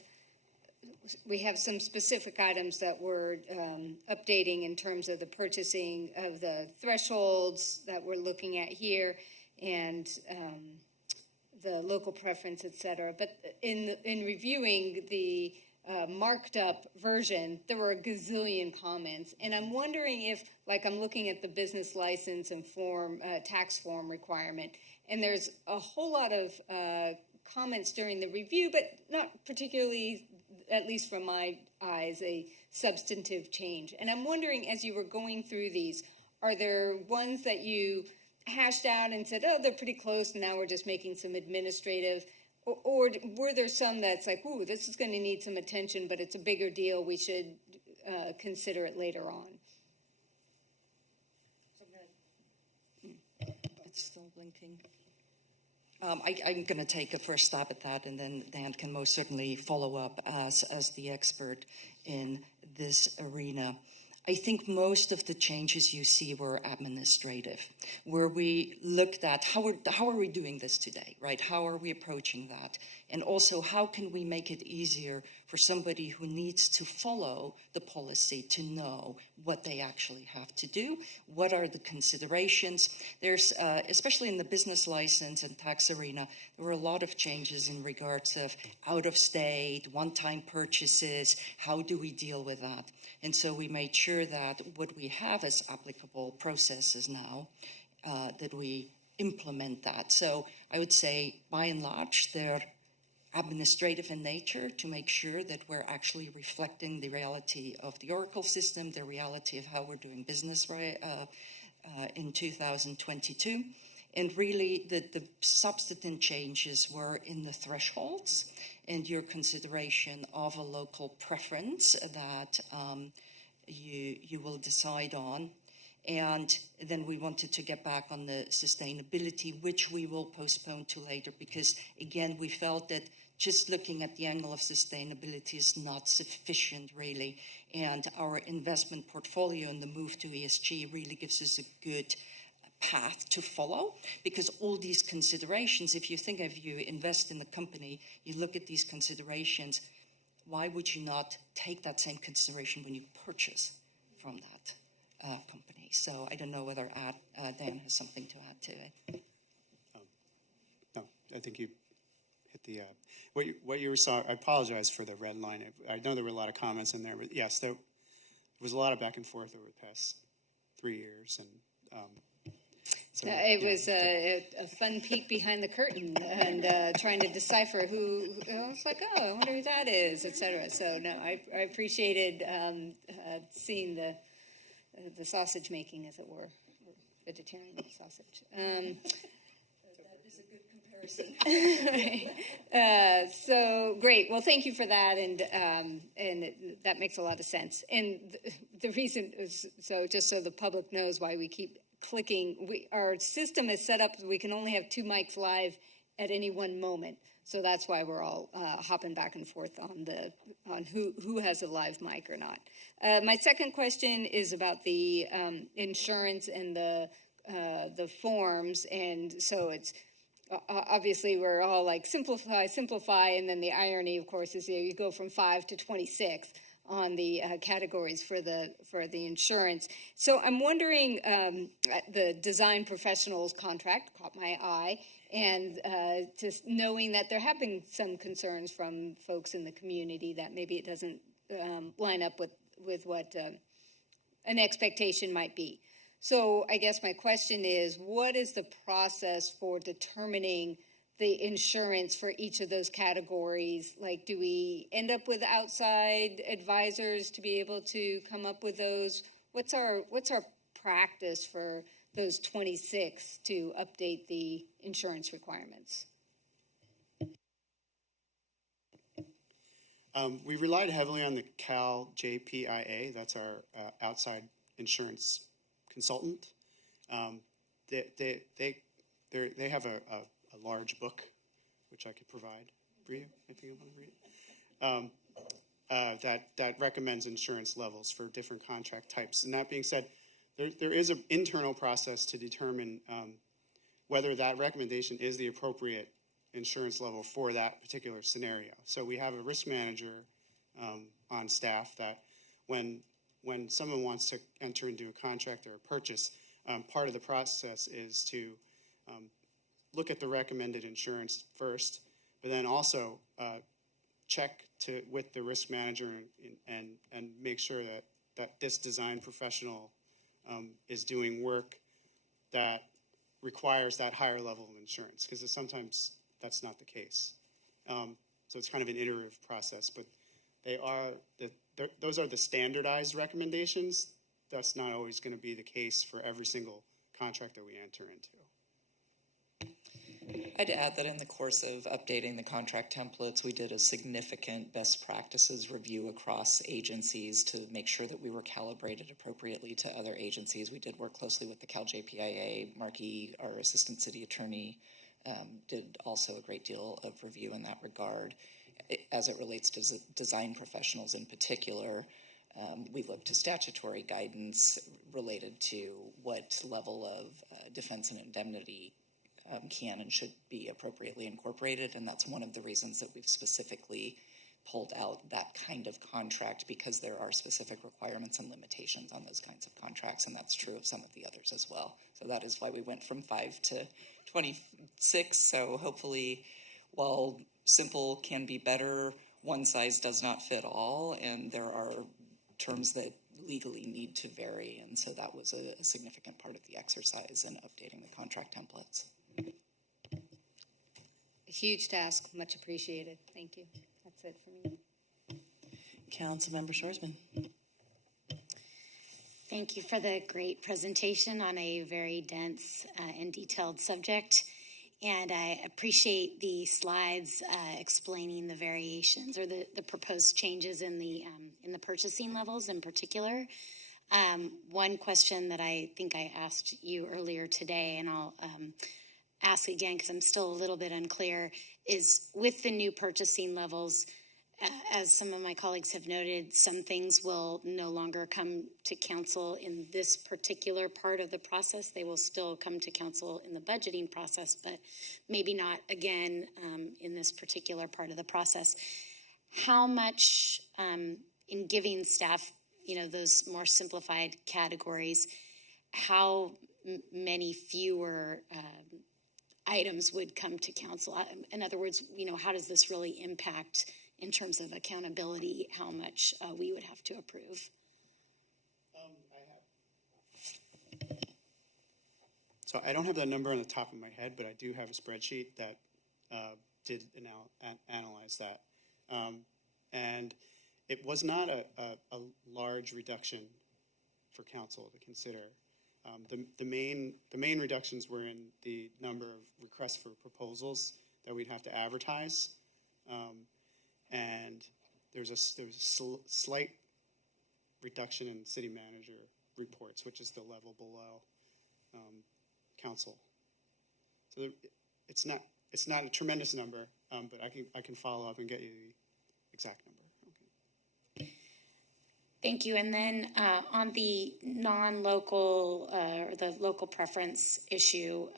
we have some specific items that we're updating in terms of the purchasing of the thresholds that we're looking at here, and the local preference, et cetera. But in reviewing the marked up version, there were a gazillion comments. And I'm wondering if, like, I'm looking at the business license and form, tax form requirement, and there's a whole lot of comments during the review, but not particularly, at least from my eyes, a substantive change. And I'm wondering, as you were going through these, are there ones that you hashed out and said, oh, they're pretty close, and now we're just making some administrative, or were there some that's like, ooh, this is going to need some attention, but it's a bigger deal, we should consider it later on? It's still blinking. I'm going to take a first stab at that, and then Dan can most certainly follow up as the expert in this arena. I think most of the changes you see were administrative, where we looked at how are we doing this today, right? How are we approaching that? And also, how can we make it easier for somebody who needs to follow the policy to know what they actually have to do? What are the considerations? There's, especially in the business license and tax arena, there were a lot of changes in regards of out-of-state, one-time purchases. How do we deal with that? And so we made sure that what we have as applicable processes now, that we implement that. So I would say, by and large, they're administrative in nature to make sure that we're actually reflecting the reality of the Oracle system, the reality of how we're doing business in 2022. And really, the substantive changes were in the thresholds and your consideration of a local preference that you will decide on. And then we wanted to get back on the sustainability, which we will postpone to later, because, again, we felt that just looking at the angle of sustainability is not sufficient, really. And our investment portfolio and the move to ESG really gives us a good path to follow, because all these considerations, if you think if you invest in the company, you look at these considerations, why would you not take that same consideration when you purchase from that company? So I don't know whether Dan has something to add to it. No, I think you hit the what you were saw. I apologize for the red line. I know there were a lot of comments in there, but yes, there was a lot of back and forth over the past 3 years, and so, it was a fun peek behind the curtain and trying to decipher who. I was like, oh, I wonder who that is, et cetera. So no, I appreciated seeing the sausage making, as it were, or vegetarian sausage. That is a good comparison. Right. So great. Well, thank you for that, and that makes a lot of sense. And the reason is just so the public knows why we keep clicking. Our system is set up so we can only have 2 mics live at any one moment. So that's why we're all hopping back and forth on who has a live mic or not. My second question is about the insurance and the forms, and so it's obviously we're all like simplify, and then the irony, of course, is you go from 5 to 26 on the categories for the insurance. So I'm wondering, the design professionals contract caught my eye, and just knowing that there have been some concerns from folks in the community that maybe it doesn't line up with what an expectation might be. So I guess my question is, what is the process for determining the insurance for each of those categories? Like, do we end up with outside advisors to be able to come up with those? What's our practice for those 26 to update the insurance requirements? We relied heavily on the Cal JPIA. That's our outside insurance consultant. They have a large book, which I could provide for you if you want to read it, that recommends insurance levels for different contract types. And that being said, there is an internal process to determine whether that recommendation is the appropriate insurance level for that particular scenario. So we have a risk manager on staff that when someone wants to enter into a contract or a purchase, part of the process is to look at the recommended insurance first, but then also check with the risk manager and make sure that this design professional is doing work that requires that higher level of insurance, because sometimes that's not the case. So it's kind of an iterative process, but those are the standardized recommendations. That's not always going to be the case for every single contract that we enter into. I'd add that in the course of updating the contract templates, we did a significant best practices review across agencies to make sure that we were calibrated appropriately to other agencies. We did work closely with the Cal JPIA. Markey, our assistant city attorney, did also a great deal of review in that regard. As it relates to design professionals in particular, we look to statutory guidance related to what level of defense and indemnity can and should be appropriately incorporated, and that's one of the reasons that we've specifically pulled out that kind of contract, because there are specific requirements and limitations on those kinds of contracts, and that's true of some of the others as well. So that is why we went from 5 to 26. So hopefully, while simple can be better, one size does not fit all, and there are terms that legally need to vary, and so that was a significant part of the exercise in updating the contract templates. A huge task, much appreciated. Thank you. That's it for me. Councilmember Shorsman. Thank you for the great presentation on a very dense and detailed subject. And I appreciate the slides explaining the variations or the proposed changes in the purchasing levels in particular. One question that I think I asked you earlier today, and I'll ask again because I'm still a little bit unclear, is with the new purchasing levels, as some of my colleagues have noted, some things will no longer come to council in this particular part of the process. They will still come to council in the budgeting process, but maybe not again in this particular part of the process. How much in giving staff, those more simplified categories, how many fewer items would come to council? In other words, how does this really impact in terms of accountability, how much we would have to approve? So I don't have that number on the top of my head, but I do have a spreadsheet that did analyze that. And it was not a large reduction for council to consider. The main reductions were in the number of requests for proposals that we'd have to advertise. And there's a slight reduction in city manager reports, which is the level below council. So it's not a tremendous number, but I can follow up and get you the exact number. Okay. Thank you. And then on the non-local or the local preference issue,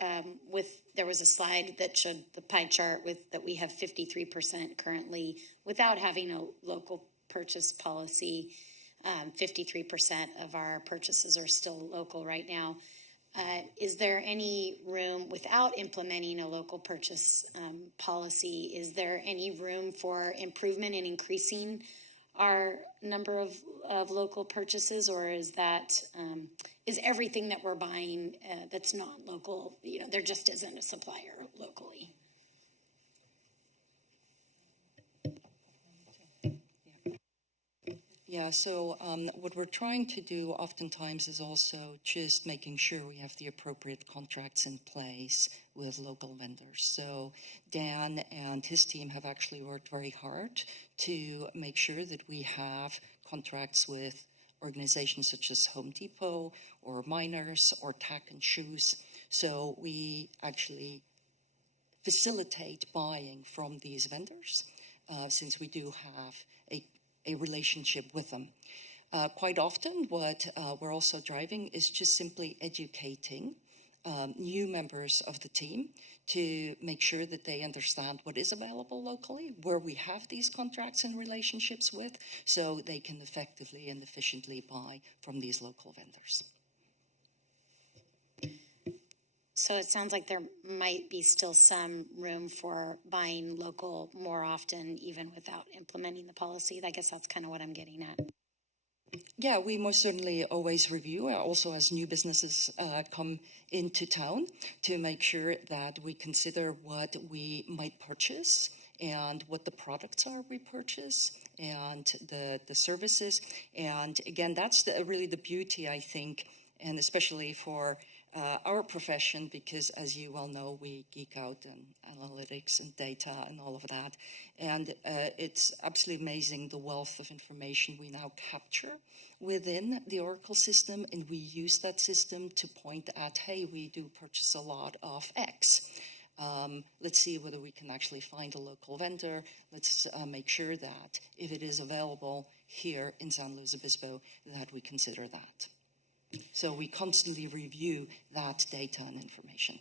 there was a slide that showed the pie chart that we have 53% currently without having a local purchase policy. 53% of our purchases are still local right now. Is there any room, without implementing a local purchase policy, is there any room for improvement in increasing our number of local purchases, or is that is everything that we're buying that's not local, there just isn't a supplier locally? Yeah, so what we're trying to do oftentimes is also just making sure we have the appropriate contracts in place with local vendors. So Dan and his team have actually worked very hard to make sure that we have contracts with organizations such as Home Depot or Miners or Tack and Shoes. So we actually facilitate buying from these vendors since we do have a relationship with them. Quite often what we're also driving is just simply educating new members of the team to make sure that they understand what is available locally, where we have these contracts and relationships with, so they can effectively and efficiently buy from these local vendors. So it sounds like there might be still some room for buying local more often, even without implementing the policy. I guess that's kind of what I'm getting at. Yeah, we most certainly always review, also as new businesses come into town, to make sure that we consider what we might purchase and what the products are we purchase and the services. And again, that's really the beauty, I think, and especially for our profession, because as you well know, we geek out on analytics and data and all of that. And it's absolutely amazing the wealth of information we now capture within the Oracle system, and we use that system to point at, hey, we do purchase a lot of X. Let's see whether we can actually find a local vendor. Let's make sure that if it is available here in San Luis Obispo, that we consider that. So we constantly review that data and information.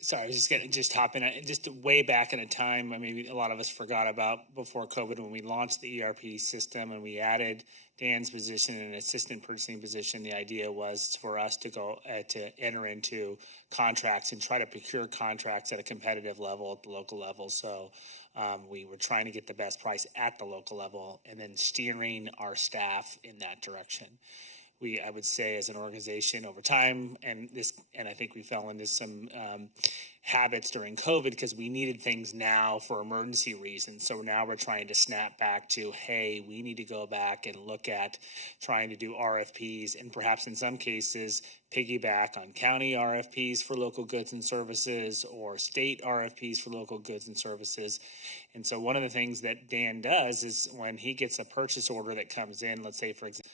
Sorry, I was just going to hop in. Just way back in a time, I mean, a lot of us forgot about before COVID when we launched the ERP system and we added Dan's position and an assistant purchasing position. The idea was for us to go to enter into contracts and try to procure contracts at a competitive level at the local level. So we were trying to get the best price at the local level and then steering our staff in that direction. I would say, as an organization over time, and I think we fell into some habits during COVID because we needed things now for emergency reasons. So now we're trying to snap back to, hey, we need to go back and look at trying to do RFPs and perhaps in some cases piggyback on county RFPs for local goods and services or state RFPs for local goods and services. And so one of the things that Dan does is when he gets a purchase order that comes in, let's say, for example,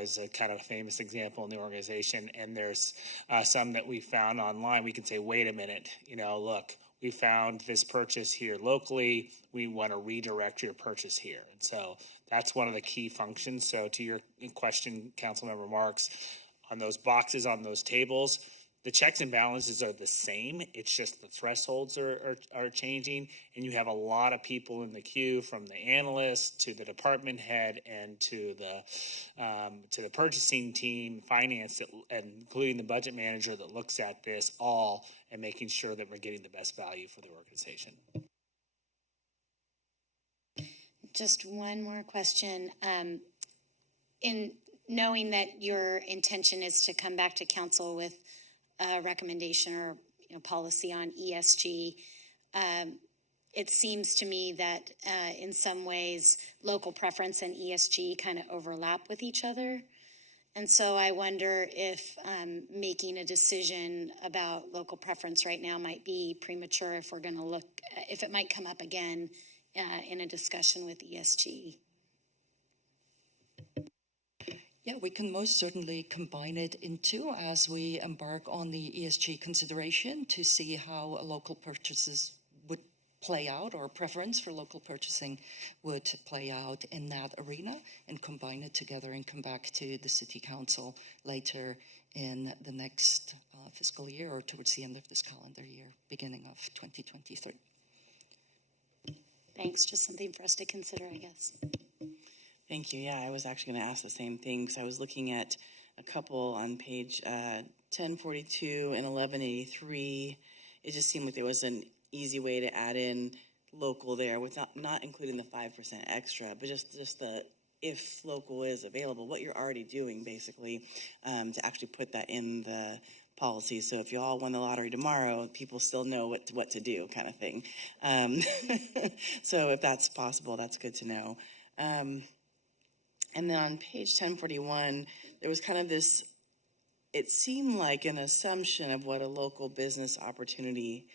is a kind of famous example in the organization, and there's some that we found online. We can say, wait a minute, look, we found this purchase here locally. We want to redirect your purchase here. And so that's one of the key functions. So to your question, Councilmember Marks, on those boxes, on those tables, the checks and balances are the same. It's just the thresholds are changing, and you have a lot of people in the queue, from the analyst to the department head and to the purchasing team, finance, and including the budget manager that looks at this all and making sure that we're getting the best value for the organization. Just one more question. In knowing that your intention is to come back to council with a recommendation or policy on ESG, it seems to me that in some ways local preference and ESG kind of overlap with each other. And so I wonder if making a decision about local preference right now might be premature if we're going to look, if it might come up again in a discussion with ESG. Yeah, we can most certainly combine it into as we embark on the ESG consideration to see how local purchases would play out, or preference for local purchasing would play out in that arena, and combine it together and come back to the City Council later in the next fiscal year or towards the end of this calendar year, beginning of 2023. Thanks. Just something for us to consider, I guess. Thank you. Yeah, I was actually going to ask the same thing because I was looking at a couple on page 1042 and 1183. It just seemed like there was an easy way to add in local there with not including the 5% extra, but just the if local is available, what you're already doing basically, to actually put that in the policy. So if you all won the lottery tomorrow, people still know what to do, kind of thing. So if that's possible, that's good to know. And then on page 1041, there was kind of this, it seemed like an assumption of what a local business opportunity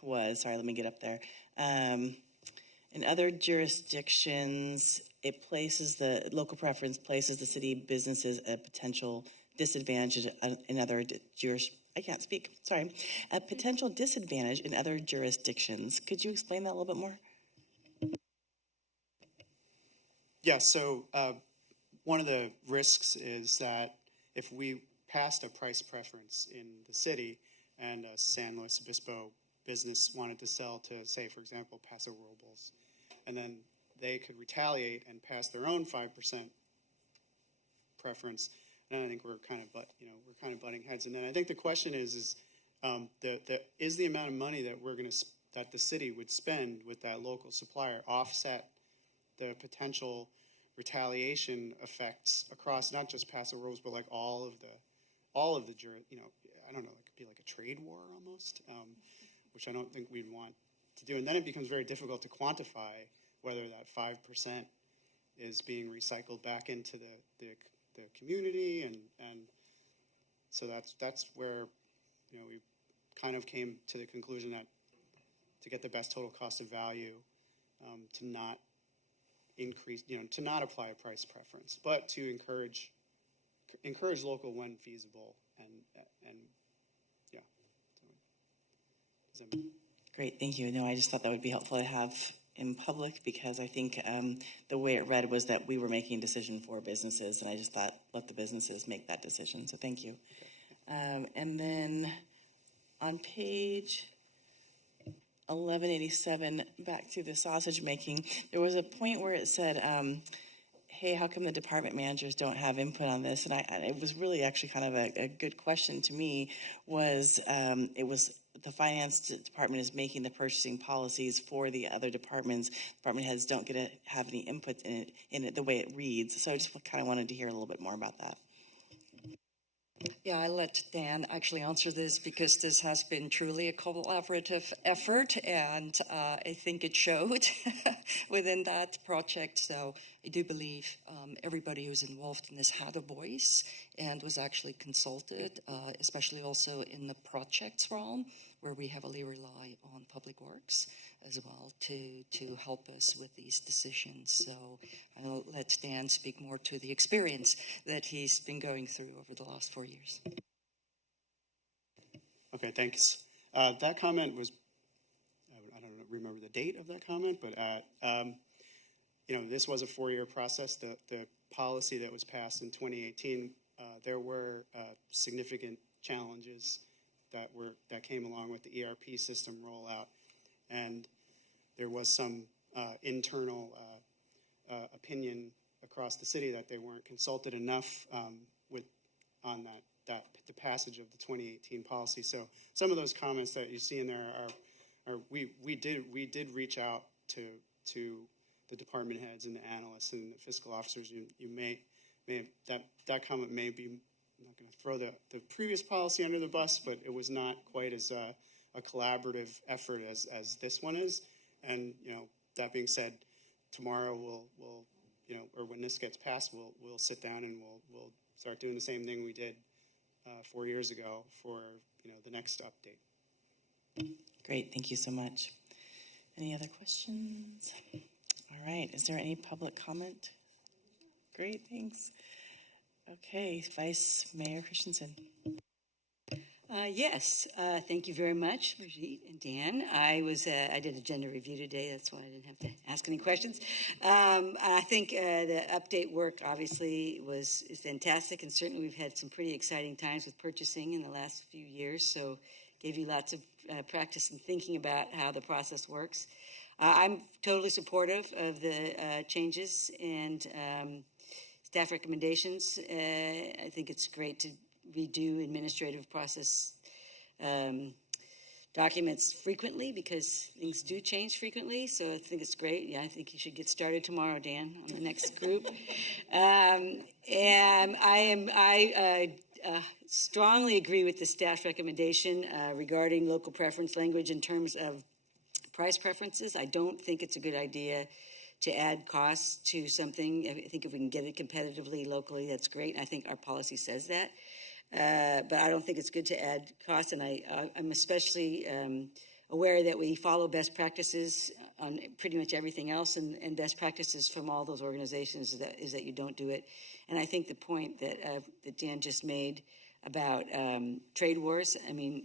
was. Sorry, let me get up there. In other jurisdictions, it places the local preference places the city businesses at a potential disadvantage in other I can't speak. Sorry, a potential disadvantage in other jurisdictions. Could you explain that a little bit more? Yeah, so one of the risks is that if we passed a price preference in the city and a San Luis Obispo business wanted to sell to, say, for example, Paso Robles, and then they could retaliate and pass their own 5% preference. And I think we're kind of butting heads. And then I think the question is the amount of money that that the city would spend with that local supplier offset the potential retaliation effects across not just Paso Robles, but like all of the I don't know, it could be like a trade war almost, which I don't think we'd want to do. And then it becomes very difficult to quantify whether that 5% is being recycled back into the community, and so that's where we kind of came to the conclusion that to get the best total cost of value, to not increase, to not apply a price preference, but to encourage local when feasible, and yeah. So, Great, thank you. No, I just thought that would be helpful to have in public, because I think the way it read was that we were making a decision for businesses, and I just thought, let the businesses make that decision. So thank you. And then on page 1187, back to the sausage making, there was a point where it said, hey, how come the department managers don't have input on this? And it was really actually kind of a good question to me, was it was the finance department is making the purchasing policies for the other departments. Department heads don't get to have any input in it the way it reads. So I just kind of wanted to hear a little bit more about that. Yeah, I'll let Dan actually answer this, because this has been truly a collaborative effort, and I think it showed within that project. So I do believe everybody who's involved in this had a voice and was actually consulted, especially also in the projects realm, where we heavily rely on Public Works as well to help us with these decisions. So I'll let Dan speak more to the experience that he's been going through over the last 4 years. Okay, thanks. That comment was, I don't remember the date of that comment, but this was a 4-year process. The policy that was passed in 2018, there were significant challenges that came along with the ERP system rollout, and there was some internal opinion across the city that they weren't consulted enough on the passage of the 2018 policy. So some of those comments that you see in there are we did reach out to the department heads and the analysts and the fiscal officers. You may that comment may be, I'm not going to throw the previous policy under the bus, but it was not quite as a collaborative effort as this one is. And that being said, tomorrow we'll or when this gets passed, we'll sit down and we'll start doing the same thing we did 4 years ago for the next update. Great, thank you so much. Any other questions? All right, is there any public comment? Great, thanks. Okay, Vice Mayor Christensen. Yes, thank you very much, Brigitte and Dan. I did a gender review today, that's why I didn't have to ask any questions. I think the update work obviously is fantastic, and certainly we've had some pretty exciting times with purchasing in the last few years, so gave you lots of practice in thinking about how the process works. I'm totally supportive of the changes and staff recommendations. I think it's great to redo administrative process documents frequently, because things do change frequently. So I think it's great. Yeah, I think you should get started tomorrow, Dan, on the next group. And I strongly agree with the staff recommendation regarding local preference language in terms of price preferences. I don't think it's a good idea to add costs to something. I think if we can get it competitively locally, that's great. I think our policy says that. But I don't think it's good to add costs, and I'm especially aware that we follow best practices on pretty much everything else, and best practices from all those organizations is that you don't do it. And I think the point that Dan just made about trade wars, I mean,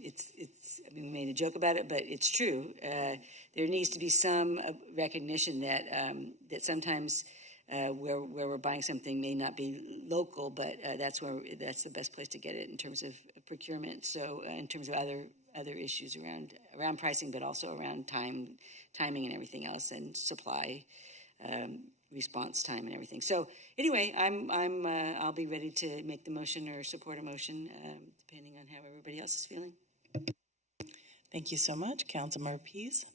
we made a joke about it, but it's true. There needs to be some recognition that sometimes where we're buying something may not be local, but that's the best place to get it in terms of procurement. So in terms of other issues around pricing, but also around timing and everything else, and supply response time and everything. So anyway, I'll be ready to make the motion or support a motion, depending on how everybody else is feeling. Thank you so much. Councilmember Pease.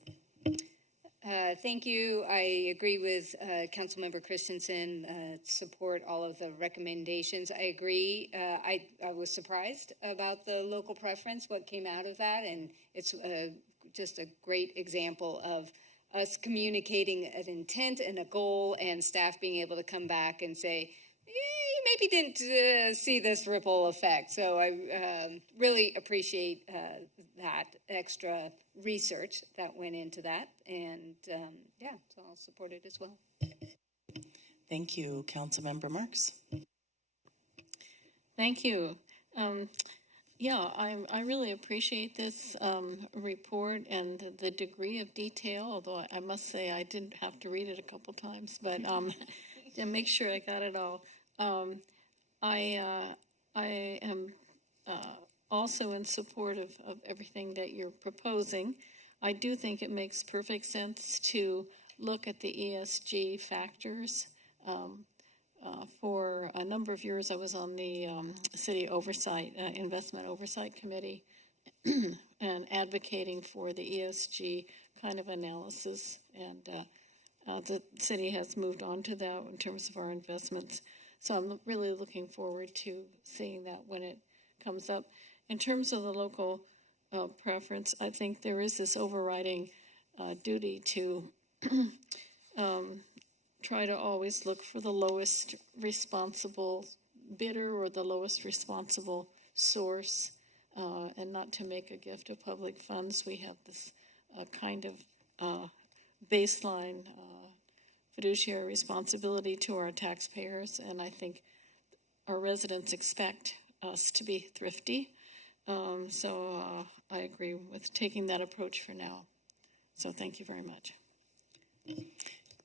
Thank you. I agree with Councilmember Christensen, support all of the recommendations. I agree. I was surprised about the local preference, what came out of that, and it's just a great example of us communicating an intent and a goal, and staff being able to come back and say, you maybe didn't see this ripple effect. So I really appreciate that extra research that went into that. And yeah, so I'll support it as well. Thank you. Councilmember Marks. Thank you. Yeah, I really appreciate this report and the degree of detail, although I must say I did have to read it a couple times, but to make sure I got it all. I am also in support of everything that you're proposing. I do think it makes perfect sense to look at the ESG factors. For a number of years, I was on the City Oversight, Investment Oversight Committee and advocating for the ESG kind of analysis. And the city has moved on to that in terms of our investments. So I'm really looking forward to seeing that when it comes up. In terms of the local preference, I think there is this overriding duty to try to always look for the lowest responsible bidder or the lowest responsible source, and not to make a gift of public funds. We have this kind of baseline fiduciary responsibility to our taxpayers, and I think our residents expect us to be thrifty. So I agree with taking that approach for now. So thank you very much.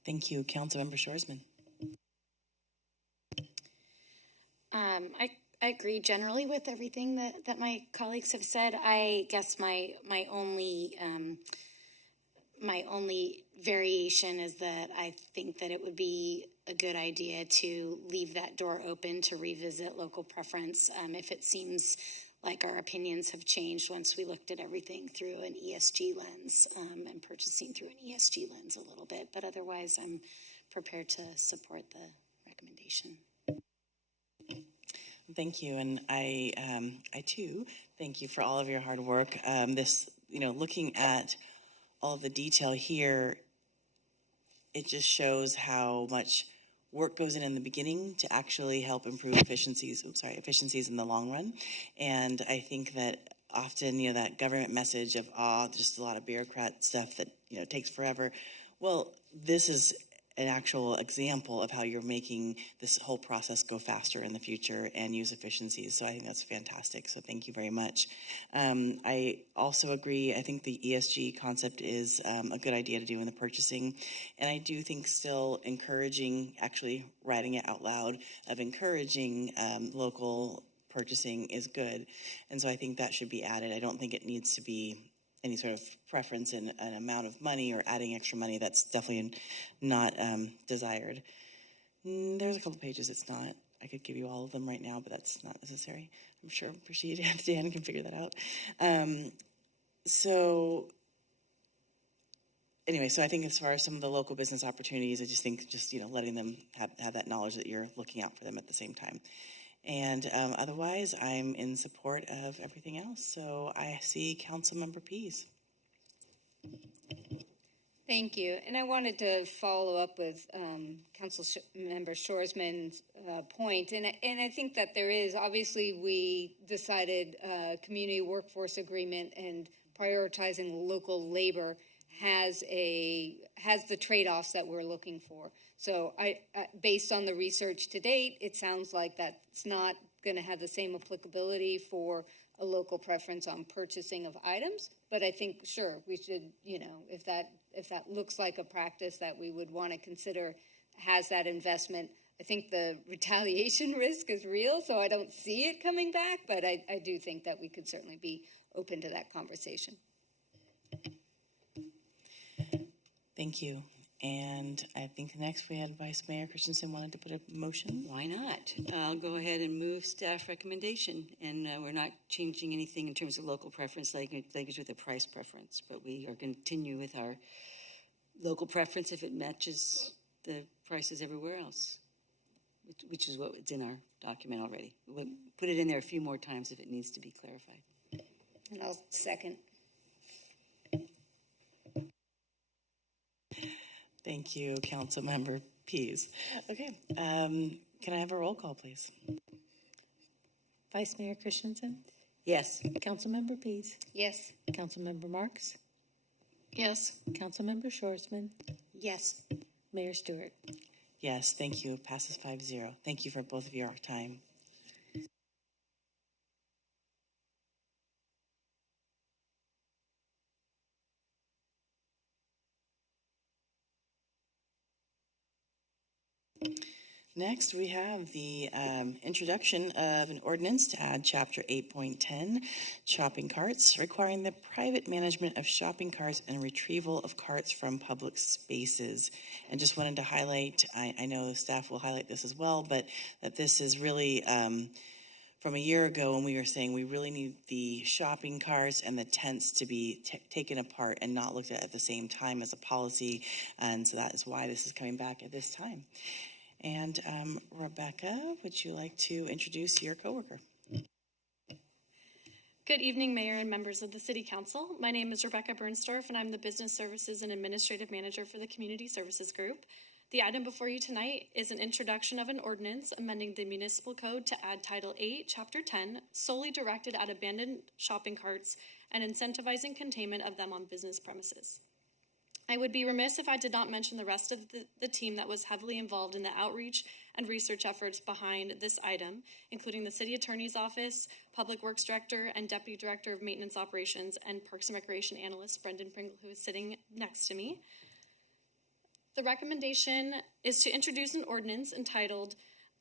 Thank you. Councilmember Shoresman. I agree generally with everything that my colleagues have said. I guess my only variation is that I think that it would be a good idea to leave that door open to revisit local preference if it seems like our opinions have changed once we looked at everything through an ESG lens and purchasing through an ESG lens a little bit. But otherwise, I'm prepared to support the recommendation. Thank you, and I too thank you for all of your hard work. Looking at all of the detail here, it just shows how much work goes in the beginning to actually help improve efficiencies in the long run. And I think that often, that government message of, just a lot of bureaucrat stuff that, takes forever. Well, this is an actual example of how you're making this whole process go faster in the future and use efficiencies. So I think that's fantastic. So thank you very much. I also agree. I think the ESG concept is a good idea to do in the purchasing. And I do think still encouraging, actually writing it out loud, of encouraging local purchasing is good. And so I think that should be added. I don't think it needs to be any sort of preference in an amount of money or adding extra money. That's definitely not desired. There's a couple pages it's not. I could give you all of them right now, but that's not necessary. I'm sure Dan can figure that out. So I think as far as some of the local business opportunities, I just think letting them have that knowledge that you're looking out for them at the same time. And otherwise, I'm in support of everything else. So I see Councilmember Pease. Thank you. And I wanted to follow up with Councilmember Shoresman's point. And I think that there is, obviously, we decided community workforce agreement and prioritizing local labor has the trade-offs that we're looking for. So based on the research to date, it sounds like that's not going to have the same applicability for a local preference on purchasing of items. But I think, sure, we should, if that looks like a practice that we would want to consider has that investment. I think the retaliation risk is real, so I don't see it coming back. But I do think that we could certainly be open to that conversation. Thank you. And I think next we had Vice Mayor Christensen wanted to put a motion. Why not? I'll go ahead and move staff recommendation, and we're not changing anything in terms of local preference language with a price preference, but we are going to continue with our local preference if it matches the prices everywhere else, which is what's in our document already. We'll put it in there a few more times if it needs to be clarified. And I'll second. Thank you, Councilmember Pease. Okay, can I have a roll call, please? Vice Mayor Christensen? Yes. Councilmember Pease? Yes. Councilmember Marks? Yes. Councilmember Schwarzman? Yes. Mayor Stewart? Yes, thank you. Passes 5-0. Thank you for both of your time. Next, we have the introduction of an ordinance to add Chapter 8.10, shopping carts, requiring the private management of shopping carts and retrieval of carts from public spaces. And just wanted to highlight, I know staff will highlight this as well, but that this is really from a year ago when we were saying we really need the shopping carts and the tents to be taken apart and not looked at the same time as a policy. And so that is why this is coming back at this time. And Rebecca, would you like to introduce your coworker? Good evening, Mayor and members of the City Council. My name is Rebecca Bernstorff, and I'm the Business Services and Administrative Manager for the Community Services Group. The item before you tonight is an introduction of an ordinance amending the municipal code to add Title 8, Chapter 10, solely directed at abandoned shopping carts and incentivizing containment of them on business premises. I would be remiss if I did not mention the rest of the team that was heavily involved in the outreach and research efforts behind this item, including the City Attorney's Office, Public Works Director, and Deputy Director of Maintenance Operations, and Parks and Recreation Analyst Brendan Pringle, who is sitting next to me. The recommendation is to introduce an ordinance entitled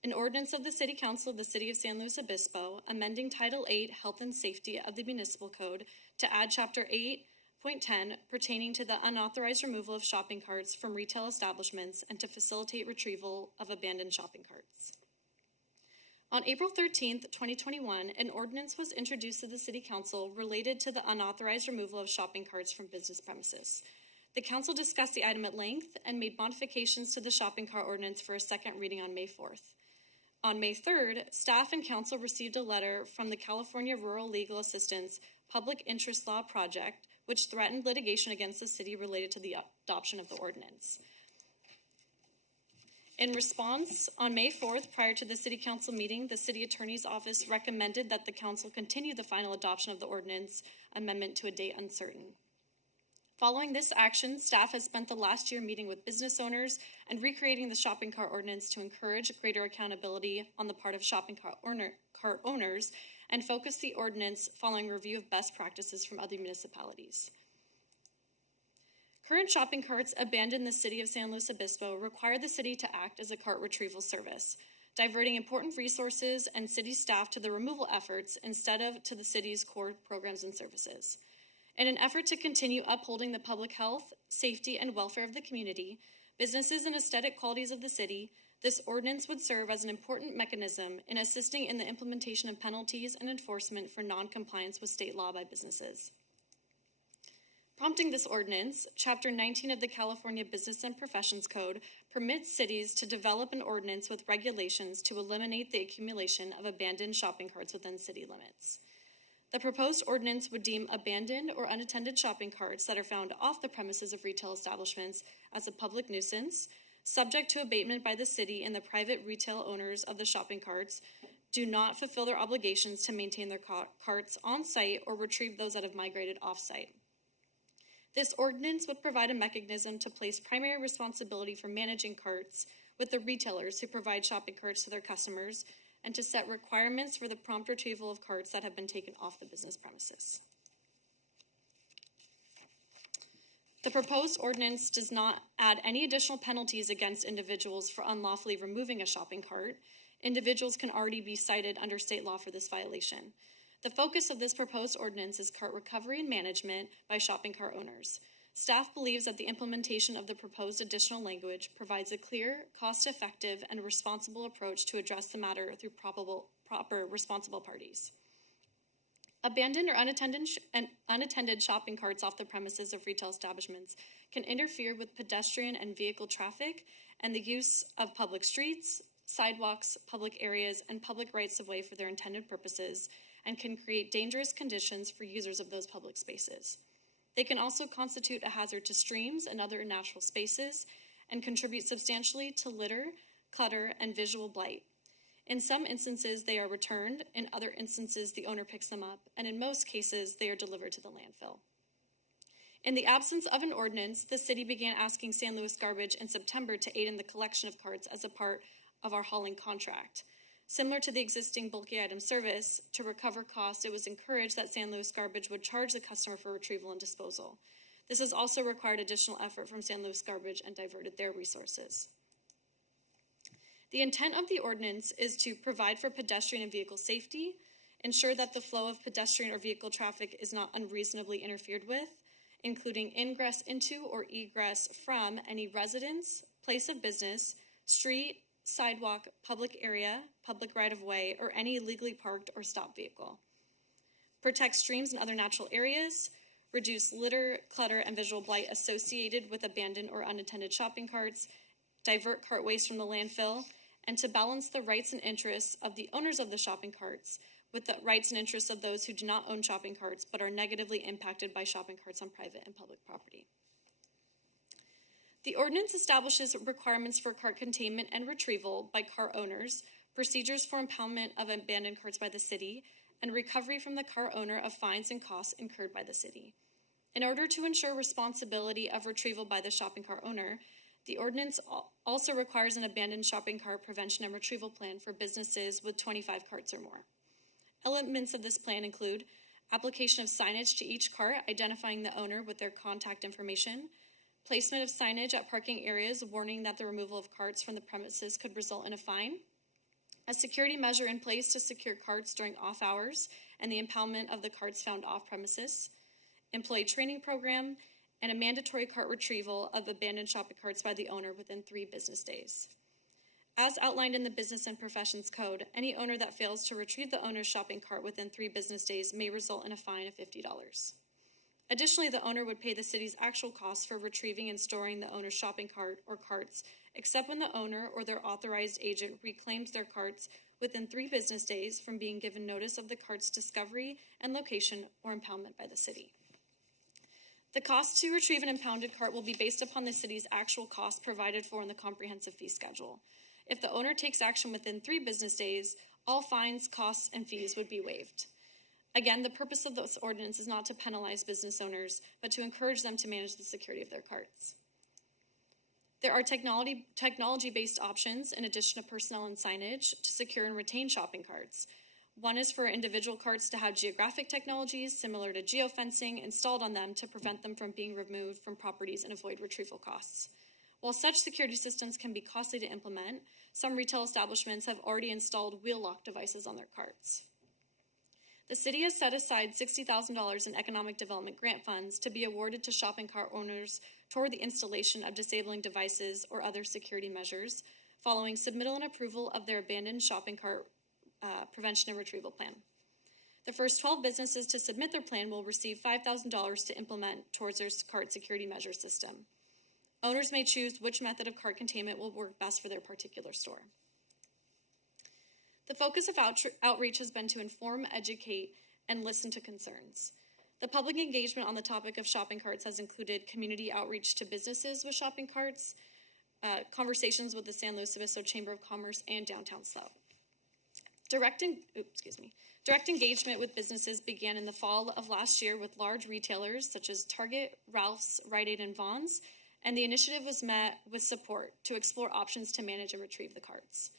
An Ordinance of the City Council of the City of San Luis Obispo, amending Title 8, Health and Safety of the Municipal Code to add Chapter 8, Point 10, pertaining to the unauthorized removal of shopping carts from retail establishments and to facilitate retrieval of abandoned shopping carts. On April 13th, 2021, an ordinance was introduced to the City Council related to the unauthorized removal of shopping carts from business premises. The Council discussed the item at length and made modifications to the shopping cart ordinance for a second reading on May 4th. On May 3rd, staff and Council received a letter from the California Rural Legal Assistance Public Interest Law Project, which threatened litigation against the city related to the adoption of the ordinance. In response, on May 4th, prior to the City Council meeting, the City Attorney's Office recommended that the Council continue the final adoption of the ordinance amendment to a date uncertain. Following this action, staff has spent the last year meeting with business owners and recreating the shopping cart ordinance to encourage greater accountability on the part of shopping cart owners and focus the ordinance following review of best practices from other municipalities. Current shopping carts abandoned in the city of San Luis Obispo require the city to act as a cart retrieval service, diverting important resources and city staff to the removal efforts instead of to the city's core programs and services. In an effort to continue upholding the public health, safety, and welfare of the community, businesses, and aesthetic qualities of the city, this ordinance would serve as an important mechanism in assisting in the implementation of penalties and enforcement for non-compliance with state law by businesses. Prompting this ordinance, Chapter 19 of the California Business and Professions Code permits cities to develop an ordinance with regulations to eliminate the accumulation of abandoned shopping carts within city limits. The proposed ordinance would deem abandoned or unattended shopping carts that are found off the premises of retail establishments as a public nuisance, subject to abatement by the city, and the private retail owners of the shopping carts do not fulfill their obligations to maintain their carts on site or retrieve those that have migrated off site. This ordinance would provide a mechanism to place primary responsibility for managing carts with the retailers who provide shopping carts to their customers and to set requirements for the prompt retrieval of carts that have been taken off the business premises. The proposed ordinance does not add any additional penalties against individuals for unlawfully removing a shopping cart. Individuals can already be cited under state law for this violation. The focus of this proposed ordinance is cart recovery and management by shopping cart owners. Staff believes that the implementation of the proposed additional language provides a clear, cost-effective, and responsible approach to address the matter through proper responsible parties. Abandoned or unattended shopping carts off the premises of retail establishments can interfere with pedestrian and vehicle traffic and the use of public streets, sidewalks, public areas, and public rights-of-way for their intended purposes, and can create dangerous conditions for users of those public spaces. They can also constitute a hazard to streams and other natural spaces and contribute substantially to litter, clutter, and visual blight. In some instances, they are returned. In other instances, the owner picks them up, and in most cases, they are delivered to the landfill. In the absence of an ordinance, the city began asking San Luis Garbage in September to aid in the collection of carts as a part of our hauling contract. Similar to the existing bulky item service, to recover costs, it was encouraged that San Luis Garbage would charge the customer for retrieval and disposal. This has also required additional effort from San Luis Garbage and diverted their resources. The intent of the ordinance is to provide for pedestrian and vehicle safety, ensure that the flow of pedestrian or vehicle traffic is not unreasonably interfered with, including ingress into or egress from any residence, place of business, street, sidewalk, public area, public right-of-way, or any legally parked or stopped vehicle. Protect streams and other natural areas, reduce litter, clutter, and visual blight associated with abandoned or unattended shopping carts, divert cart waste from the landfill, and to balance the rights and interests of the owners of the shopping carts with the rights and interests of those who do not own shopping carts but are negatively impacted by shopping carts on private and public property. The ordinance establishes requirements for cart containment and retrieval by cart owners, procedures for impoundment of abandoned carts by the city, and recovery from the cart owner of fines and costs incurred by the city. In order to ensure responsibility of retrieval by the shopping cart owner, the ordinance also requires an abandoned shopping cart prevention and retrieval plan for businesses with 25 carts or more. Elements of this plan include application of signage to each cart identifying the owner with their contact information, placement of signage at parking areas warning that the removal of carts from the premises could result in a fine, a security measure in place to secure carts during off hours and the impoundment of the carts found off premises, employee training program, and a mandatory cart retrieval of abandoned shopping carts by the owner within 3 business days. As outlined in the Business and Professions Code, any owner that fails to retrieve the owner's shopping cart within 3 business days may result in a fine of $50. Additionally, the owner would pay the city's actual costs for retrieving and storing the owner's shopping cart or carts, except when the owner or their authorized agent reclaims their carts within 3 business days from being given notice of the cart's discovery and location or impoundment by the city. The cost to retrieve an impounded cart will be based upon the city's actual cost provided for in the comprehensive fee schedule. If the owner takes action within 3 business days, all fines, costs, and fees would be waived. Again, the purpose of this ordinance is not to penalize business owners, but to encourage them to manage the security of their carts. There are technology-based options in addition to personnel and signage to secure and retain shopping carts. One is for individual carts to have geographic technologies similar to geofencing installed on them to prevent them from being removed from properties and avoid retrieval costs. While such security systems can be costly to implement, some retail establishments have already installed wheel lock devices on their carts. The city has set aside $60,000 in economic development grant funds to be awarded to shopping cart owners toward the installation of disabling devices or other security measures following submittal and approval of their abandoned shopping cart prevention and retrieval plan. The first 12 businesses to submit their plan will receive $5,000 to implement towards their cart security measure system. Owners may choose which method of cart containment will work best for their particular store. The focus of outreach has been to inform, educate, and listen to concerns. The public engagement on the topic of shopping carts has included community outreach to businesses with shopping carts, conversations with the San Luis Obispo Chamber of Commerce and Downtown Slough. Direct engagement with businesses began in the fall of last year with large retailers such as Target, Ralph's, Rite Aid, and Vons, and the initiative was met with support to explore options to manage and retrieve the carts.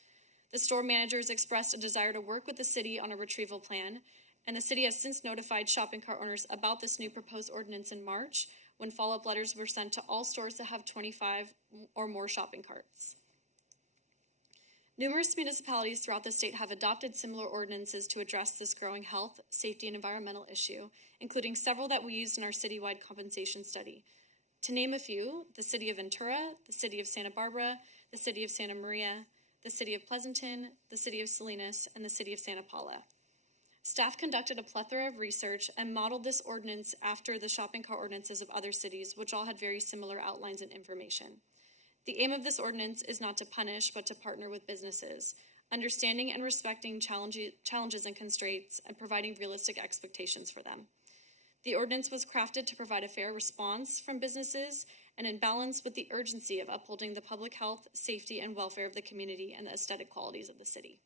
The store managers expressed a desire to work with the city on a retrieval plan, and the city has since notified shopping cart owners about this new proposed ordinance in March, when follow-up letters were sent to all stores that have 25 or more shopping carts. Numerous municipalities throughout the state have adopted similar ordinances to address this growing health, safety, and environmental issue, including several that we used in our citywide compensation study. To name a few, the City of Ventura, the City of Santa Barbara, the City of Santa Maria, the City of Pleasanton, the City of Salinas, and the City of Santa Paula. Staff conducted a plethora of research and modeled this ordinance after the shopping cart ordinances of other cities, which all had very similar outlines and information. The aim of this ordinance is not to punish, but to partner with businesses, understanding and respecting challenges and constraints, and providing realistic expectations for them. The ordinance was crafted to provide a fair response from businesses and in balance with the urgency of upholding the public health, safety, and welfare of the community and the aesthetic qualities of the city.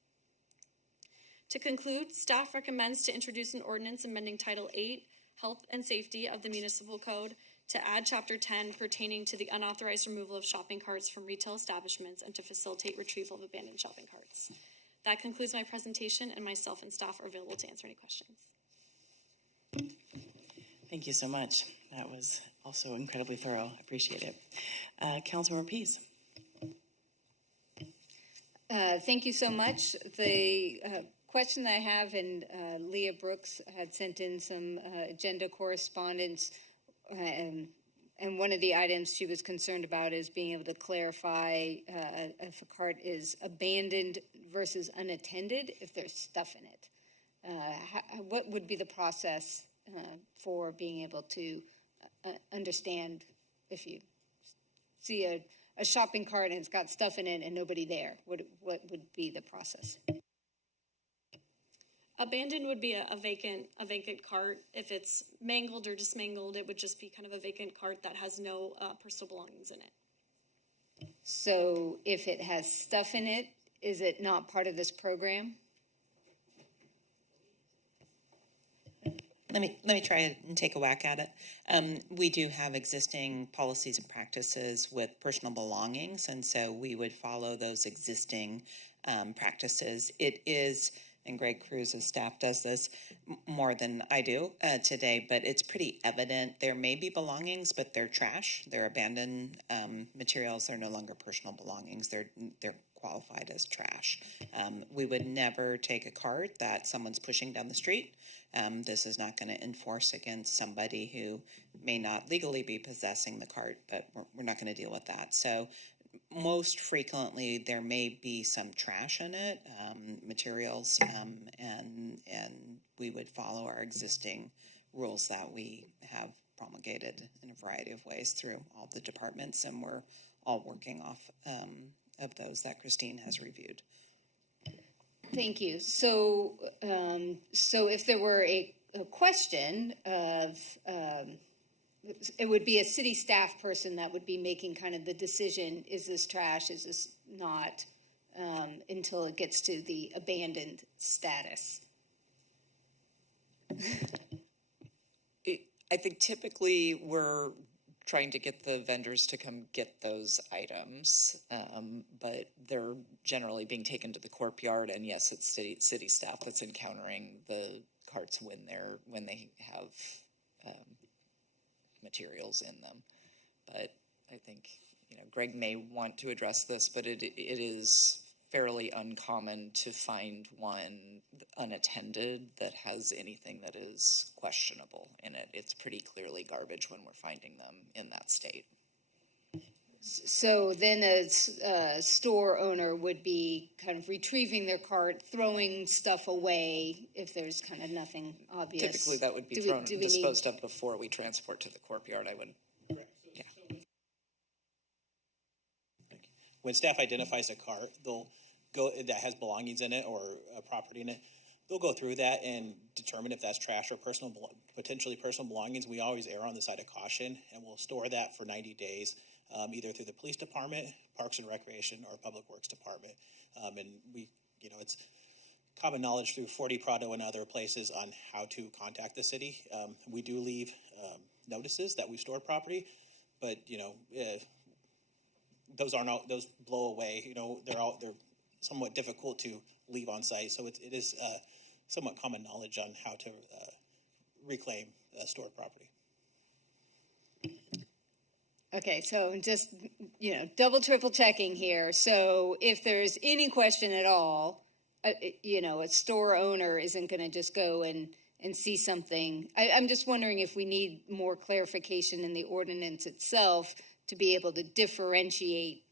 To conclude, staff recommends to introduce an ordinance amending Title 8, Health and Safety of the Municipal Code, to add Chapter 10 pertaining to the unauthorized removal of shopping carts from retail establishments and to facilitate retrieval of abandoned shopping carts. That concludes my presentation, and myself and staff are available to answer any questions. Thank you so much. That was also incredibly thorough. Appreciate it. Councilmember Pease. Thank you so much. The question that I have, and Leah Brooks had sent in some agenda correspondence, and one of the items she was concerned about is being able to clarify if a cart is abandoned versus unattended, if there's stuff in it. What would be the process for being able to understand if you see a shopping cart and it's got stuff in it and nobody there? What would be the process? Abandoned would be a vacant cart. If it's mangled or dismangled, it would just be kind of a vacant cart that has no personal belongings in it. So if it has stuff in it, is it not part of this program? Let me try and take a whack at it. We do have existing policies and practices with personal belongings, and so we would follow those existing practices. It is, and Greg Cruz's staff does this more than I do today, but it's pretty evident there may be belongings, but they're trash. They're abandoned materials. They're no longer personal belongings. They're qualified as trash. We would never take a cart that someone's pushing down the street. This is not going to enforce against somebody who may not legally be possessing the cart, but we're not going to deal with that. So most frequently there may be some trash in it, materials, and we would follow our existing rules that we have promulgated in a variety of ways through all the departments, and we're all working off of those that Christine has reviewed. Thank you. So if there were a question of, it would be a city staff person that would be making kind of the decision, is this trash, is this not, until it gets to the abandoned status. I think typically we're trying to get the vendors to come get those items, but they're generally being taken to the courtyard, and yes, it's city staff that's encountering the carts when they have materials in them. But I think Greg may want to address this, but it is fairly uncommon to find one unattended that has anything that is questionable in it. It's pretty clearly garbage when we're finding them in that state. So then a store owner would be kind of retrieving their cart, throwing stuff away if there's kind of nothing obvious. Typically that would be disposed of before we transport to the courtyard, I would. Yeah. When staff identifies a cart, they'll go that has belongings in it or a property in it. They'll go through that and determine if that's trash or potentially personal belongings. We always err on the side of caution, and we'll store that for 90 days, either through the police department, Parks and Recreation, or Public Works Department. And we, it's common knowledge through 40 Prado and other places on how to contact the city. We do leave notices that we've stored property, but those blow away. They're somewhat difficult to leave on site, so it is somewhat common knowledge on how to reclaim stored property. Okay, so just double, triple checking here. So if there's any question at all, a store owner isn't going to just go and and see something. I'm just wondering if we need more clarification in the ordinance itself to be able to differentiate,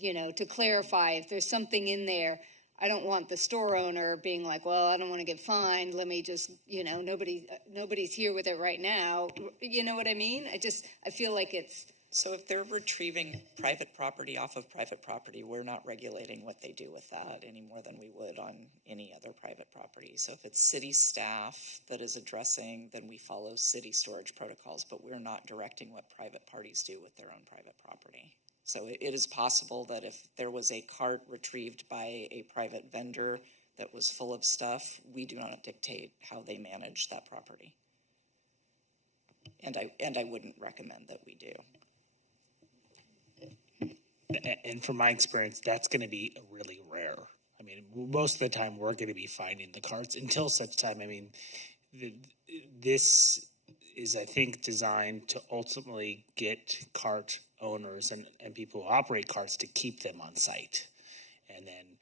to clarify if there's something in there. I don't want the store owner being like, well, I don't want to get fined. Let me just, nobody's here with it right now. You know what I mean? I feel like it's. So if they're retrieving private property off of private property, we're not regulating what they do with that any more than we would on any other private property. So if it's city staff that is addressing, then we follow city storage protocols, but we're not directing what private parties do with their own private property. So it is possible that if there was a cart retrieved by a private vendor that was full of stuff, we do not dictate how they manage that property. And I wouldn't recommend that we do. And from my experience, that's going to be really rare. I mean, most of the time we're going to be finding the carts until such time. I mean, this is, I think, designed to ultimately get cart owners and people who operate carts to keep them on site. And then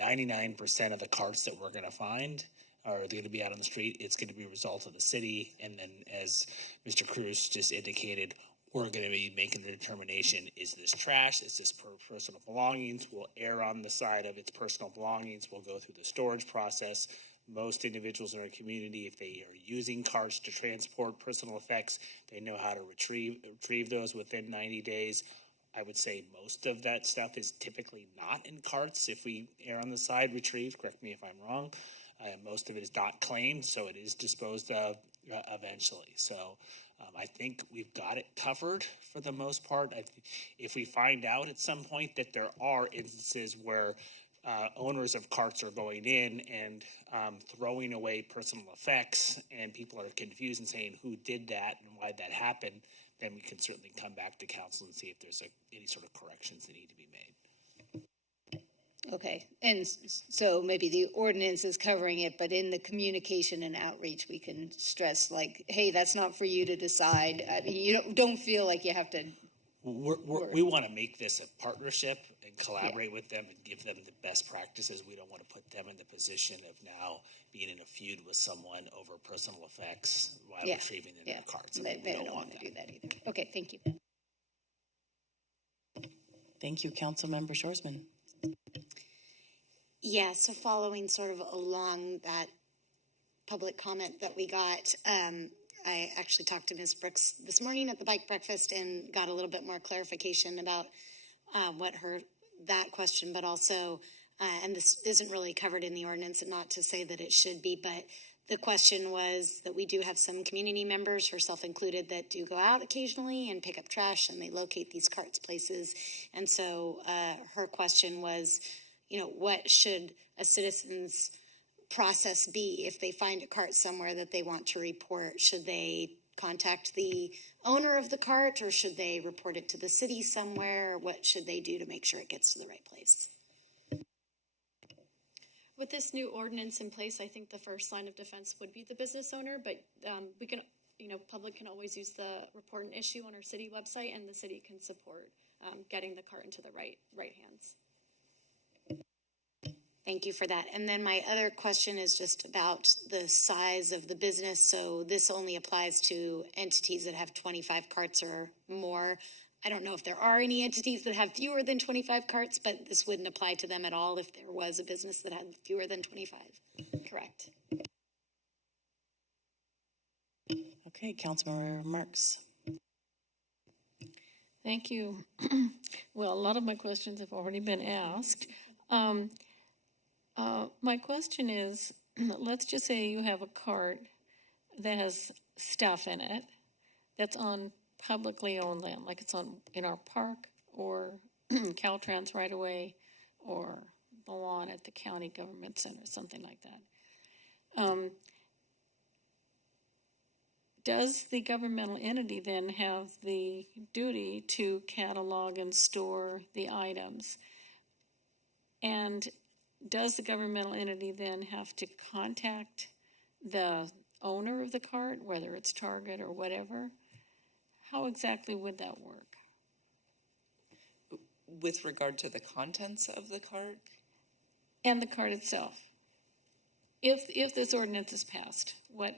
99% of the carts that we're going to find are going to be out on the street. It's going to be a result of the city. And then, as Mr. Cruz just indicated, we're going to be making the determination, is this trash? Is this personal belongings? We'll err on the side of its personal belongings. We'll go through the storage process. Most individuals in our community, if they are using carts to transport personal effects, they know how to retrieve those within 90 days. I would say most of that stuff is typically not in carts. If we err on the side retrieved, correct me if I'm wrong, most of it is not claimed, so it is disposed of eventually. So I think we've got it covered for the most part. If we find out at some point that there are instances where owners of carts are going in and throwing away personal effects, and people are confused and saying who did that and why that happened, then we can certainly come back to council and see if there's any sort of corrections that need to be made. Okay, and so maybe the ordinance is covering it, but in the communication and outreach, we can stress like, hey, that's not for you to decide. I mean, you don't feel like you have to. We want to make this a partnership and collaborate with them and give them the best practices. We don't want to put them in the position of now being in a feud with someone over personal effects while retrieving in their carts. They don't want to do that either. Okay, thank you. Thank you, Councilmember Shorsman. Yeah, so following sort of along that public comment that we got, I actually talked to Ms. Brooks this morning at the bike breakfast and got a little bit more clarification about that question, but also, and this isn't really covered in the ordinance, and not to say that it should be, but the question was that we do have some community members, herself included, that do go out occasionally and pick up trash, and they locate these carts places. And so her question was, what should a citizen's process be if they find a cart somewhere that they want to report? Should they contact the owner of the cart, or should they report it to the city somewhere? What should they do to make sure it gets to the right place? With this new ordinance in place, I think the first line of defense would be the business owner, but we can, public can always use the report an issue on our city website, and the city can support getting the cart into the right hands. Thank you for that. And then my other question is just about the size of the business. So this only applies to entities that have 25 carts or more. I don't know if there are any entities that have fewer than 25 carts, but this wouldn't apply to them at all if there was a business that had fewer than 25. Correct. Okay, Councilmember Marks. Thank you. Well, a lot of my questions have already been asked. My question is, let's just say you have a cart that has stuff in it that's on publicly owned land, like it's in our park or Caltrans right away or the lawn at the county government center, something like that. Does the governmental entity then have the duty to catalog and store the items? And does the governmental entity then have to contact the owner of the cart, whether it's Target or whatever? How exactly would that work? With regard to the contents of the cart? And the cart itself. if this ordinance is passed, what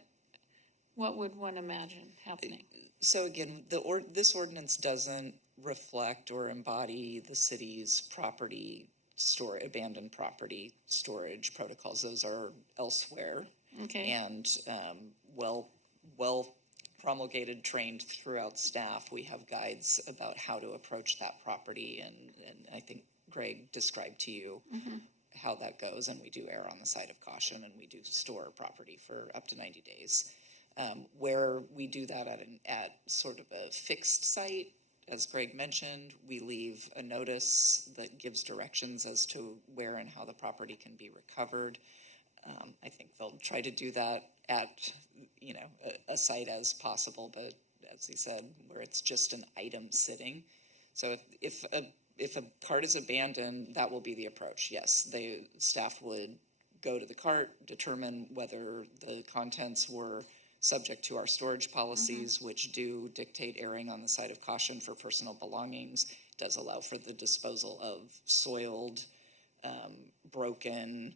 would one imagine happening? So again, this ordinance doesn't reflect or embody the city's abandoned property storage protocols. Those are elsewhere. Okay. And well promulgated, trained throughout staff. We have guides about how to approach that property, and I think Greg described to you how that goes, and we do err on the side of caution, and we do store property for up to 90 days. Where we do that at sort of a fixed site, as Greg mentioned, we leave a notice that gives directions as to where and how the property can be recovered. I think they'll try to do that at, a site as possible, but as he said, where it's just an item sitting. So if a cart is abandoned, that will be the approach. Yes, staff would go to the cart, determine whether the contents were subject to our storage policies, which do dictate erring on the side of caution for personal belongings. It does allow for the disposal of soiled, broken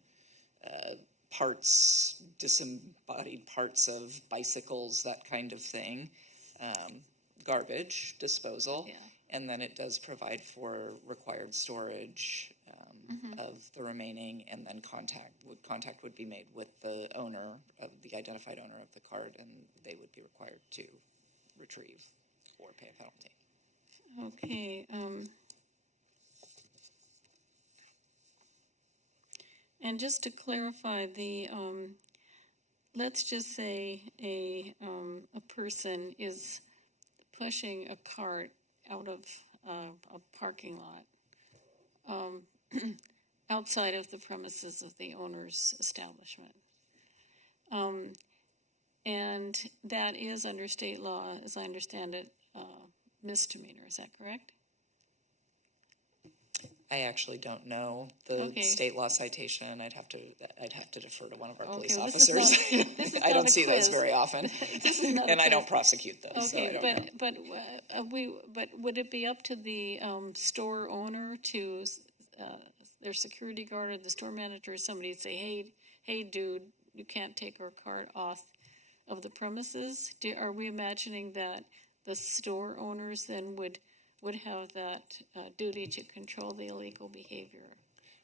parts, disembodied parts of bicycles, that kind of thing, garbage disposal. Yeah. And then it does provide for required storage of the remaining, and then contact would be made with the identified owner of the cart, and they would be required to retrieve or pay a penalty. Okay. And just to clarify, let's just say a person is pushing a cart out of a parking lot outside of the premises of the owner's establishment. And that is under state law, as I understand it, misdemeanor. Is that correct? I actually don't know the state law citation. I'd have to defer to one of our police officers. I don't see those very often, and I don't prosecute those. Okay, so I don't know. But would it be up to the store owner to their security guard or the store manager or somebody to say, hey, dude, you can't take our cart off of the premises? Are we imagining that the store owners then would have that duty to control the illegal behavior?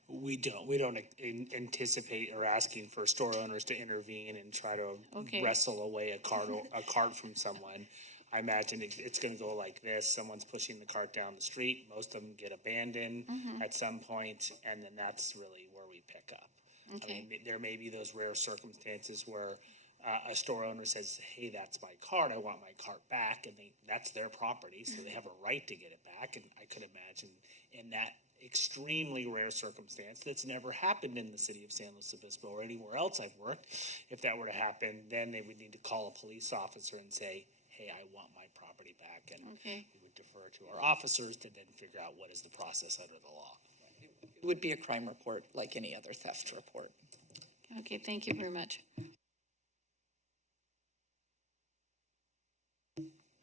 We don't anticipate or asking for store owners to intervene and try to wrestle away a cart from someone. I imagine it's going to go like this. Someone's pushing the cart down the street. Most of them get abandoned at some point, and then that's really where we pick up. Okay. I mean, there may be those rare circumstances where a store owner says, hey, that's my cart, I want my cart back, and that's their property, so they have a right to get it back. And I could imagine in that extremely rare circumstance that's never happened in the city of San Luis Obispo or anywhere else I've worked, if that were to happen, then they would need to call a police officer and say, hey, I want my property back, and we would defer to our officers to then figure out what is the process under the law. It would be a crime report like any other theft report. Okay, thank you very much.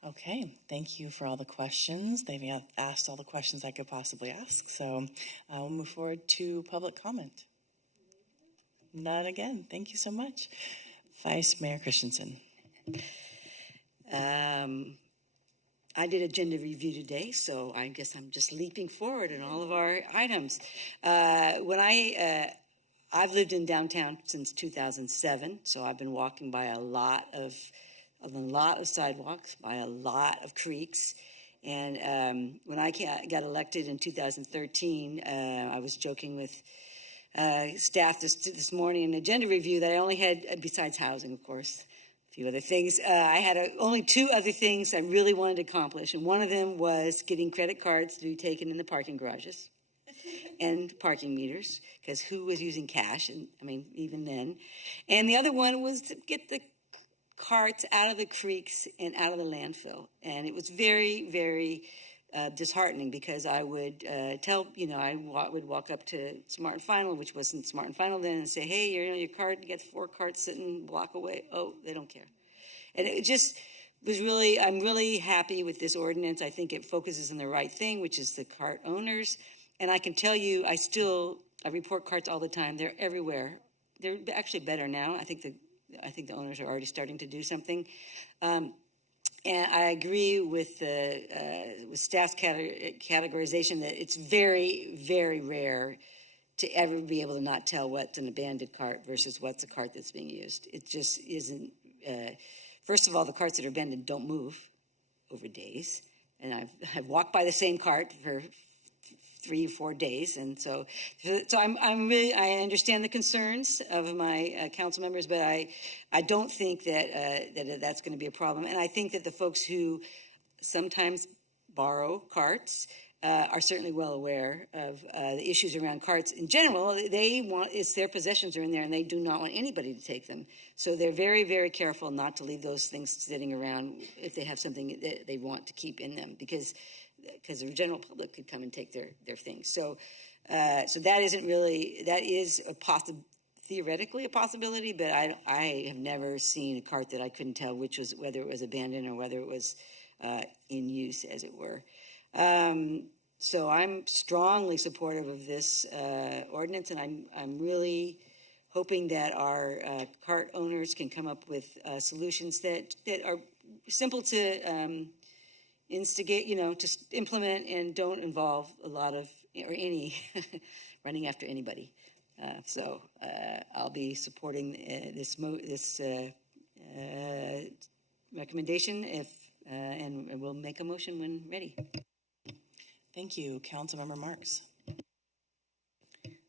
Okay, thank you for all the questions. They've asked all the questions I could possibly ask, so we'll move forward to public comment. None again. Thank you so much. Vice Mayor Christensen. I did agenda review today, so I guess I'm just leaping forward in all of our items. I've lived in downtown since 2007, so I've been walking by a lot of sidewalks, by a lot of creeks. And when I got elected in 2013, I was joking with staff this morning in agenda review that I only had, besides housing, of course, a few other things. I had only two other things I really wanted to accomplish, and one of them was getting credit cards to be taken in the parking garages and parking meters, because who was using cash? And I mean, even then. And the other one was to get the carts out of the creeks and out of the landfill. And it was very, very disheartening, because I would I would walk up to Smart and Final, which wasn't Smart and Final then, and say, hey, your cart, you got 4 carts sitting a block away. Oh, they don't care. And it just was I'm really happy with this ordinance. I think it focuses on the right thing, which is the cart owners. And I can tell you, I report carts all the time. They're everywhere. they're actually better now. I think the owners are already starting to do something. And I agree with with staff's categorization that it's very, very rare to ever be able to not tell what's an abandoned cart versus what's a cart that's being used. It just isn't. First of all, the carts that are abandoned don't move over days, and I've walked by the same cart for 3 or 4 days, and so I understand the concerns of my council members, but I don't think that that's going to be a problem, and I think that the folks who sometimes borrow carts are certainly well aware of the issues around carts in general. It's their possessions are in there, and they do not want anybody to take them. So they're very, very careful not to leave those things sitting around if they have something that they want to keep in them, because the general public could come and take their things. So that is theoretically a possibility, but I have never seen a cart that I couldn't tell whether it was abandoned or whether it was in use, as it were. So I'm strongly supportive of this ordinance, and I'm really hoping that our cart owners can come up with solutions that are simple to instigate, to implement, and don't involve a lot of or any running after anybody. So I'll be supporting this recommendation and we'll make a motion when ready. Thank you. Councilmember Marks.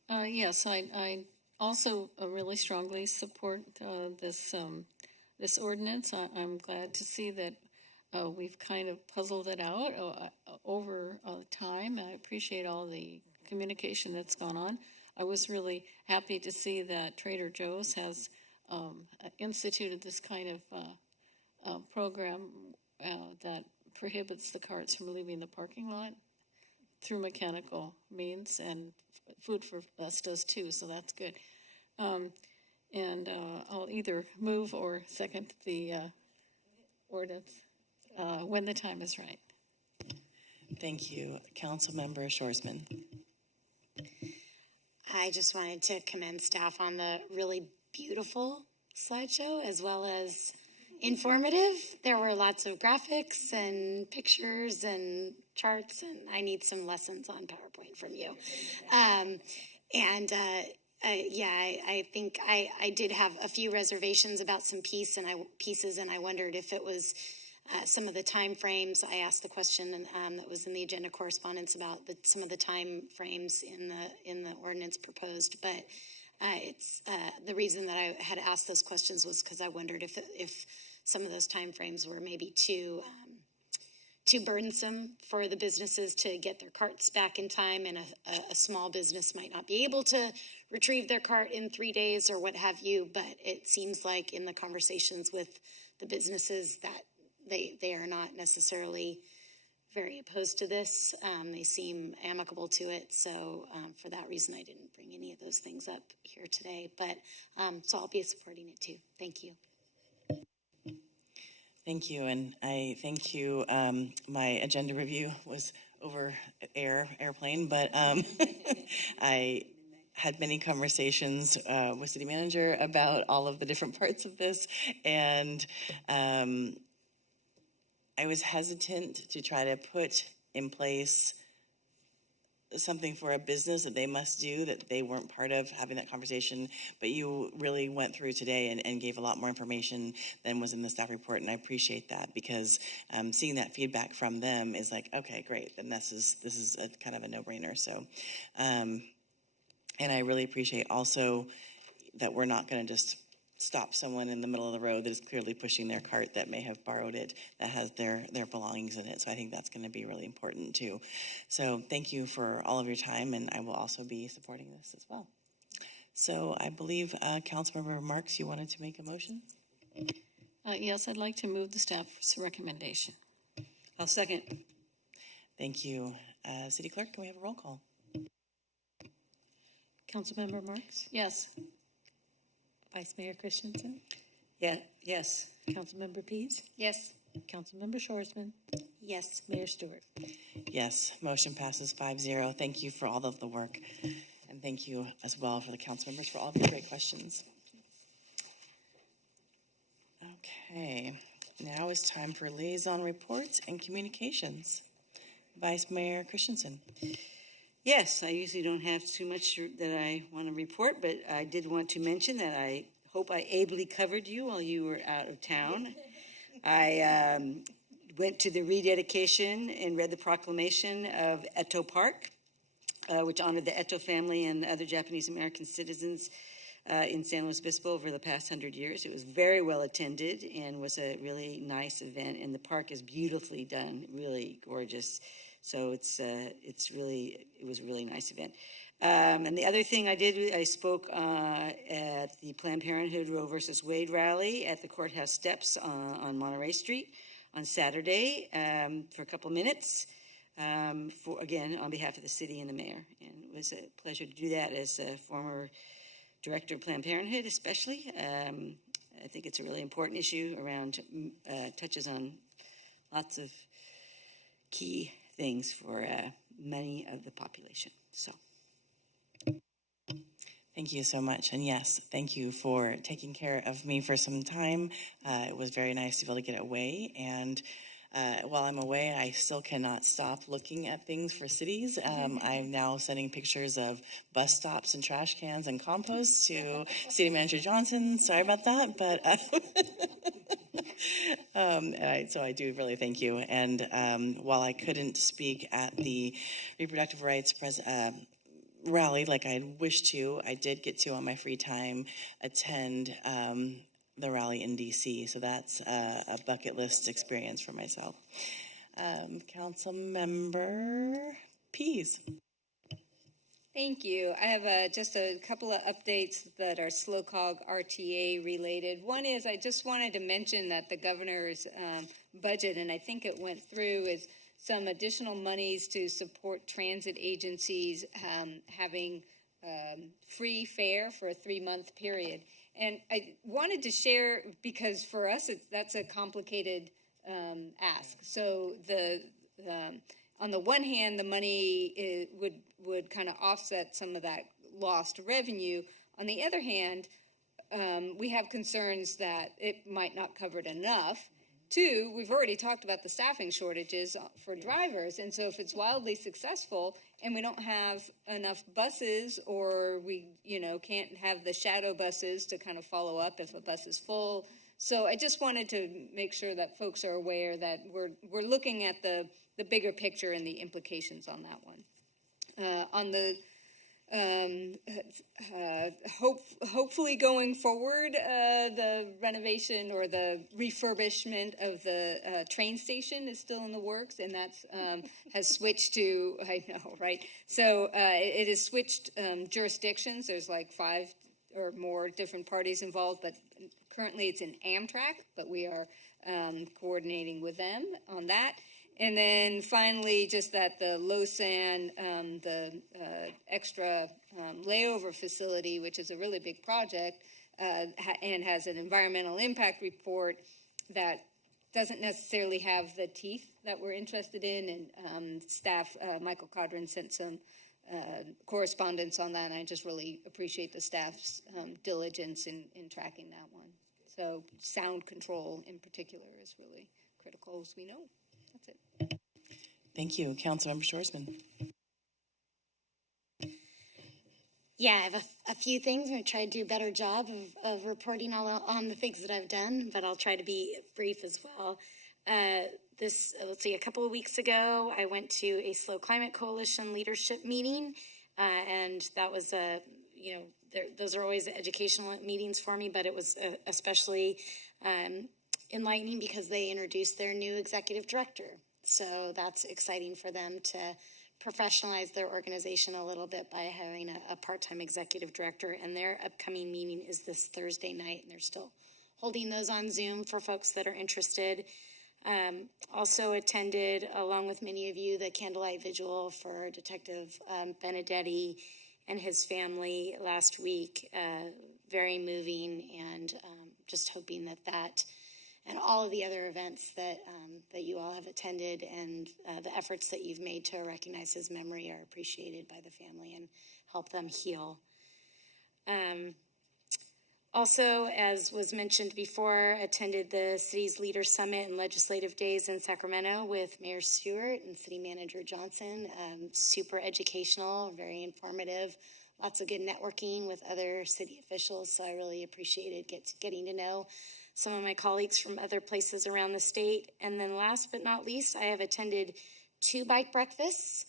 Yes, I also really strongly support this ordinance. I'm glad to see that we've kind of puzzled it out over time. I appreciate all the communication that's gone on. I was really happy to see that Trader Joe's has instituted this kind of program that prohibits the carts from leaving the parking lot through mechanical means, and Food for Us does too, so that's good. And I'll either move or second the ordinance when the time is right. Thank you. Councilmember Shorsman. I just wanted to commend staff on the really beautiful slideshow, as well as informative. There were lots of graphics and pictures and charts, and I need some lessons on PowerPoint from you. I think I did have a few reservations about some pieces, and I wondered if it was some of the time frames. I asked the question that was in the agenda correspondence about some of the time frames in the ordinance proposed, but it's the reason that I had asked those questions was because I wondered if some of those time frames were maybe too burdensome for the businesses to get their carts back in time, and a small business might not be able to retrieve their cart in 3 days or what have you. But it seems like in the conversations with the businesses that they are not necessarily very opposed to this. They seem amicable to it. So for that reason, I didn't bring any of those things up here today. But so I'll be supporting it too. Thank you. Thank you, and I thank you. My agenda review was over airplane, but I had many conversations with city manager about all of the different parts of this, and I was hesitant to try to put in place something for a business that they must do that they weren't part of having that conversation, but you really went through today and gave a lot more information than was in the staff report, and I appreciate that, because seeing that feedback from them is like, okay, great, then this is a kind of a no-brainer. So and I really appreciate also that we're not going to just stop someone in the middle of the road that is clearly pushing their cart that may have borrowed it, that has their belongings in it. So I think that's going to be really important too. So thank you for all of your time, and I will also be supporting this as well. So I believe Councilmember Marks, you wanted to make a motion? Yes, I'd like to move the staff's recommendation. I'll second. Thank you. City Clerk, can we have a roll call? Councilmember Marks? Yes. Vice Mayor Christensen? Yeah. Yes. Councilmember Pease? Yes. Councilmember Shorsman? Yes. Mayor Stewart? Yes. Motion passes 5-0. Thank you for all of the work, and Thank you as well for the council members for all of your great questions. Okay, now is time for liaison reports and communications. Vice Mayor Christensen. Yes, I usually don't have too much that I want to report, but I did want to mention that I hope I ably covered you while you were out of town. I went to the rededication and read the proclamation of Eto Park, which honored the Eto family and other Japanese American citizens in San Luis Obispo over the past 100 years. It was very well attended and was a really nice event, and the park is beautifully done, really gorgeous. So it was a really nice event. And the other thing I did, I spoke at the Planned Parenthood Roe versus Wade rally at the courthouse steps on Monterey Street on Saturday for a couple of minutes, again, on behalf of the city and the mayor. And it was a pleasure to do that as a former director of Planned Parenthood, especially. I think it's a really important issue around, touches on lots of key things for many of the population. So. Thank you so much. And yes, thank you for taking care of me for some time. It was very nice to be able to get away. And while I'm away, I still cannot stop looking at things for cities. I'm now sending pictures of bus stops and trash cans and compost to City Manager Johnson. Sorry about that, but so I do really thank you. And while I couldn't speak at the reproductive rights rally like I'd wished to, I did get to, on my free time, attend the rally in DC. So that's a bucket list experience for myself. Council Member Pease. Thank you. I have just a couple of updates that are SLOCOG RTA related. One is I just wanted to mention that the governor's budget, and I think it went through, is some additional monies to support transit agencies having free fare for a 3-month period. And I wanted to share, because for us that's a complicated ask. So on the one hand, the money would kind of offset some of that lost revenue. On the other hand, we have concerns that it might not cover it enough. Two, we've already talked about the staffing shortages for drivers, and so if it's wildly successful and we don't have enough buses, or we can't have the shadow buses to kind of follow up if a bus is full. So I just wanted to make sure that folks are aware that we're looking at the bigger picture and the implications on that one. On the hopefully going forward, the renovation or the refurbishment of the train station is still in the works, and that's has switched to, I know, right? So it has switched jurisdictions. There's like 5 or more different parties involved, but currently it's in Amtrak, but we are coordinating with them on that. And then finally, just that the Lausanne, the extra layover facility, which is a really big project, and has an environmental impact report that doesn't necessarily have the teeth that we're interested in. And staff, Michael Codron, sent some correspondence on that, and I just really appreciate the staff's diligence in tracking that one. So sound control in particular is really critical, as we know. That's it. Thank you. Councilmember Shorsman. Yeah, I have a few things. I'm going to try to do a better job of reporting on the things that I've done, but I'll try to be brief as well. Let's see, a couple of weeks ago, I went to a Slow Climate Coalition leadership meeting, and that was those are always educational meetings for me, but it was especially enlightening because they introduced their new executive director. So that's exciting for them to professionalize their organization a little bit by having a part-time executive director. And their upcoming meeting is this Thursday night, and they're still holding those on Zoom for folks that are interested. Also attended, along with many of you, the candlelight vigil for Detective Benedetti and his family last week. Very moving, and just hoping that and all of the other events that you all have attended and the efforts that you've made to recognize his memory are appreciated by the family and help them heal. Also, as was mentioned before, attended the city's Leader Summit and Legislative Days in Sacramento with Mayor Stewart and City Manager Johnson. Super educational, very informative, lots of good networking with other city officials, so I really appreciated getting to know some of my colleagues from other places around the state. And then last but not least, I have attended 2 bike breakfasts.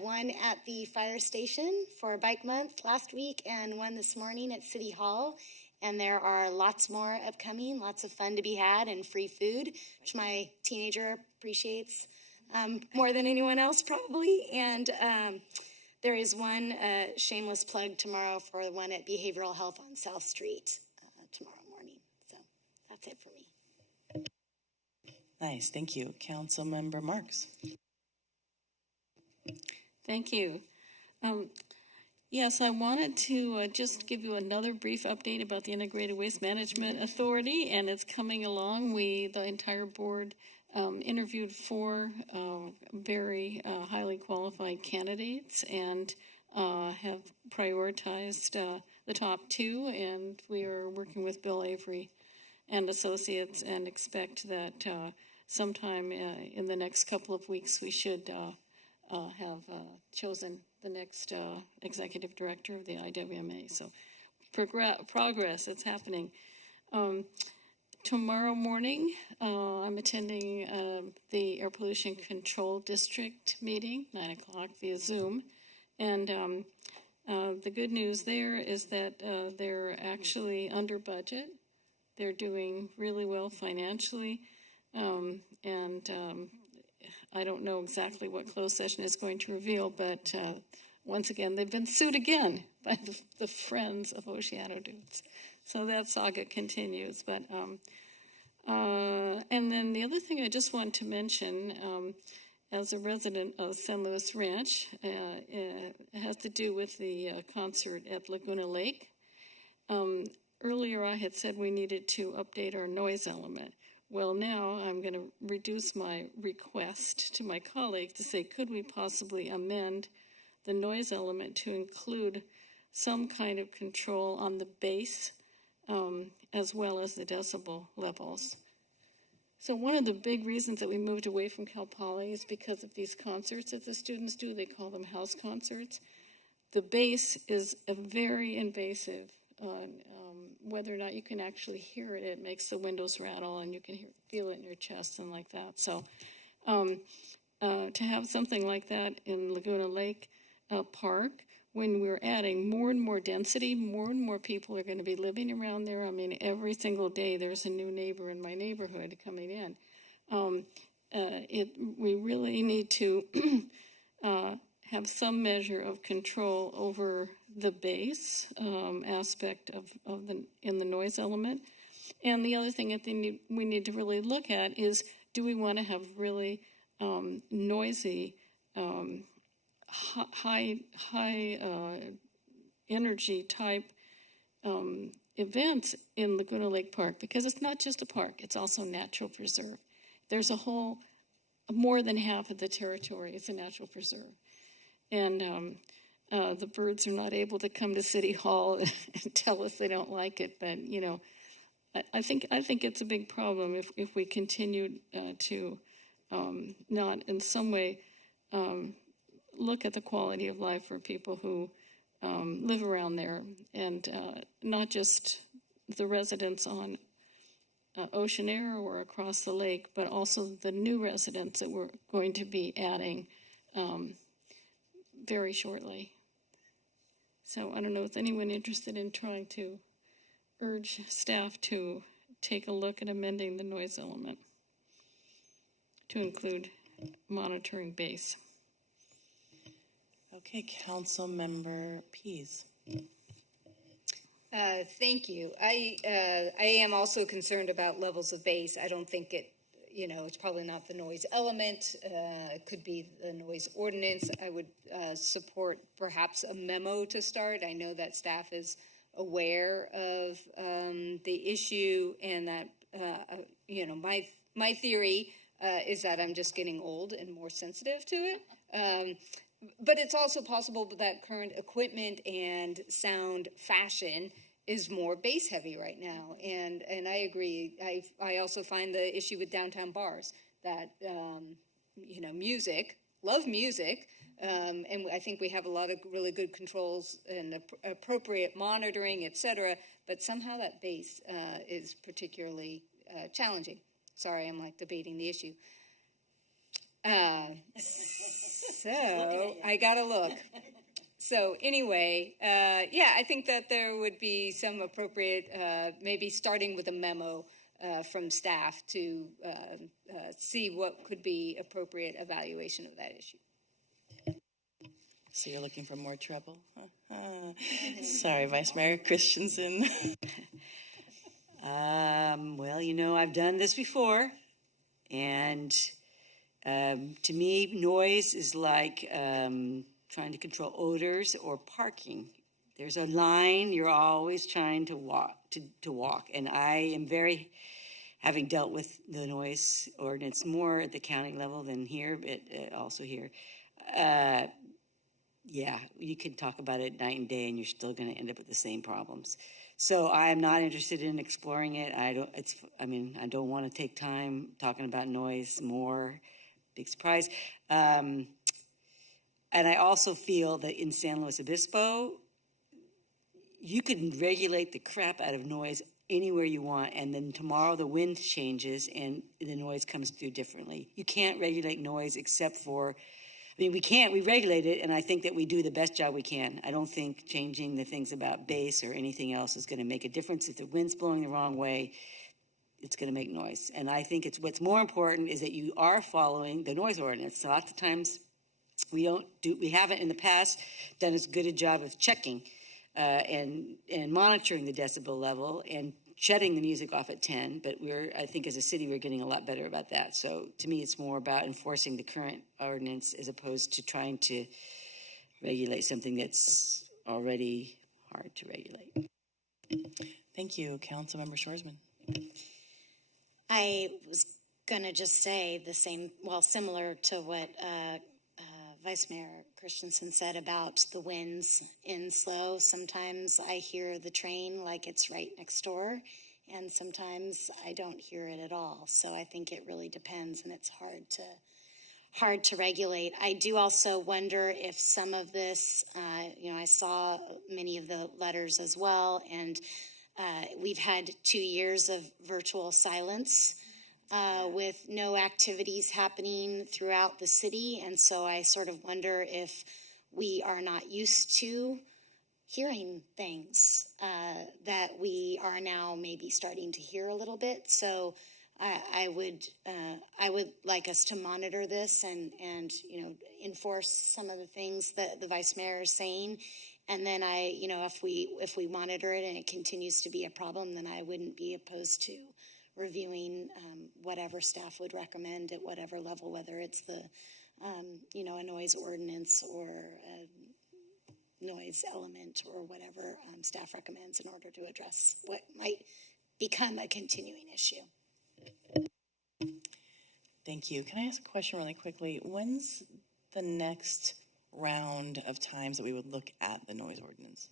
One at the fire station for Bike Month last week and one this morning at City Hall. And there are lots more upcoming, lots of fun to be had and free food, which my teenager appreciates more than anyone else probably. And there is one shameless plug tomorrow for the one at Behavioral Health on South Street tomorrow morning. So that's it for me. Nice, thank you. Councilmember Marks. Thank you. Yes, I wanted to just give you another brief update about the Integrated Waste Management Authority, and it's coming along. The entire board, interviewed 4 very highly qualified candidates and have prioritized the top 2, and we are working with Bill Avery and Associates and expect that sometime in the next couple of weeks we should have chosen the next executive director of the IWMA. So progress, it's happening. Tomorrow morning, I'm attending the Air Pollution Control District meeting, 9 o'clock via Zoom. And the good news there is that they're actually under budget. They're doing really well financially. I don't know exactly what closed session is going to reveal, but once again, they've been sued again by the Friends of Oceano Dudes. So that saga continues. But and then the other thing I just want to mention, as a resident of San Luis Ranch, it has to do with the concert at Laguna Lake. Earlier I had said we needed to update our noise element. Well, now I'm going to reduce my request to my colleagues to say, could we possibly amend the noise element to include some kind of control on the bass as well as the decibel levels? So one of the big reasons that we moved away from Cal Poly is because of these concerts that the students do. They call them house concerts. The bass is a very invasive. Whether or not you can actually hear it, it makes the windows rattle and you can feel it in your chest and like that. So to have something like that in Laguna Lake Park, when we're adding more and more density, more and more people are going to be living around there. I mean, every single day there's a new neighbor in my neighborhood coming in. We really need to have some measure of control over the bass aspect of the noise element. And the other thing I think we need to really look at is, do we want to have really noisy, high energy type events in Laguna Lake Park? Because it's not just a park, it's also natural preserve. There's more than half of the territory is a natural preserve. And the birds are not able to come to City Hall and tell us they don't like it. But, you know, I think it's a big problem if we continue to not in some way look at the quality of life for people who live around there, and not just the residents on Ocean Air or across the lake, but also the new residents that we're going to be adding very shortly. So I don't know if anyone interested in trying to urge staff to take a look at amending the noise element to include monitoring bass. Okay, Councilmember Pease. Thank you. I am also concerned about levels of bass. I don't think it's probably not the noise element. It could be the noise ordinance. I would support perhaps a memo to start. I know that staff is aware of the issue, and that my theory is that I'm just getting old and more sensitive to it. but it's also possible that current equipment and sound fashion is more bass heavy right now, and I agree. I also find the issue with downtown bars that music, love music, and I think we have a lot of really good controls and appropriate monitoring, etc. But somehow that bass is particularly challenging. Sorry, I'm like debating the issue. So I gotta look. So anyway, I think that there would be some appropriate, maybe starting with a memo from staff to see what could be appropriate evaluation of that issue. So you're looking for more trouble? Sorry, Vice Mayor Christensen. Well, I've done this before, and to me, noise is like trying to control odors or parking. There's a line you're always trying to walk, and I am having dealt with the noise ordinance more at the county level than here, but also here. You can talk about it night and day, and you're still going to end up with the same problems. So I am not interested in exploring it. I don't want to take time talking about noise more. Big surprise. And I also feel that in San Luis Obispo, you can regulate the crap out of noise anywhere you want, and then tomorrow the wind changes and the noise comes through differently. You can't regulate noise except for, we regulate it, and I think that we do the best job we can. I don't think changing the things about bass or anything else is going to make a difference. If the wind's blowing the wrong way, it's going to make noise. And I think what's more important is that you are following the noise ordinance. So lots of times we haven't in the past done as good a job of checking and monitoring the decibel level and shutting the music off at 10, but I think as a city we're getting a lot better about that. So to me it's more about enforcing the current ordinance as opposed to trying to regulate something that's already hard to regulate. Thank you, Councilmember Shoresman. I was going to just say the same, similar to what Vice Mayor Christensen said about the winds in SLO. Sometimes I hear the train like it's right next door, and sometimes I don't hear it at all. So I think it really depends, and it's hard to regulate. I do also wonder if some of this, I saw many of the letters as well, and we've had 2 years of virtual silence with no activities happening throughout the city. And so I sort of wonder if we are not used to hearing things that we are now maybe starting to hear a little bit. So I would like us to monitor this and enforce some of the things that the Vice Mayor is saying. And then if we monitor it and it continues to be a problem, then I wouldn't be opposed to reviewing whatever staff would recommend at whatever level, whether it's the a noise ordinance or a noise element or whatever staff recommends in order to address what might become a continuing issue. Thank you. Can I ask a question really quickly? When's the next round of times that we would look at the noise ordinance?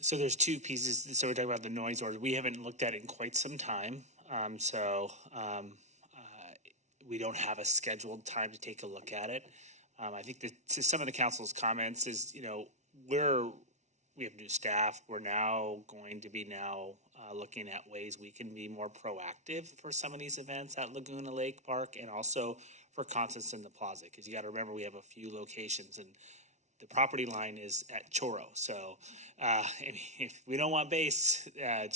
So there's two pieces. So we're talking about the noise order. We haven't looked at it in quite some time. We don't have a scheduled time to take a look at it. I think that to some of the council's comments is, we have new staff. We're now going to be looking at ways we can be more proactive for some of these events at Laguna Lake Park and also for concerts in the plaza. Because you got to remember we have a few locations and the property line is at Choro. So if we don't want bass,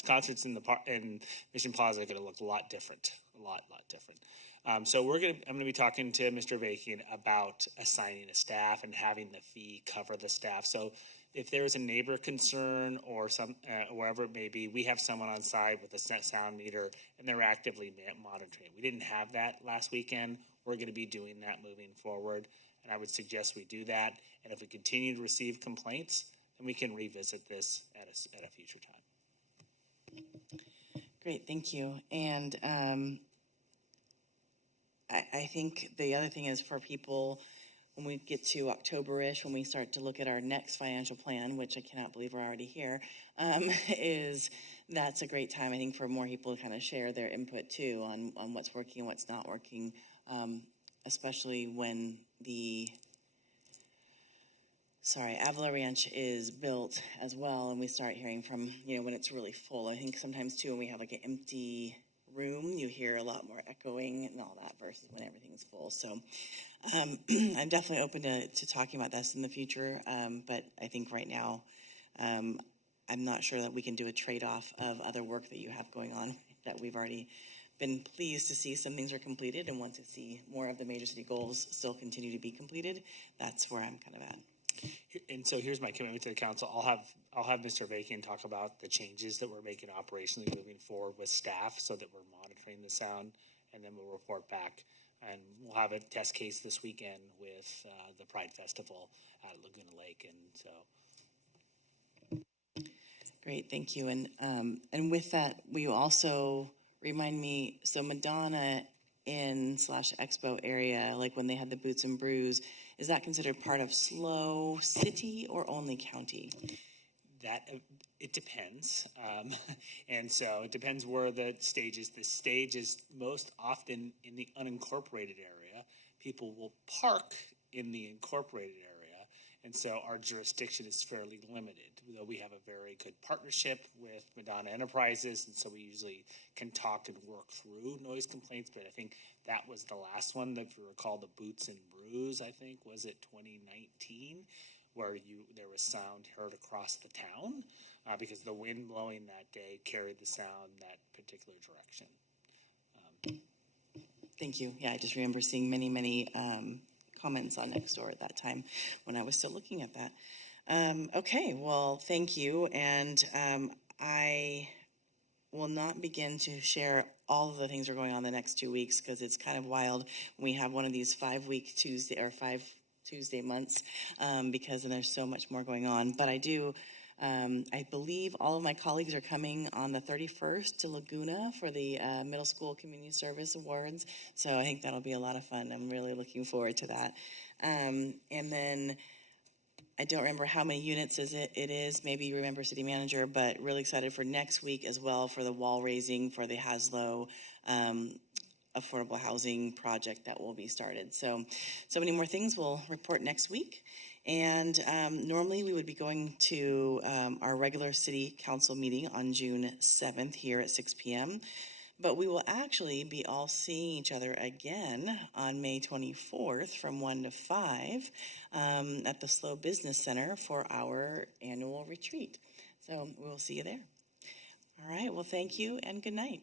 concerts in Mission Plaza are going to look a lot different, a lot different. So I'm going to be talking to Mr. Vakian about assigning a staff and having the fee cover the staff. So if there's a neighbor concern or wherever it may be, we have someone on site with a sound meter and they're actively monitoring. We didn't have that last weekend. We're going to be doing that moving forward. And I would suggest we do that. And if we continue to receive complaints, then we can revisit this at a future time. Great, thank you. And I think the other thing is for people, when we get to October-ish, when we start to look at our next financial plan, which I cannot believe we're already here, is that's a great time, I think, for more people to kind of share their input too on what's working and what's not working, especially when the Avila Ranch is built as well, and we start hearing from, when it's really full. I think sometimes too, when we have like an empty room, you hear a lot more echoing and all that versus when everything's full. So I'm definitely open to talking about this in the future, but I think right now I'm not sure that we can do a trade-off of other work that you have going on, that we've already been pleased to see some things are completed and want to see more of the major city goals still continue to be completed. That's where I'm kind of at. And so here's my commitment to the council. I'll have Mr. Vacan talk about the changes that we're making operationally moving forward with staff so that we're monitoring the sound, and then we'll report back. And we'll have a test case this weekend with the Pride Festival at Laguna Lake, and so. Great, thank you. And with that, will you also remind me, so Madonna in /Expo area, like when they had the Boots and Brews, is that considered part of SLO city or only county? That it depends, and so it depends where the stage is. The stage is most often in the unincorporated area. People will park in the incorporated area, and so our jurisdiction is fairly limited. Though we have a very good partnership with Madonna Enterprises, and so we usually can talk and work through noise complaints. But I think that was the last one, if you recall, the Boots and Brews. I think was it 2019. Where there was sound heard across the town because the wind blowing that day carried the sound that particular direction. Thank you. Yeah, I just remember seeing many comments on Nextdoor at that time when I was still looking at that. Okay, well, thank you. And I will not begin to share all of the things that are going on the next 2 weeks because it's kind of wild when we have one of these 5-week Tuesday or 5 Tuesday months because then there's so much more going on. But I do, I believe all of my colleagues are coming on the 31st to Laguna for the Middle School Community Service Awards. So I think that'll be a lot of fun. I'm really looking forward to that. And then I don't remember how many units it is. Maybe you remember, City Manager, but really excited for next week as well for the wall raising for the Haslow affordable housing project that will be started. So many more things we'll report next week. And normally we would be going to our regular city council meeting on June 7th here at 6 p.m. But we will actually be all seeing each other again on May 24th from 1 to 5 at the SLO Business Center for our annual retreat. So we'll see you there. All right, well, thank you and good night.